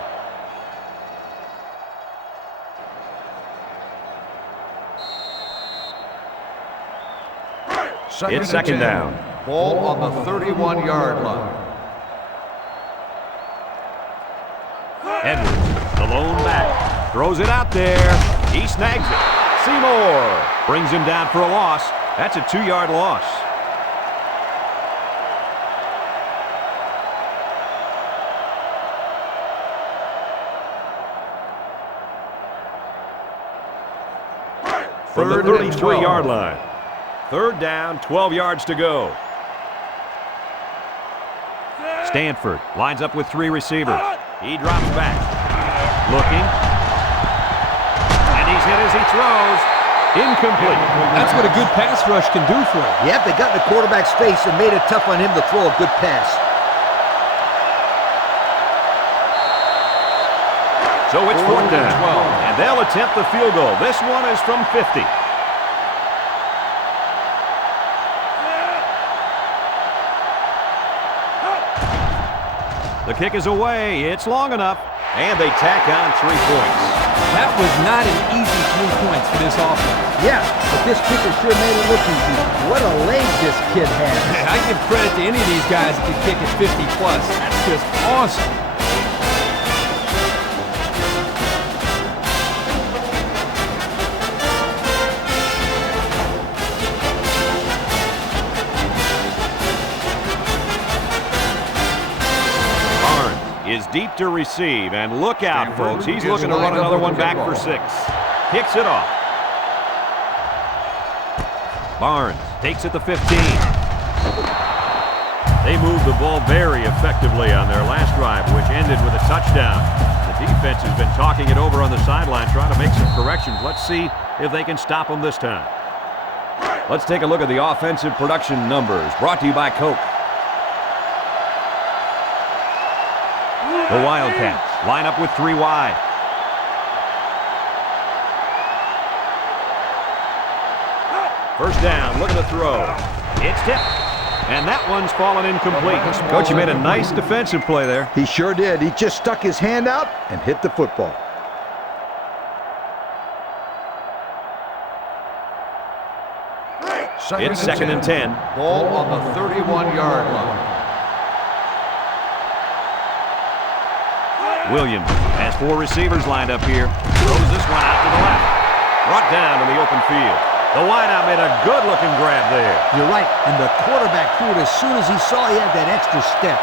It's 2nd down. Ball on the 31-yard line. Edwards, the lone back, throws it out there. He snags it. Seymour brings him down for a loss. That's a 2-yard loss. From the 33-yard line. 3rd down, 12 yards to go. Stanford lines up with 3 receivers. He drops back. Looking. And he's hit as he throws. Incomplete. That's what a good pass rush can do for him. Yep, they got in the quarterback's face and made it tough on him to throw a good pass. So it's 4th down. And they'll attempt the field goal. This one is from 50. The kick is away. It's long enough. And they tack on 3 points. That was not an easy 3 points for this offense. Yeah, but this kicker sure made it look easy. What a leg this kid has. I give credit to any of these guys that can kick at 50+. That's just awesome. Is deep to receive, and look out, folks. He's looking to run another one back for 6. Kicks it off. Barnes takes it to 15. They moved the ball very effectively on their last drive, which ended with a touchdown. The defense has been talking it over on the sideline, trying to make some corrections. Let's see if they can stop them this time. Let's take a look at the offensive production numbers, brought to you by Coke. The Wildcats line up with 3 wide. First down, look at the throw. It's tipped, and that one's fallen incomplete. Coach, you made a nice defensive play there. He sure did. He just stuck his hand out and hit the football. It's 2nd and 10. Ball on the 31-yard line. Williams has 4 receivers lined up here. Throws this one out to the left. Brought down in the open field. The wideout made a good-looking grab there. You're right, and the quarterback threw it as soon as he saw he had that extra step.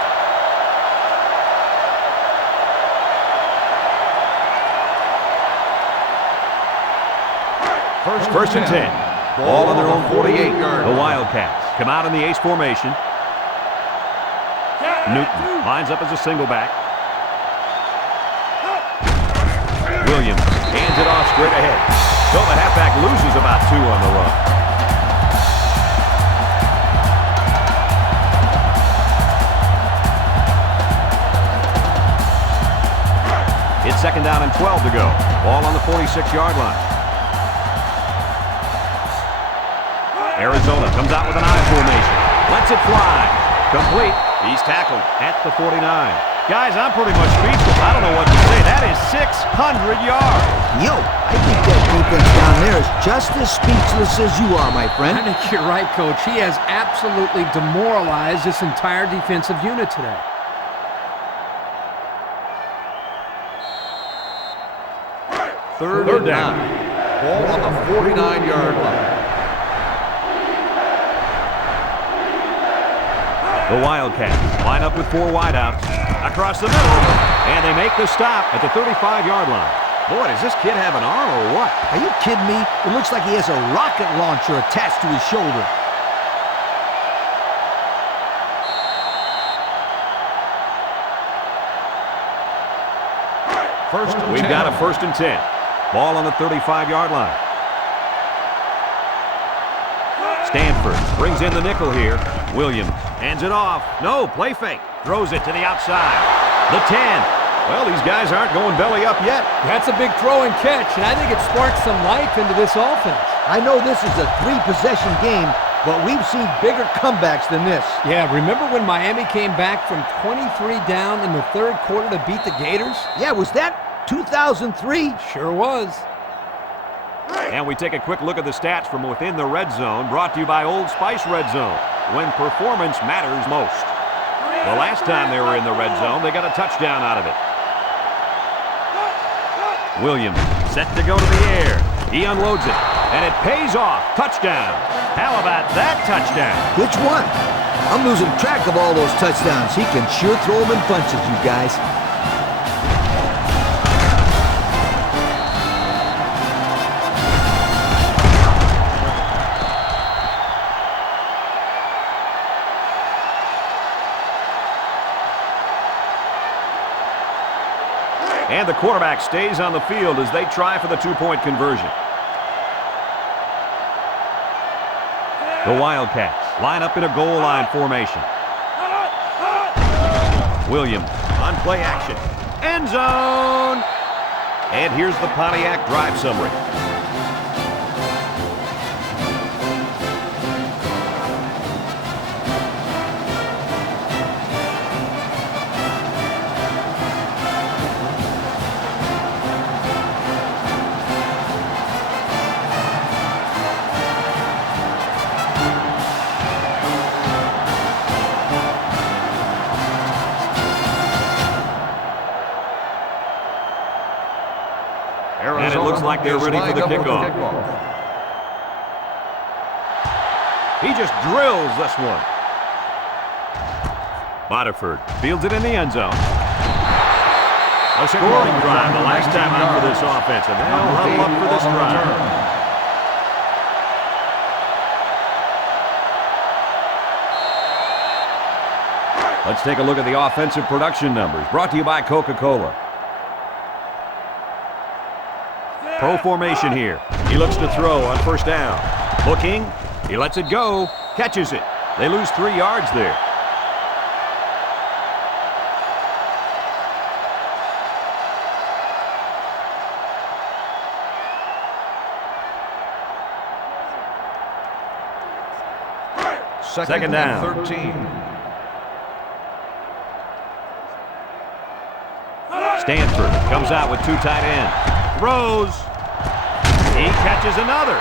First and 10. Ball on their own 48-yard line. The Wildcats come out in the ace formation. Newton lines up as a single back. Williams hands it off straight ahead. So the halfback loses about 2 on the run. It's 2nd down and 12 to go. Ball on the 46-yard line. Arizona comes out with an I formation. Lets it fly. Complete. He's tackled at the 49. Guys, I'm pretty much speechless. I don't know what to say. That is 600 yards. Yo, I think that defense down there is just as speechless as you are, my friend. I think you're right, Coach. He has absolutely demoralized this entire defensive unit today. Third down. Ball on the 49-yard line. The Wildcats line up with 4 wideouts. Across the middle, and they make the stop at the 35-yard line. Boy, does this kid have an arm or what? Are you kidding me? It looks like he has a rocket launcher attached to his shoulder. We've got a 1st and 10. Ball on the 35-yard line. Stanford brings in the nickel here. Williams hands it off. No, play fake. Throws it to the outside. The 10. Well, these guys aren't going belly up yet. That's a big throw and catch, and I think it sparks some life into this offense. I know this is a 3-possession game, but we've seen bigger comebacks than this. Yeah, remember when Miami came back from 23 down in the 3rd quarter to beat the Gators? Yeah, was that 2003? Sure was. And we take a quick look at the stats from within the red zone, brought to you by Old Spice Red Zone, when performance matters most. The last time they were in the red zone, they got a touchdown out of it. Williams set to go to the air. He unloads it, and it pays off. Touchdown. How about that touchdown? Which one? I'm losing track of all those touchdowns. He can sure throw them in bunches, you guys. And the quarterback stays on the field as they try for the two-point conversion. The Wildcats line up in a goal line formation. Williams on play action. End zone! And here's the Pontiac drive summary. And it looks like they're ready for the kickoff. He just drills this one. Waterford fields it in the end zone. A scoring drive the last time out for this offense, and they'll huddle up for this drive. Let's take a look at the offensive production numbers, brought to you by Coca-Cola. Pro formation here. He looks to throw on first down. Looking. He lets it go. Catches it. They lose 3 yards there. Second down. 13. Stanford comes out with 2 tight ends. Throws. He catches another.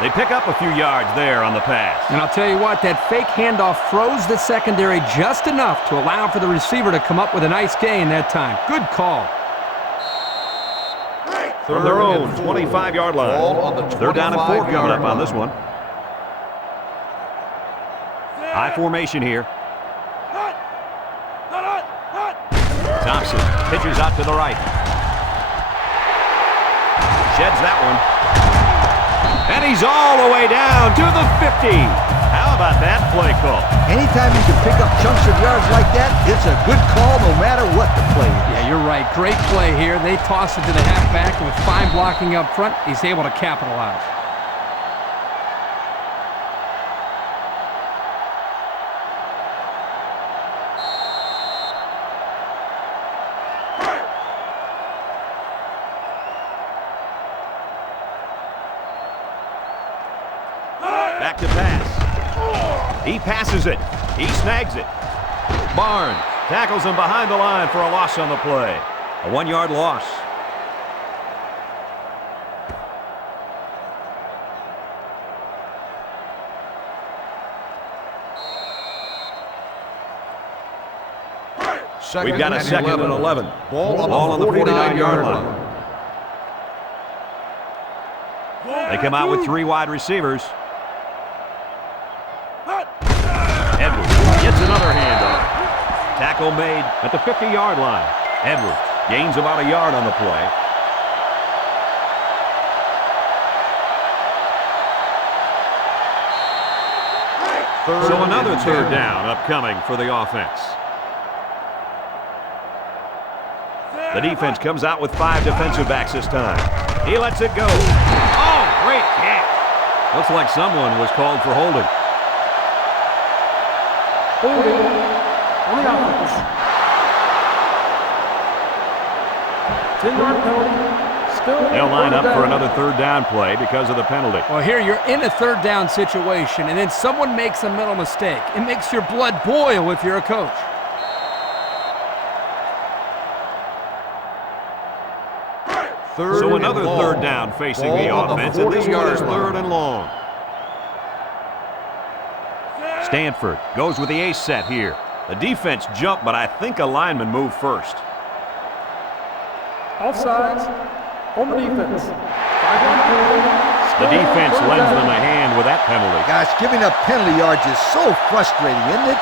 They pick up a few yards there on the pass. And I'll tell you what, that fake handoff froze the secondary just enough to allow for the receiver to come up with a nice gain that time. Good call. From their own 25-yard line. They're down at 4 coming up on this one. High formation here. Thompson pitches out to the right. Sheds that one. And he's all the way down to the 50. How about that play call? Anytime you can pick up chunks of yards like that, it's a good call no matter what the play is. Yeah, you're right. Great play here. They toss it to the halfback, and with fine blocking up front, he's able to capitalize. Back to pass. He passes it. He snags it. Barnes tackles him behind the line for a loss on the play. A 1-yard loss. We've got a second and 11. Ball on the 49-yard line. They come out with 3 wide receivers. Edwards gets another handoff. Tackle made at the 50-yard line. Edwards gains about a yard on the play. So another third down upcoming for the offense. The defense comes out with 5 defensive backs this time. He lets it go. Oh, great catch. Looks like someone was called for holding. Holding on the offense. 10-yard penalty. Still They'll line up for another third down play because of the penalty. Well, here you're in a third down situation, and then someone makes a mental mistake. It makes your blood boil if you're a coach. So another third down facing the offense, and this one is third and long. Stanford goes with the ace set here. The defense jumped, but I think a lineman moved first. Offsides on the defense. Sideline penalty. The defense lends them a hand with that penalty. Gosh, giving up penalty yards is so frustrating, isn't it?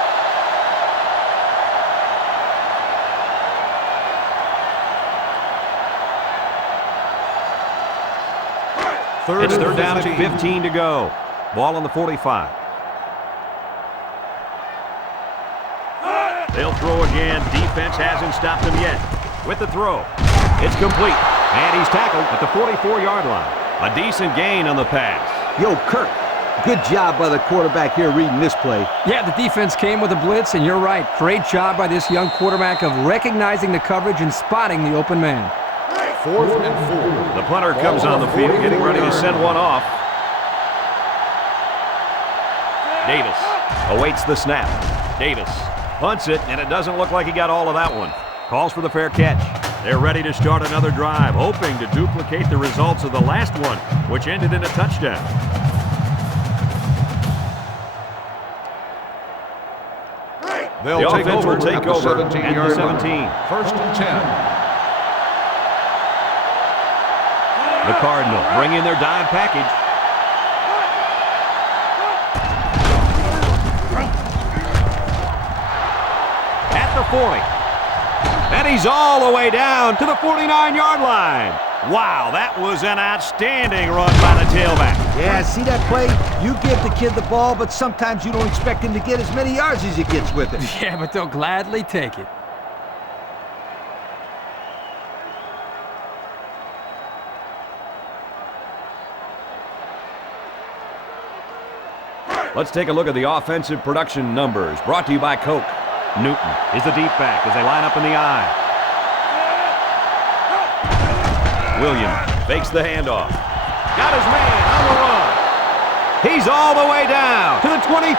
It's third down at 15 to go. Ball on the 45. They'll throw again. Defense hasn't stopped them yet. With the throw. It's complete. And he's tackled at the 44-yard line. A decent gain on the pass. Yo, Kirk, good job by the quarterback here reading this play. Yeah, the defense came with a blitz, and you're right. Great job by this young quarterback of recognizing the coverage and spotting the open man. 4th and 4. The punter comes on the field, getting ready to send one off. Davis awaits the snap. Davis punts it, and it doesn't look like he got all of that one. Calls for the fair catch. They're ready to start another drive, hoping to duplicate the results of the last one, which ended in a touchdown. The offense will take over at the 17. 1st and 10. The Cardinal bring in their dime package. At the 40. And he's all the way down to the 49-yard line. Wow, that was an outstanding run by the tailback. Yeah, see that play? You give the kid the ball, but sometimes you don't expect him to get as many yards as he gets with it. Yeah, but they'll gladly take it. Let's take a look at the offensive production numbers brought to you by Coke. Newton is the deep back as they line up in the I. Williams fakes the handoff. Got his man on the run. He's all the way down to the 23.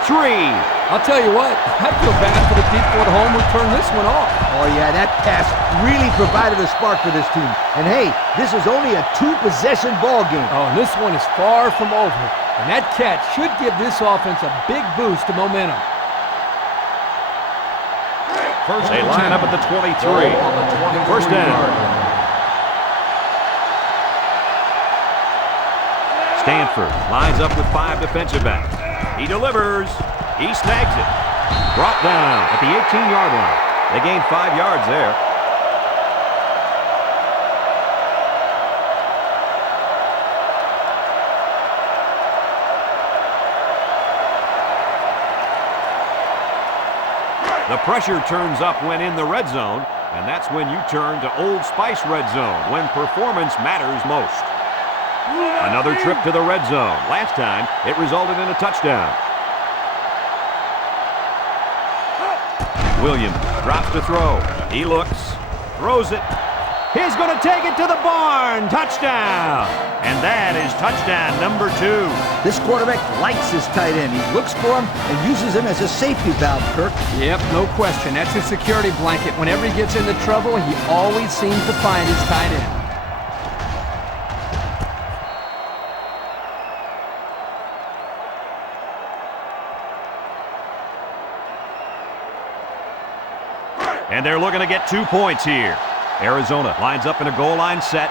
I'll tell you what, I feel bad for the people at home who turned this one off. Oh, yeah, that pass really provided a spark for this team. And, hey, this is only a 2-possession ball game. Oh, and this one is far from over. And that catch should give this offense a big boost to momentum. They line up at the 23. First down. Stanford lines up with 5 defensive backs. He delivers. He snags it. Brought down at the 18-yard line. They gained 5 yards there. The pressure turns up when in the red zone, and that's when you turn to Old Spice red zone, when performance matters most. Another trip to the red zone. Last time, it resulted in a touchdown. Williams drops to throw. He looks, throws it. He's going to take it to the barn. Touchdown. And that is touchdown number 2. This quarterback likes his tight end. He looks for him and uses him as a safety valve, Kirk. Yep, no question. That's his security blanket. Whenever he gets into trouble, he always seems to find his tight end. And they're looking to get 2 points here. Arizona lines up in a goal line set.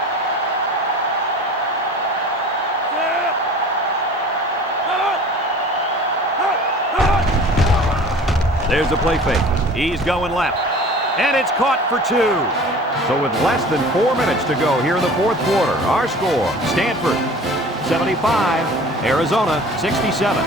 There's the play fake. He's going left. And it's caught for 2. So with less than 4 minutes to go here in the fourth quarter, our score, Stanford 75, Arizona 67.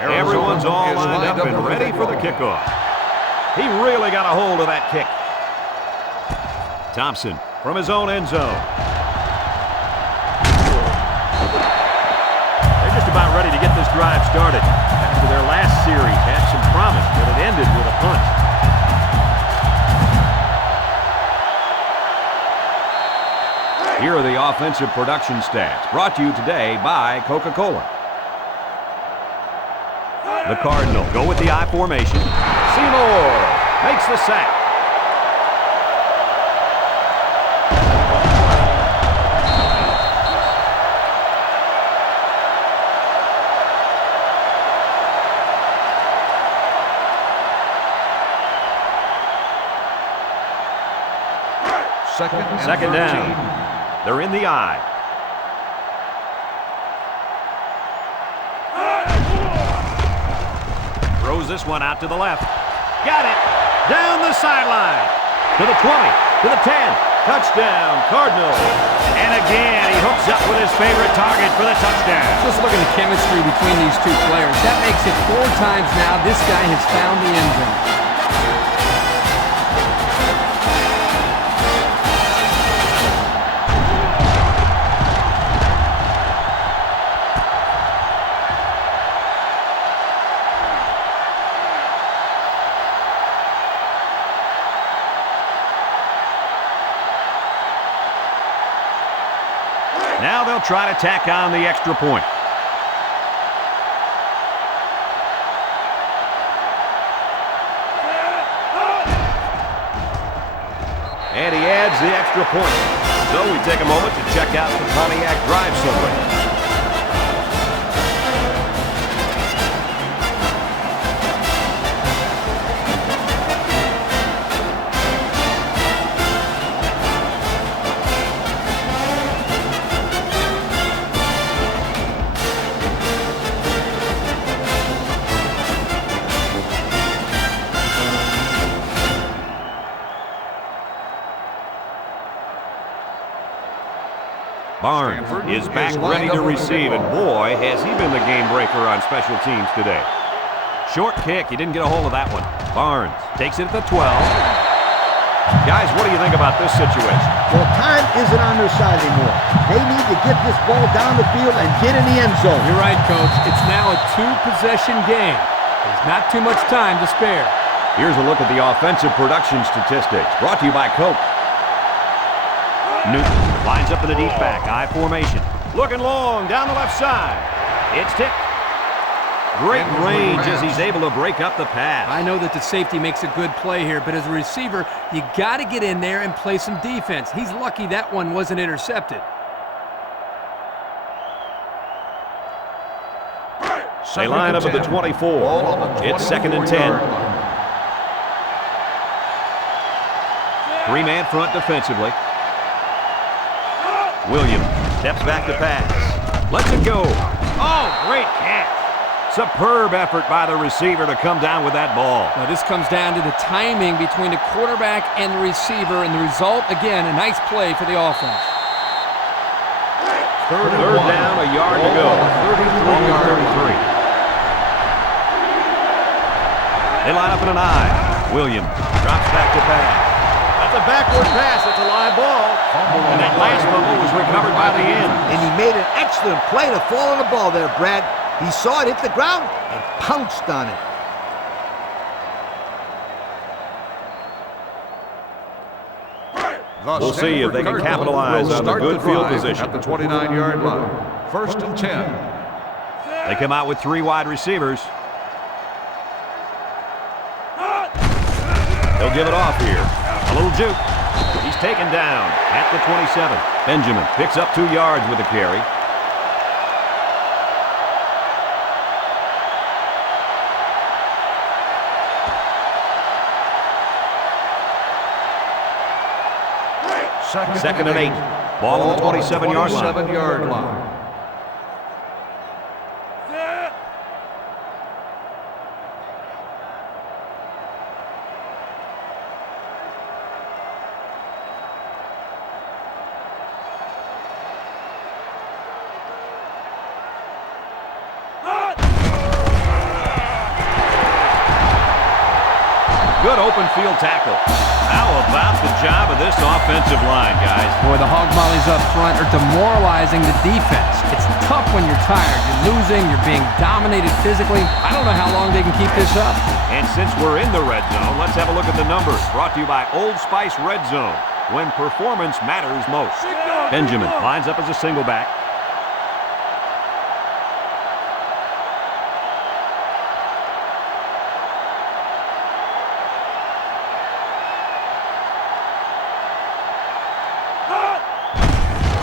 Everyone's all lined up and ready for the kickoff. He really got a hold of that kick. Thompson from his own end zone. They're just about ready to get this drive started. After their last series had some promise, but it ended with a punt. Here are the offensive production stats, brought to you today by Coca-Cola. The Cardinal go with the I formation. Seymour makes the sack. Second down. They're in the I. Throws this one out to the left. Got it. Down the sideline. To the 20. To the 10. Touchdown, Cardinal. And again, he hooks up with his favorite target for the touchdown. Just look at the chemistry between these two players. That makes it 4 times now this guy has found the end zone. Now they'll try to tack on the extra point. And he adds the extra point. So we take a moment to check out the Pontiac drive summary. Barnes is back ready to receive, and boy, has he been the game breaker on special teams today. Short kick, he didn't get a hold of that one. Barnes takes it at the 12. Guys, what do you think about this situation? Well, time isn't on their side anymore. They need to get this ball down the field and get in the end zone. You're right, Coach. It's now a 2-possession game. There's not too much time to spare. Here's a look at the offensive production statistics, brought to you by Coke. Newton lines up in the deep back, I formation. Looking long down the left side. It's tipped. Great range as he's able to break up the pass. I know that the safety makes a good play here, but as a receiver, you got to get in there and play some defense. He's lucky that one wasn't intercepted. They line up at the 24. It's 2nd and 10. 3-man front defensively. Williams steps back to pass. Lets it go. Oh, great catch. Superb effort by the receiver to come down with that ball. Now this comes down to the timing between the quarterback and the receiver, and the result, again, a nice play for the offense. Third down, a yard to go. 33. They line up in an I. Williams drops back to pass. That's a backward pass. It's a live ball. And that last fumble was recovered by the end. And he made an excellent play to fall on the ball there, Brad. He saw it hit the ground and pounced on it. We'll see if they can capitalize on the good field position. At the 29-yard line. 1st and 10. They come out with 3 wide receivers. They'll give it off here. A little juke. He's taken down at the 27. Benjamin picks up 2 yards with the carry. Second and 8. Ball on the 27-yard line. Good open field tackle. How about the job of this offensive line, guys? Boy, the hog mollies up front are demoralizing the defense. It's tough when you're tired. You're losing. You're being dominated physically. I don't know how long they can keep this up. And since we're in the red zone, let's have a look at the numbers. Brought to you by Old Spice Red Zone, when performance matters most. Benjamin lines up as a single back.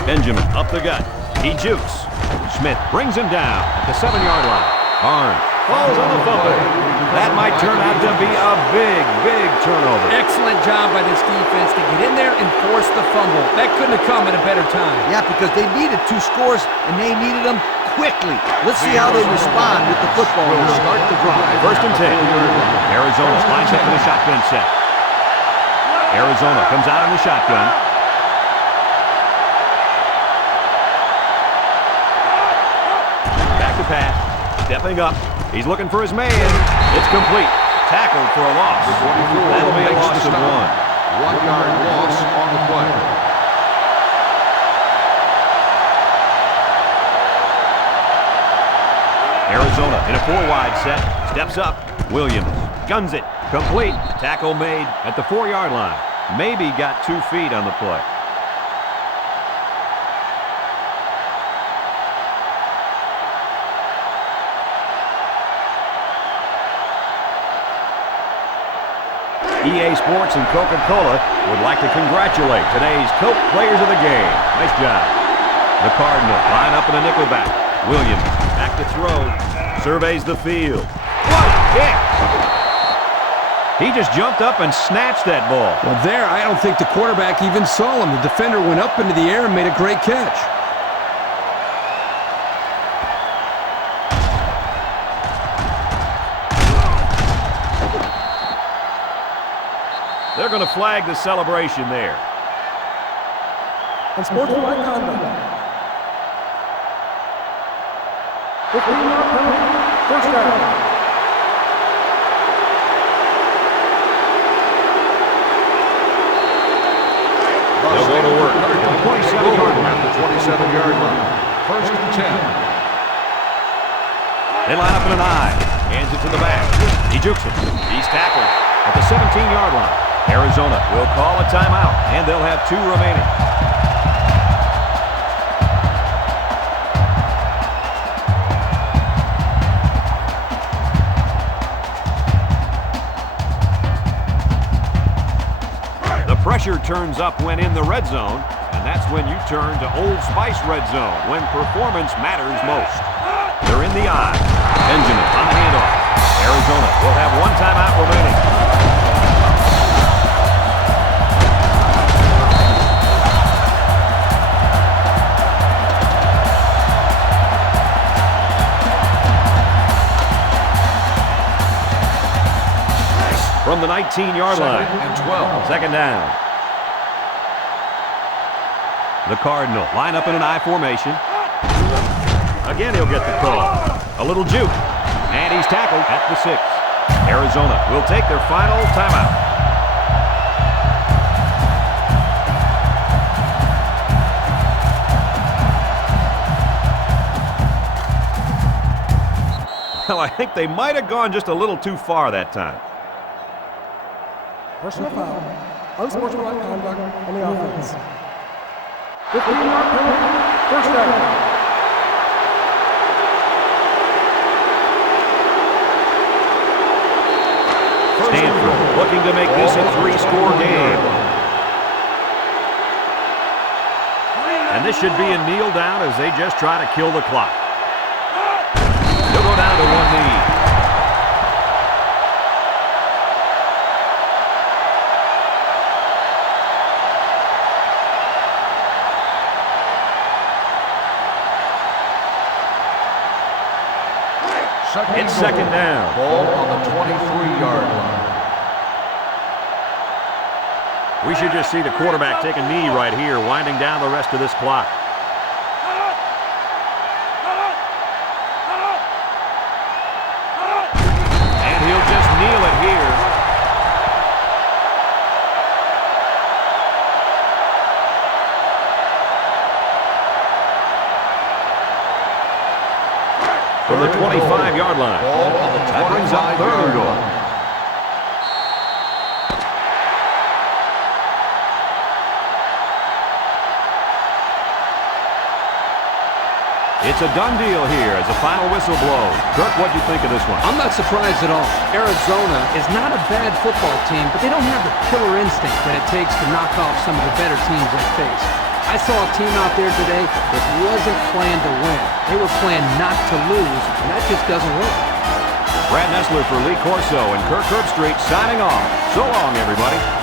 Benjamin up the gut. He jukes. Smith brings him down at the 7-yard line. Barnes falls on the fumble. That might turn out to be a big, big turnover. Excellent job by this defense to get in there and force the fumble. That couldn't have come at a better time. Yeah, because they needed 2 scores, and they needed them quickly. Let's see how they respond with the football. Will start the drive. First and 10. Arizona lines up in the shotgun set. Arizona comes out in the shotgun. Back to pass. Stepping up. He's looking for his man. It's complete. Tackled for a loss. That'll be a loss of 1. 1-yard loss on the play. Arizona in a 4-wide set. Steps up. Williams guns it. Complete. Tackle made at the 4-yard line. Maybe got 2 feet on the play. EA Sports and Coca-Cola would like to congratulate today's Coke players of the game. Nice job. The Cardinal line up in a nickelback. Williams back to throw. Surveys the field. What a kick! He just jumped up and snatched that ball. Well, there, I don't think the quarterback even saw him. The defender went up into the air and made a great catch. They're going to flag the celebration there. Unsportsmanlike conduct. 15-yard penalty. First down. They'll go to work at the 27-yard line. At the 27-yard line. First and 10. They line up in an I. Hands it to the back. He jukes it. He's tackled at the 17-yard line. Arizona will call a timeout, and they'll have 2 remaining. The pressure turns up when in the red zone, and that's when you turn to Old Spice red zone, when performance matters most. They're in the I. Benjamin on the handoff. Arizona will have 1 timeout remaining. From the 19-yard line. And 12. Second down. The Cardinal line up in an I formation. Again, he'll get the call. A little juke. And he's tackled at the 6. Arizona will take their final timeout. Well, I think they might have gone just a little too far that time. Personal foul. Unsportsmanlike conduct on the offense. 15-yard penalty. First down. Stanford looking to make this a 3-score game. And this should be a kneel down as they just try to kill the clock. They'll go down to 1 knee. It's second down. Ball on the 23-yard line. We should just see the quarterback take a knee right here, winding down the rest of this clock. And he'll just kneel it here. From the 25-yard line. Ball on the 25-yard line. It's a done deal here as the final whistle blows. Kirk, what'd you think of this one? I'm not surprised at all. Arizona is not a bad football team, but they don't have the killer instinct that it takes to knock off some of the better teams they face. I saw a team out there today that wasn't playing to win. They were playing not to lose, and that just doesn't work. Brad Nessler for Lee Corso and Kirk Herbstreit signing off. So long, everybody.